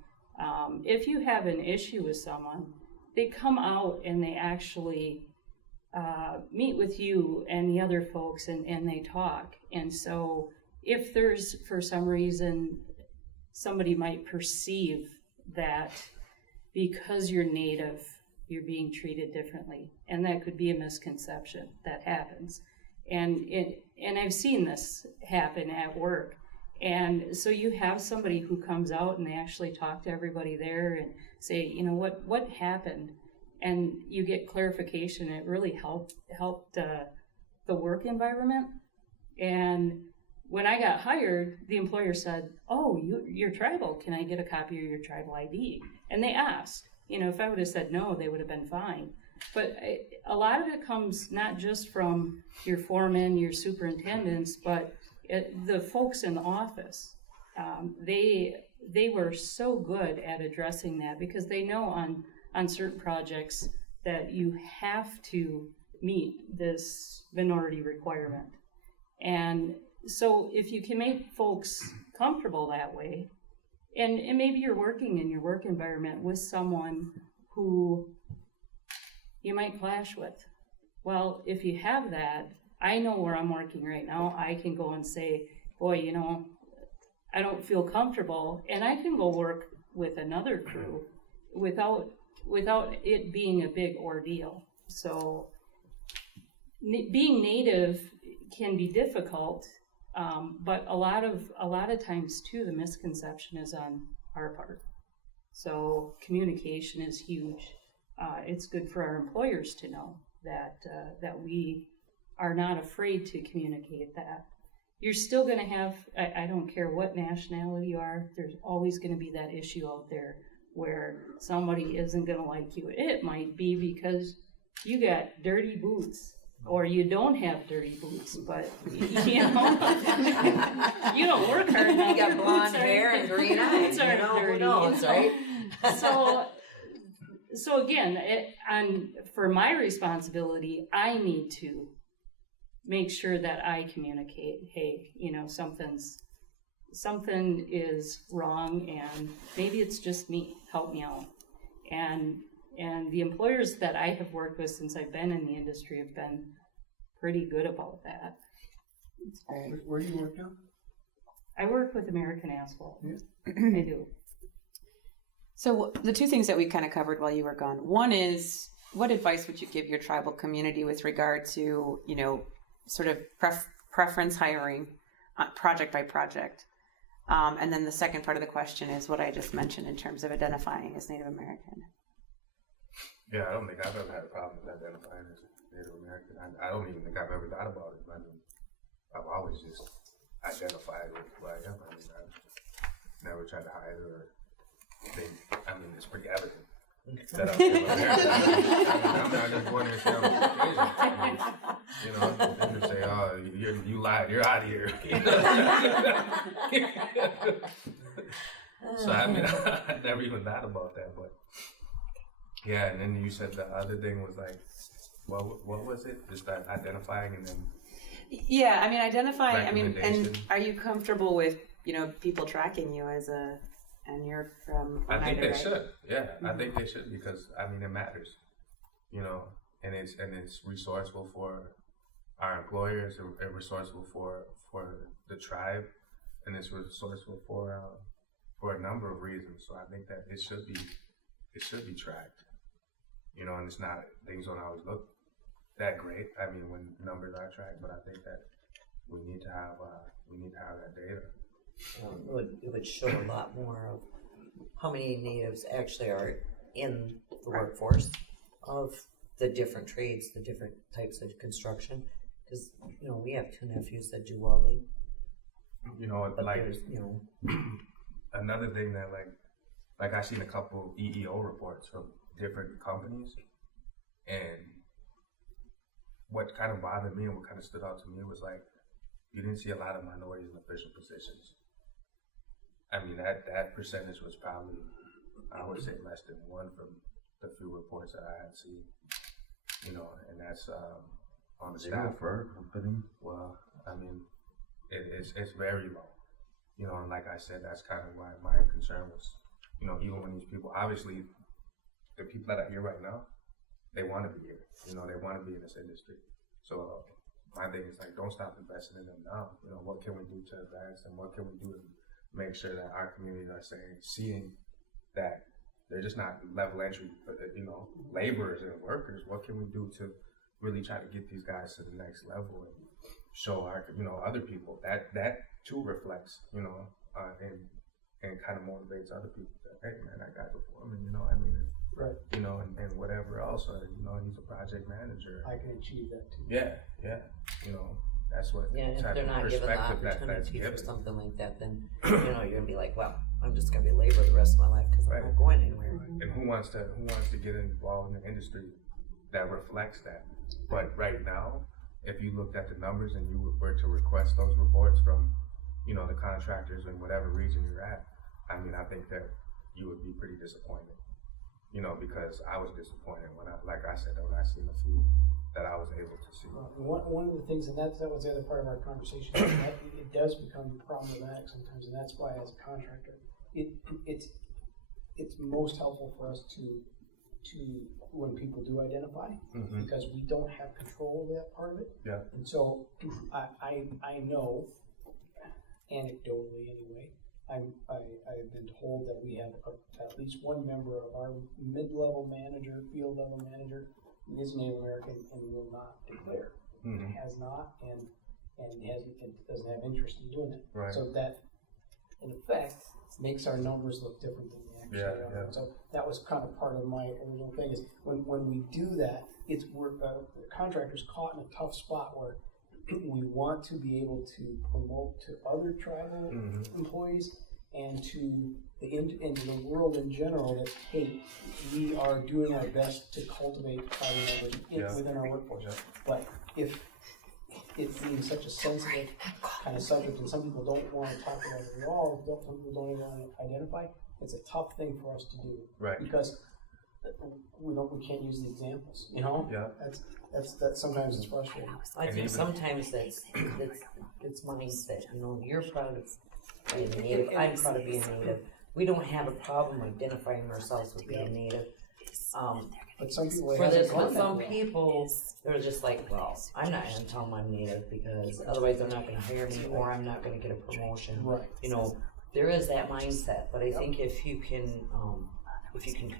If you have an issue with someone, they come out and they actually meet with you and the other folks and they talk. And so if there's, for some reason, somebody might perceive that because you're Native, you're being treated differently, and that could be a misconception that happens, and I've seen this happen at work. And so you have somebody who comes out and they actually talk to everybody there and say, you know, what happened, and you get clarification. It really helped the work environment. And when I got hired, the employer said, oh, you're tribal, can I get a copy of your tribal ID? And they asked. You know, if I would have said no, they would have been fine. But a lot of it comes not just from your foreman, your superintendents, but the folks in the office. They were so good at addressing that because they know on certain projects that you have to meet this minority requirement. And so if you can make folks comfortable that way, and maybe you're working in your work environment with someone who you might clash with. Well, if you have that, I know where I'm working right now. I can go and say, boy, you know, I don't feel comfortable, and I can go work with another crew without it being a big ordeal. So being Native can be difficult. But a lot of times too, the misconception is on our part. So communication is huge. It's good for our employers to know that we are not afraid to communicate that. You're still going to have, I don't care what nationality you are, there's always going to be that issue out there where somebody isn't going to like you. It might be because you got dirty boots, or you don't have dirty boots, but you know, you don't work hard enough. You got blonde hair and green eyes. You know, Who knows, right? So again, for my responsibility, I need to make sure that I communicate. Hey, you know, something is wrong, and maybe it's just me. Help me out. And the employers that I have worked with since I've been in the industry have been pretty good about that. Where do you work now? I work with American Asphalt. Yeah. I do. So the two things that we kind of covered while you were gone. One is, what advice would you give your tribal community with regard to, you know, sort of preference hiring, project by project? And then the second part of the question is what I just mentioned in terms of identifying as Native American. Yeah, I don't think I've ever had a problem with identifying as Native American. I don't even think I've ever thought about it. I mean, I've always just identified with who I am. I mean, I've never tried to hide or think. I mean, it's pretty evident that I'm Native American. I'm not just going there and say I'm Caucasian. You know, they just say, "Oh, you lied. You're out of here." So I mean, I never even thought about that, but yeah. And then you said the other thing was like, what was it? Just that identifying and then. Yeah, I mean, identifying. I mean, and Recommendation. are you comfortable with, you know, people tracking you as a, and you're from? I think Oneida, they right? should. Yeah, I think they should because I mean it matters, you know, and it's resourceful for our employers, and resourceful for the tribe, and it's resourceful for a number of reasons. So I think that it should be tracked, you know, and it's not, things don't always look that great. I mean, when numbers are tracked, but I think that we need to have that data. It would show a lot more of how many natives actually are in the workforce of the different trades, the different types of construction. Because, you know, we have two nephews that do welding. You know, But like there's, you know, another thing that like I've seen a couple EEO reports from different companies, and what kind of bothered me and what kind of stood out to me was like, you didn't see a lot of minorities in official positions. I mean, that percentage was probably, I would say, less than one from the few reports that I had seen. You know, and that's on the staff. for our company. Well, I mean, it's very low. You know, and like I said, that's kind of why my concern was, you know, even when these people, obviously, the people that are here right now, they want to be here. You know, they want to be in this industry. So my thing is like, don't stop investing in them now. You know, what can we do to advance, and what can we do to make sure that our communities are seeing that they're just not level entry, you know, laborers and workers. What can we do to really try to get these guys to the next level and show our, you know, other people that too reflects, you know, and kind of motivates other people that, hey man, that guy's a foreman, you know, I mean, Right. you know, and whatever else, or, you know, he's a project manager. I can achieve that too. Yeah, you know, that's what yeah, if type they're of not given the perspective that's opportunity for given. something like that, then, you know, you're gonna be like, well, I'm just gonna be a laborer the rest of my life because I'm Right. not going anywhere. And who wants to get involved in the industry that reflects that? But right now, if you looked at the numbers and you were to request those reports from, you know, the contractors in whatever region you're at, I mean, I think that you would be pretty disappointed. You know, because I was disappointed when like I said, when I seen a few that I was able to see. One of the things, and that was the other part of our conversation, is that it does become problematic sometimes, and that's why, as a contractor, it's most helpful for us to when people do identify, because we don't have control of that part of it. Yeah. And so I know, anecdotally anyway, I've been told that we have at least one member of our mid-level manager, field level manager, who is Native American and will not declare. Has not, and doesn't have interest in doing it. Right. So that, in effect, makes our numbers look different than they actually are. Yeah. So that was kind of part of my original thing, is when we do that, the contractor's caught in a tough spot where we want to be able to promote to other tribal employees and to into the world in general that, hey, we are doing our best to cultivate tribal members within our workforce. Yeah. But if it being such a sensitive kind of subject, and some people don't want to talk about it at all, some people don't even want to identify, it's a tough thing for us to do. Right. Because we can't use the examples, you know? Yeah. That's sometimes it's frustrating. I think even- sometimes it's mindset. You know, you're proud of being Native. I'm proud of being Native. We don't have a problem identifying ourselves with being Native. But some people it for hasn't this, gone but that some way. people, they're just like, well, I'm not gonna tell them I'm native because otherwise they're not gonna hire me or I'm not gonna get a promotion. Right. You know, there is that mindset, but I think if you can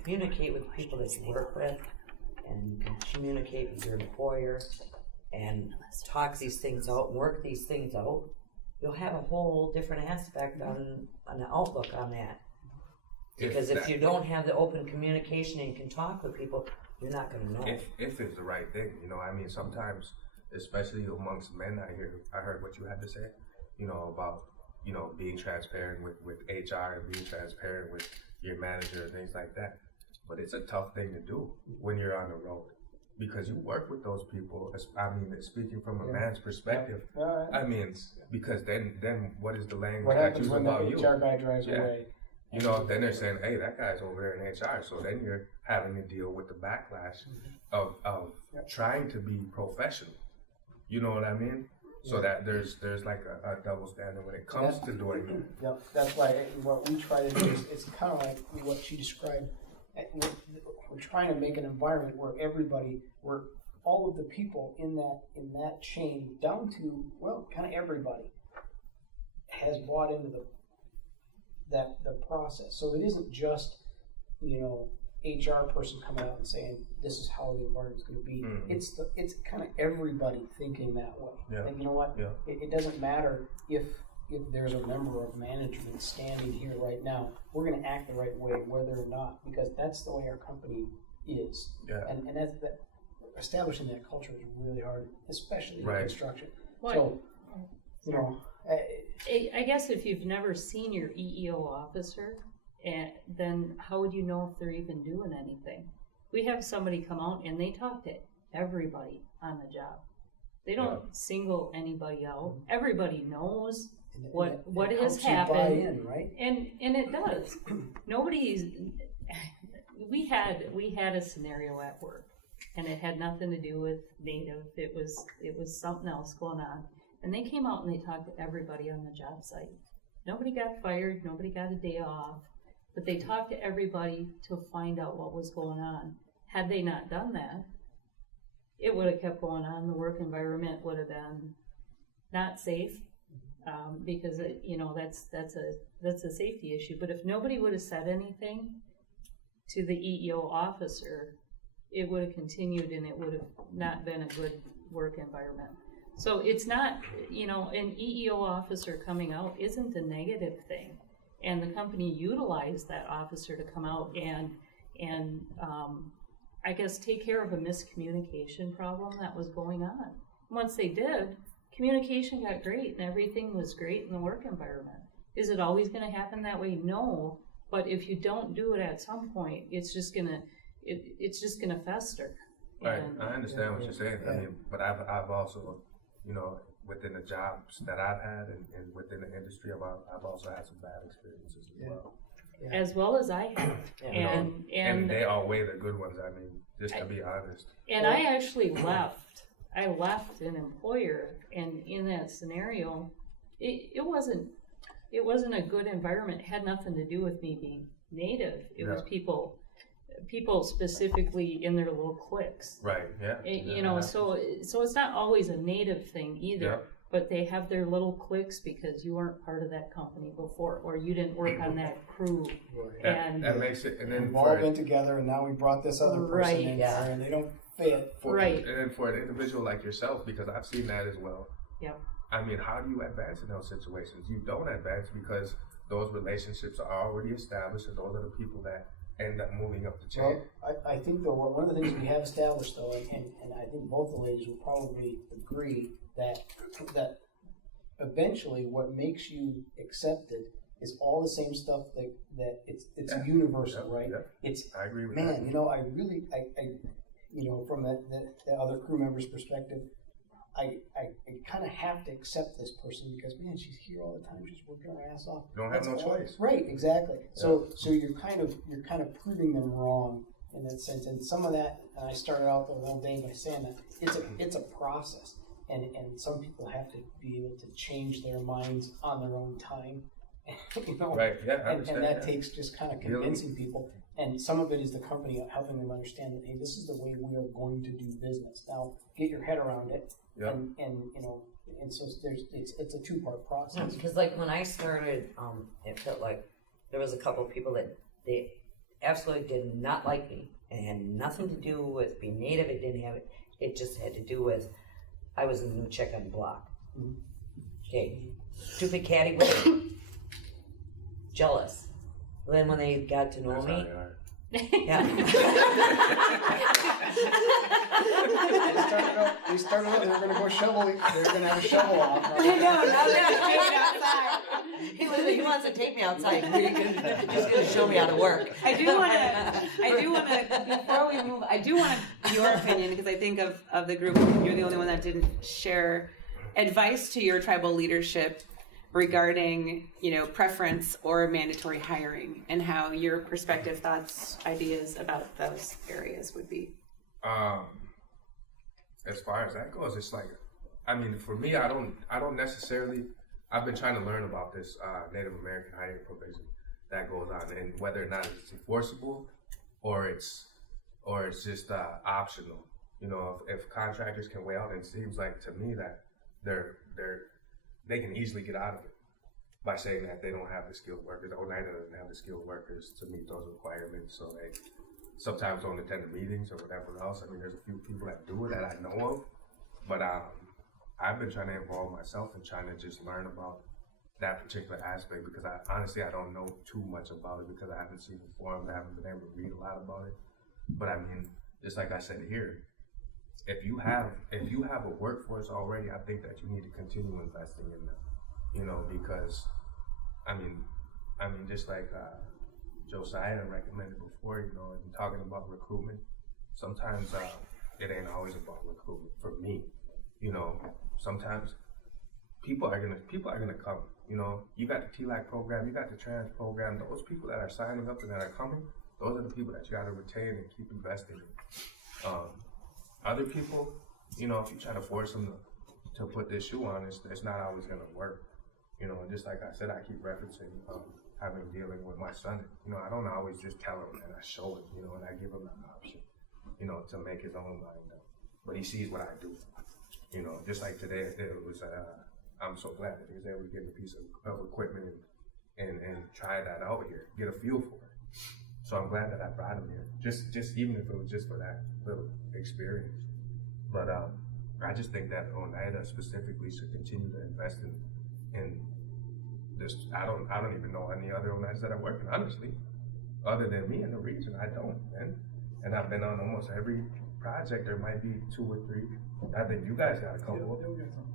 communicate with the people that you work with and you can communicate with your employer and talk these things out and work these things out, you'll have a whole different aspect on the outlook on that. Because if you don't have the open communication and can talk with people, you're not going to know. If it's the right thing, you know, I mean, sometimes, especially amongst men, I heard what you had to say, you know, about, you know, being transparent with HR and being transparent with your manager and things like that. But it's a tough thing to do when you're on the road because you work with those people. I mean, speaking from a man's perspective, I mean, because then what is the language What that happens you when about the you? HR guy drives away? You know, then they're saying, hey, that guy's over there in HR. So then you're having to deal with the backlash of trying to be professional. You know what I mean? So that there's like a double standard when it comes to doing that. Yep, that's why what we try to do is it's kind of like what she described. We're trying to make an environment where where all of the people in that chain, down to kind of everybody, has bought into the process. So it isn't just HR person coming out and saying this is how the environment's going to be. Mm-hmm. It's kind of everybody thinking that way. Yeah. And you know what? Yeah. It doesn't matter if there's a member of management standing here right now. We're going to act the right way, whether or not, because that's the way our company is. Yeah. And that's that. Establishing that culture is really hard, especially in construction. What? So, I guess if you've never seen your EEO officer, then how would you know if they're even doing anything? We have somebody come out and they talk to everybody on the job. They don't single anybody out. Everybody knows what has happened. Buy in, right? And it does. We had a scenario at work, and it had nothing to do with Native. It was something else going on. And they came out and they talked to everybody on the job site. Nobody got fired. Nobody got a day off. But they talked to everybody to find out what was going on. Had they not done that, it would have kept going on. The work environment would have been not safe because that's a safety issue. But if nobody would have said anything to the EEO officer, it would have continued and it would have not been a good work environment. So it's not, an EEO officer coming out isn't a negative thing. And the company utilized that officer to come out and I guess take care of a miscommunication problem that was going on. Once they did, communication got great and everything was great in the work environment. Is it always going to happen that way? No. But if you don't do it at some point, it's just gonna fester. Right. I understand what you're saying. I mean, but I've also, within the jobs that I've had and within the industry, I've also had some bad experiences as well. Yeah. As well as I have. And they outweigh the good ones, I mean, just to be honest. And I actually left. I left an employer, and in that scenario, it wasn't a good environment. It had nothing to do with me being Native. It was people specifically in their little cliques. Right, yeah. So it's not always a Native thing either. Yeah. But they have their little cliques because you weren't part of that company before, or you didn't work on that crew. Right. That makes it, and then we've all been together, and now we brought this other person in there, and they don't fit. Right. And then for an individual like yourself, because I've seen that as well. Yep. I mean, how do you advance in those situations? You don't advance because those relationships are already established, and those are the people that end up moving up the chain. Well, I think though one of the things we have established though, and I think both the ladies will probably agree that eventually what makes you accepted is all the same stuff that it's universal, right? Yeah. It's I agree with that. I from the other crew member's perspective, I kind of have to accept this person because man, she's here all the time. She's working her ass off. You don't have no choice. Right, exactly. Yeah. So you're kind of proving them wrong in that sense. And some of that, and I started out the whole day by saying that it's a process, and some people have to be able to change their minds on their own time. You know, Right, yeah, I and understand that that. takes just kind of convincing people. And some of it is the company helping them understand that, hey, this is the way we are going to do business. Now, get your head around it, Yep. and you know, and so it's a two-part process. Because like when I started, it felt like there was a couple of people that they absolutely did not like me, and it had nothing to do with being native. It didn't have it. It just had to do with I was a new chick on the block. Okay, stupid catty women, jealous. Then when they got to know That's how me, they are. yeah. They started out, they were going to go shoveling. They were going to have a shovel off. I know, now they're taking outside. He wants to take me outside. He's going to show me how to work. I do want to, before we move, I do want your opinion, because I think of the group, you're the only one that didn't share advice to your tribal leadership regarding, preference or mandatory hiring, and how your perspective, thoughts, ideas about those areas would be. As far as that goes, it's like, for me, I don't necessarily. I've been trying to learn about this Native American hiring provision that goes on, and whether or not it's enforceable or it's just optional. If contractors can weigh out, it seems like to me that they can easily get out of it by saying that they don't have the skilled workers. Oneida doesn't have the skilled workers to meet those requirements, so they sometimes don't attend the meetings or whatever else. There's a few people that do it that I know of, but I've been trying to involve myself and trying to just learn about that particular aspect, because I don't know too much about it, because I haven't seen the forums, I haven't been able to read a lot about it. But just like I said here, if you have a workforce already, I think that you need to continue investing in them, because just like Josiah recommended before, in talking about recruitment, sometimes it ain't always about recruitment for me. Sometimes people are gonna come. You got the TLAC program, you got the trans program. Those people that are signing up and that are coming, those are the people that you got to retain and keep investing in. Other people, if you try to force them to put this shoe on, it's not always gonna work. And just like I said, I keep referencing having dealing with my son. I don't always just tell him, and I show him, and I give him an option, to make his own mind up. But he sees what I do. Just like today, it was. I'm so glad that he was able to get a piece of equipment and try that out here, get a feel for it. So I'm glad that I brought him here, just even if it was just for that little experience. But I just think that Oneida specifically should continue to invest in this. I don't even know any other Oneidas that are working, honestly, other than me in the region. I don't, man. And I've been on almost every project. There might be 2 or 3. I think you guys got a couple.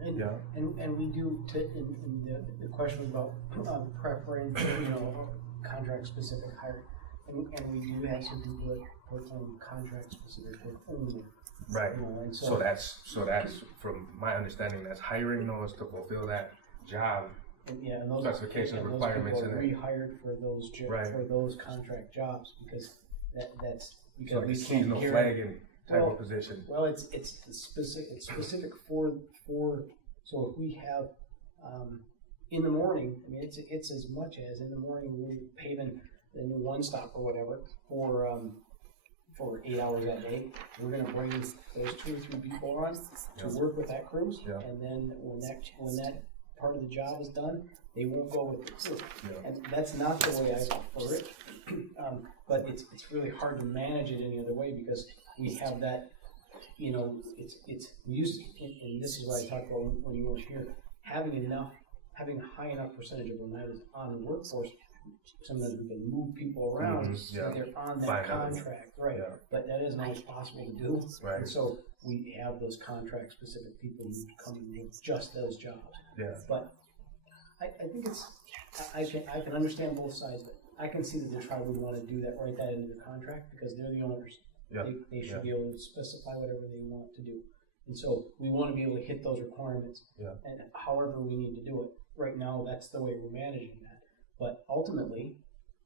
And we do. The question was about preference, contract specific hiring, and we do have some people that work on contract specific work only. Right. And so that's from my understanding, that's hiring those to fulfill that job. And those specifications, requirements, those people are rehired for those for those contract jobs, because that's because so like we a seasonal flagging type of position. Well, it's specific for. So if we have in the morning, it's as much as in the morning we're paving the new one stop or whatever for 8 hours that day. We're going to bring those 2 or 3 people on to work with that crew, and then when that part of the job is done, they won't go with the crew. And that's not the way I prefer it. But it's really hard to manage it any other way, because we have that. It's we used to, and this is what I talked about when you were here, having a high enough percentage of Oneidas on the workforce. Sometimes we can move people around so that they're on that contract, right? Yeah. But that isn't always possible to do. Right. And so we have those contract specific people who come and do just those jobs. Yeah. But I think I can understand both sides. But I can see that the tribe would want to do that, write that into the contract, because they're the owners. Yeah. They should be able to specify whatever they want to do. And so we want to be able to hit those requirements. Yeah. And however we need to do it. Right now, that's the way we're managing that. But ultimately,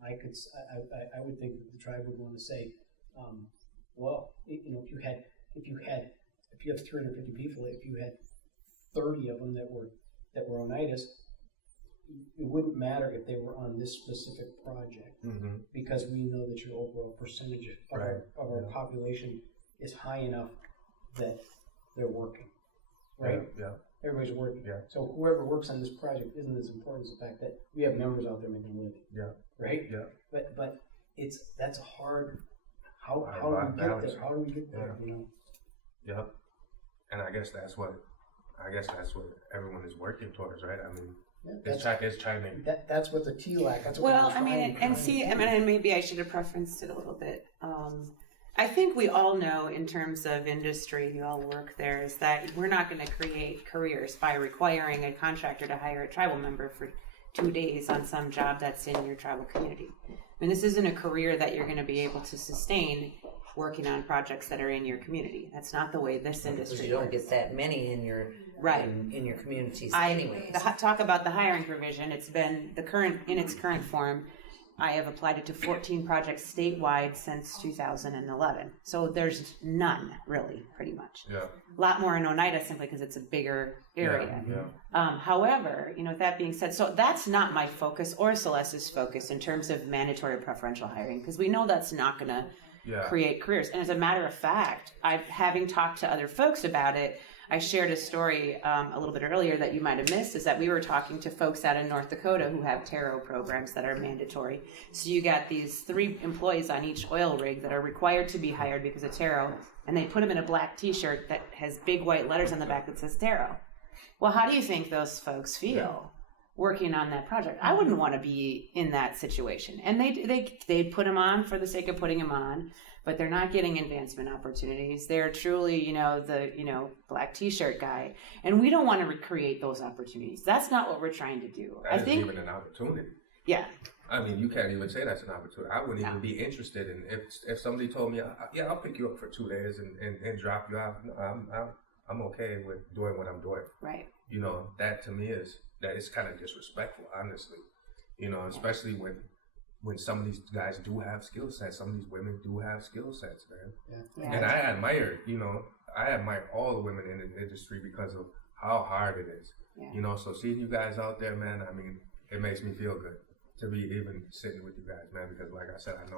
I would think that the tribe would want to say, if you have 350 people, if you had 30 of them that were Oneidas, it wouldn't matter if they were on this specific project, because we know that your overall percentage of our population is high enough that they're working, right? Yeah. Everybody's working. Yeah. So whoever works on this project isn't as important as the fact that we have members out there making a living. Yeah. Right? Yeah. But that's a hard. How Hard do we get balance. there? How do we get there? Yeah. You know. Yep. And I guess that's what everyone is working towards, right? I mean, Yeah, it's trying to. that's what the TLAC. That's what Well, we're I mean, trying and to see, do. I mean, and maybe I should have preferenced it a little bit. I think we all know in terms of industry, you all work there, is that we're not going to create careers by requiring a contractor to hire a tribal member for 2 days on some job that's in your tribal community. I mean, this isn't a career that you're going to be able to sustain working on projects that are in your community. That's not the way this industry Because you don't works. get that many in your Right. in your communities anyways. Talk about the hiring provision. It's been in its current form. I have applied it to 14 projects statewide since 2011. So there's none, really, pretty much. Yeah. A lot more in Oneida simply because it's a bigger area. Yeah. However, with that being said, so that's not my focus or Celeste's focus in terms of mandatory preferential hiring, because we know that's not going to create careers. And as a matter of fact, having talked to other folks about it, I shared a story a little bit earlier that you might have missed, is that we were talking to folks out in North Dakota who have tarot programs that are mandatory. So you got these 3 employees on each oil rig that are required to be hired because of tarot, and they put them in a black t-shirt that has big white letters on the back that says tarot. Well, how do you think those folks feel working on that project? I wouldn't want to be in that situation. And they put them on for the sake of putting them on, but they're not getting advancement opportunities. They're truly, the black t-shirt guy. And we don't want to recreate those opportunities. That's not what we're trying to do. That is even an opportunity. Yeah. I mean, you can't even say that's an opportunity. I wouldn't even be interested in if somebody told me, yeah, I'll pick you up for 2 days and drop you out. No, I'm okay with doing what I'm doing. Right. That to me is kind of disrespectful, honestly. Especially when some of these guys do have skill sets, some of these women do have skill sets, man. Yeah. And I admire all the women in the industry because of how hard it is. Yeah. So seeing you guys out there, man, I mean, it makes me feel good to be even sitting with you guys, man, because like I said, I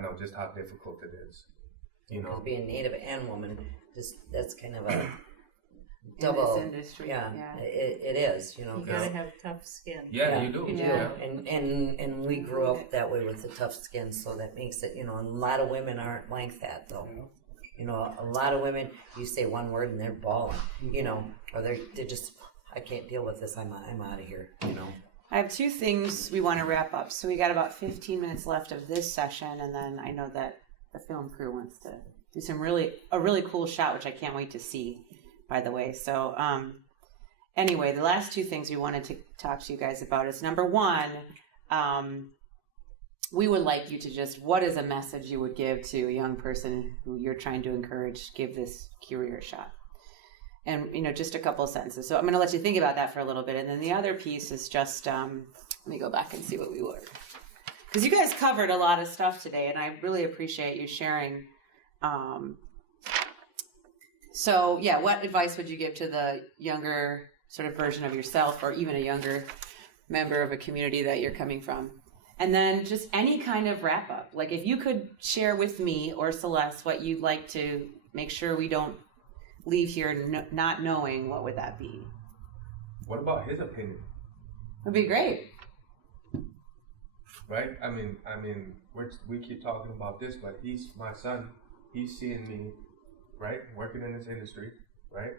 know just how difficult it is. Being Native and woman, that's kind of a In double. this industry. Yeah, it is. You gotta have tough skin. Yeah, you do. Yeah. And we grew up that way with the tough skin, so that makes it. A lot of women aren't like that though. A lot of women, you say one word and they're bawling. Or they're just, I can't deal with this. I'm out of here. I have 2 things we want to wrap up. So we got about 15 minutes left of this session, and then I know that the film crew wants to do a really cool shot, which I can't wait to see, by the way. So anyway, the last 2 things we wanted to talk to you guys about is, number 1, we would like you to what is a message you would give to a young person who you're trying to encourage, give this career a shot? And, just a couple of sentences. So I'm going to let you think about that for a little bit. And then the other piece is just, let me go back and see what we were. Because you guys covered a lot of stuff today, and I really appreciate you sharing. So, what advice would you give to the younger sort of version of yourself, or even a younger member of a community that you're coming from? And then just any kind of wrap up. Like if you could share with me or Celeste what you'd like to make sure we don't leave here not knowing, what would that be? What about his opinion? Would be great. Right? I mean, we keep talking about this, but he's my son. He's seeing me, right, working in this industry, right?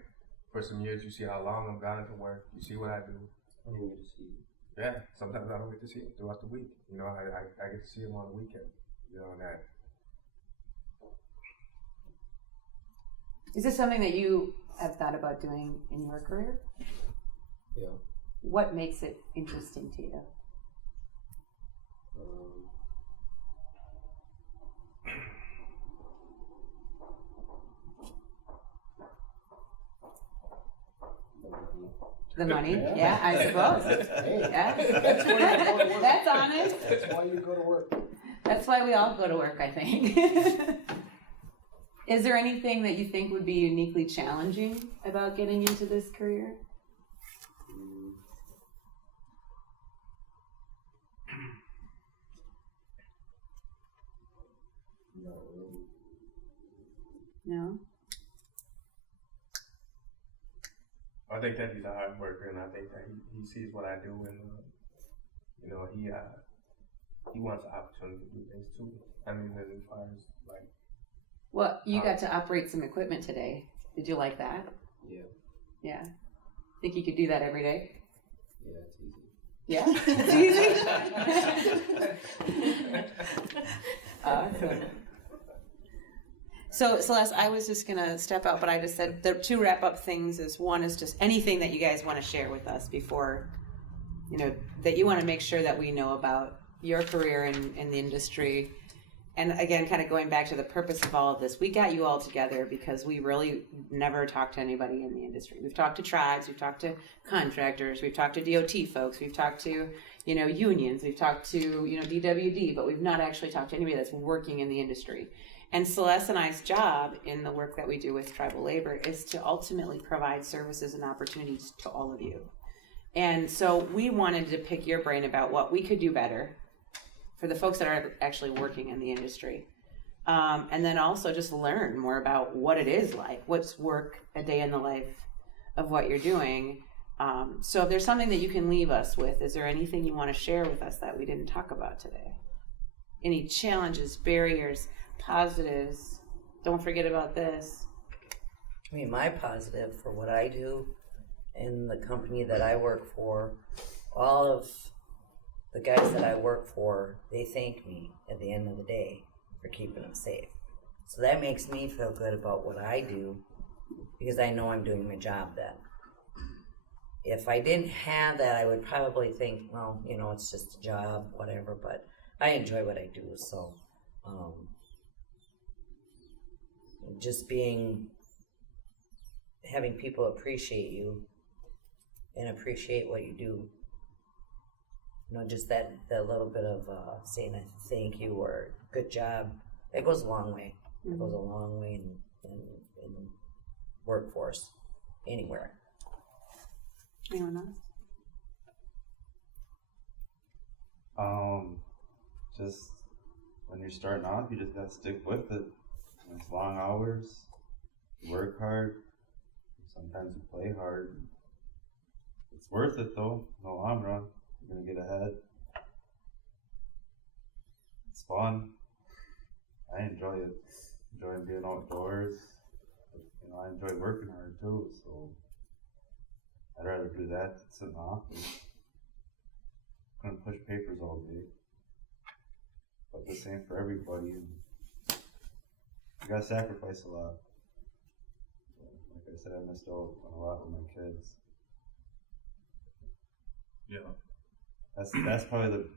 For some years, you see how long I'm gone to work. You see what I do. I don't get to see you. Yeah, sometimes I don't get to see him throughout the week. I get to see him on the weekend. And that. Is this something that you have thought about doing in your career? Yeah. What makes it interesting to you? The money, yeah, I suppose. Hey, Yeah, that's why you go to work. that's honest. That's why you go to work. That's why we all go to work, I think. Is there anything that you think would be uniquely challenging about getting into this career? I think that he's a hard worker, and I think that he sees what I do, and you know, he wants the opportunity to do things too. I mean, as far as like, Well, you got to operate some equipment today. Did you like that? Yeah. Yeah. Think you could do that every day? Yeah, it's easy. Yeah, it's easy. Awesome. So Celeste, I was just gonna step out, but I just said the two wrap up things is one is just anything that you guys want to share with us before, you know, that you want to make sure that we know about your career in the industry. And again, kind of going back to the purpose of all of this, we got you all together because we really never talked to anybody in the industry. We've talked to tribes, we've talked to contractors, we've talked to DOT folks, we've talked to, you know, unions, we've talked to, you know, DWD, but we've not actually talked to anybody that's working in the industry. And Celeste and I's job in the work that we do with tribal labor is to ultimately provide services and opportunities to all of you. And so we wanted to pick your brain about what we could do better for the folks that are actually working in the industry. And then also just learn more about what it is like, what's work a day in the life of what you're doing. So if there's something that you can leave us with, is there anything you want to share with us that we didn't talk about today? Any challenges, barriers, positives? Don't forget about this. I mean, my positive for what I do in the company that I work for, all of the guys that I work for, they thank me at the end of the day for keeping them safe. So that makes me feel good about what I do because I know I'm doing my job then. If I didn't have that, I would probably think, well, you know, it's just a job, whatever, but I enjoy what I do, so just having people appreciate you and appreciate what you do. You know, just that little bit of saying a thank you or good job, it goes a long way. It goes a long way in workforce, anywhere. Anyone else? Just when you're starting off, you just gotta stick with it. It's long hours, you work hard, sometimes you play hard. It's worth it though, in the long run. You're gonna get ahead. It's fun. I enjoy it. Enjoy being outdoors. You know, I enjoy working hard too, so I'd rather do that than sit in the office. Couldn't push papers all day. But the same for everybody. You gotta sacrifice a lot. Like I said, I missed out on a lot with my kids. Yeah. That's probably the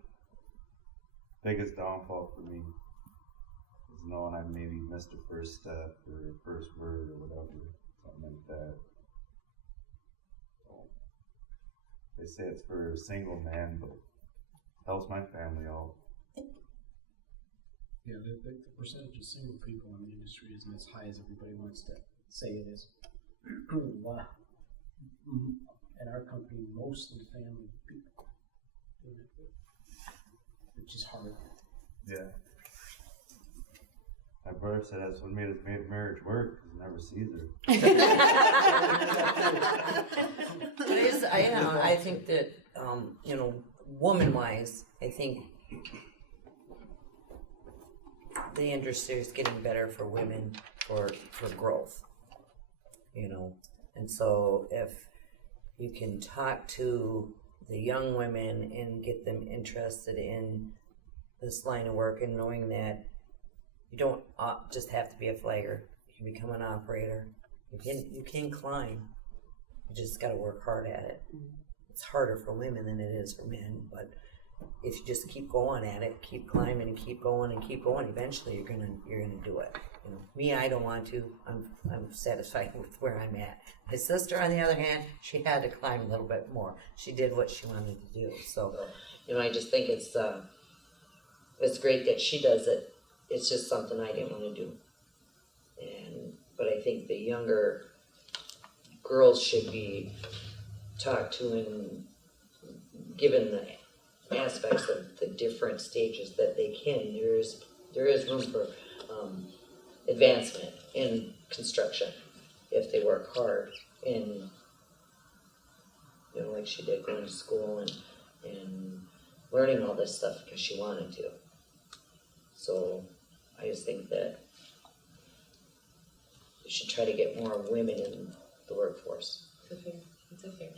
biggest downfall for me. Is knowing I maybe missed a first step or a first word or whatever. Something like that. So, they say it's for a single man, but it helps my family out. Yeah, the percentage of single people in the industry isn't as high as everybody wants to say it is. Wow. In our company, mostly family people, which is hard. yeah. My brother said that's what made his marriage work, because he never sees her. But I think that, you know, woman-wise, I think the industry is getting better for women for growth, you know. And so if you can talk to the young women and get them interested in this line of work and knowing that you don't just have to be a flagger, you can become an operator. You can climb. You just got to work hard at it. It's harder for women than it is for men, but if you just keep going at it, keep climbing and keep going, eventually you're gonna do it. You know, me, I don't want to. I'm satisfied with where I'm at. My sister, on the other hand, she had to climb a little bit more. She did what she wanted to do. So, you know, I just think it's great that she does it. It's just something I didn't want to do. But I think the younger girls should be talked to and given the aspects of the different stages that they can. There is room for advancement in construction if they work hard, and you know, like she did, going to school and learning all this stuff because she wanted to. So I just think that we should try to get more women in the workforce. It's a fair.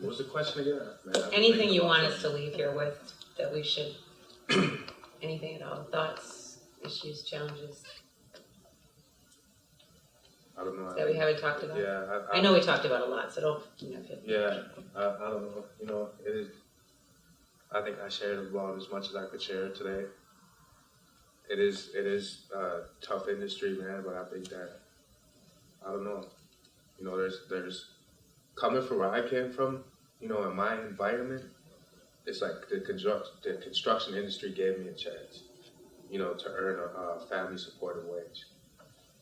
What was the question again? Man, Anything you want us to leave here with that we should, anything at all, thoughts, issues, challenges I don't know. that we haven't talked about? Yeah, I know we talked about a lot, so don't, Yeah, I don't know. You know, it is. I think I shared about as much as I could share today. It is a tough industry, man. But I think that I don't know. You know, there's coming from where I came from. You know, in my environment, it's like the construction industry gave me a chance. You know, to earn a family supportive wage.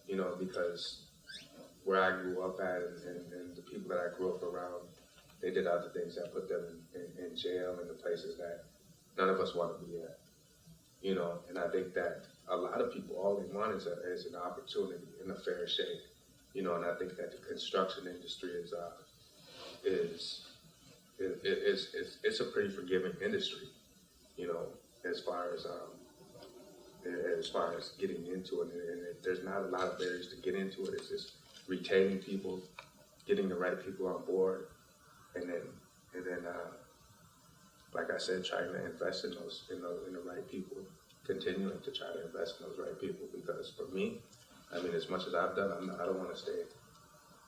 You know, because where I grew up at and the people that I grew up around, they did other things that put them in jail and the places that none of us want to be at. You know, and I think that a lot of people, all they want is an opportunity in a fair shake. You know, and I think that the construction industry it's a pretty forgiving industry. You know, as far as getting into it, and there's not a lot of barriers to get into it. It's just retaining people, getting the right people on board, and then like I said, trying to invest in the right people, continuing to try to invest in those right people. Because for me, I mean, as much as I've done, I don't want to stay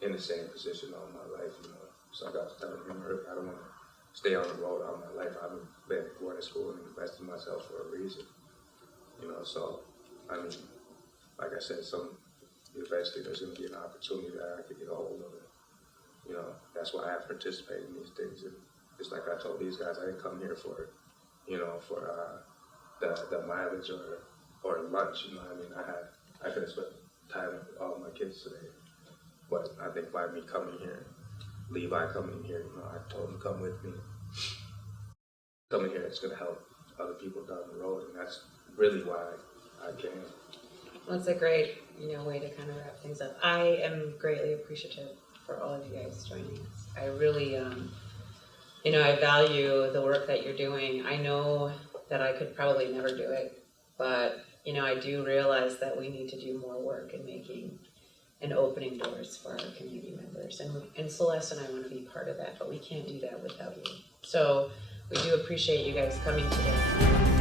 in the same position all my life. You know, so like I was telling him earlier, I don't want to stay on the road all my life. I've been going to school and investing in myself for a reason. You know, so I mean, like I said, eventually there's going to be an opportunity that I could get a hold of it. You know, that's why I participate in these things. And just like I told these guys, I didn't come here for, you know, for the mileage or lunch. You know what I mean? I could have spent time with all of my kids today. But I think by me coming here, Levi coming here, you know, I told him to come with me. Coming here, it's going to help other people down the road, and that's really why I came. well, it's a great, way to kind of wrap things up. I am greatly appreciative for all of you guys joining us. I really, I value the work that you're doing. I know that I could probably never do it, but, I do realize that we need to do more work in making and opening doors for our community members. And Celeste and I want to be part of that, but we can't do that without you. So we do appreciate you guys coming today.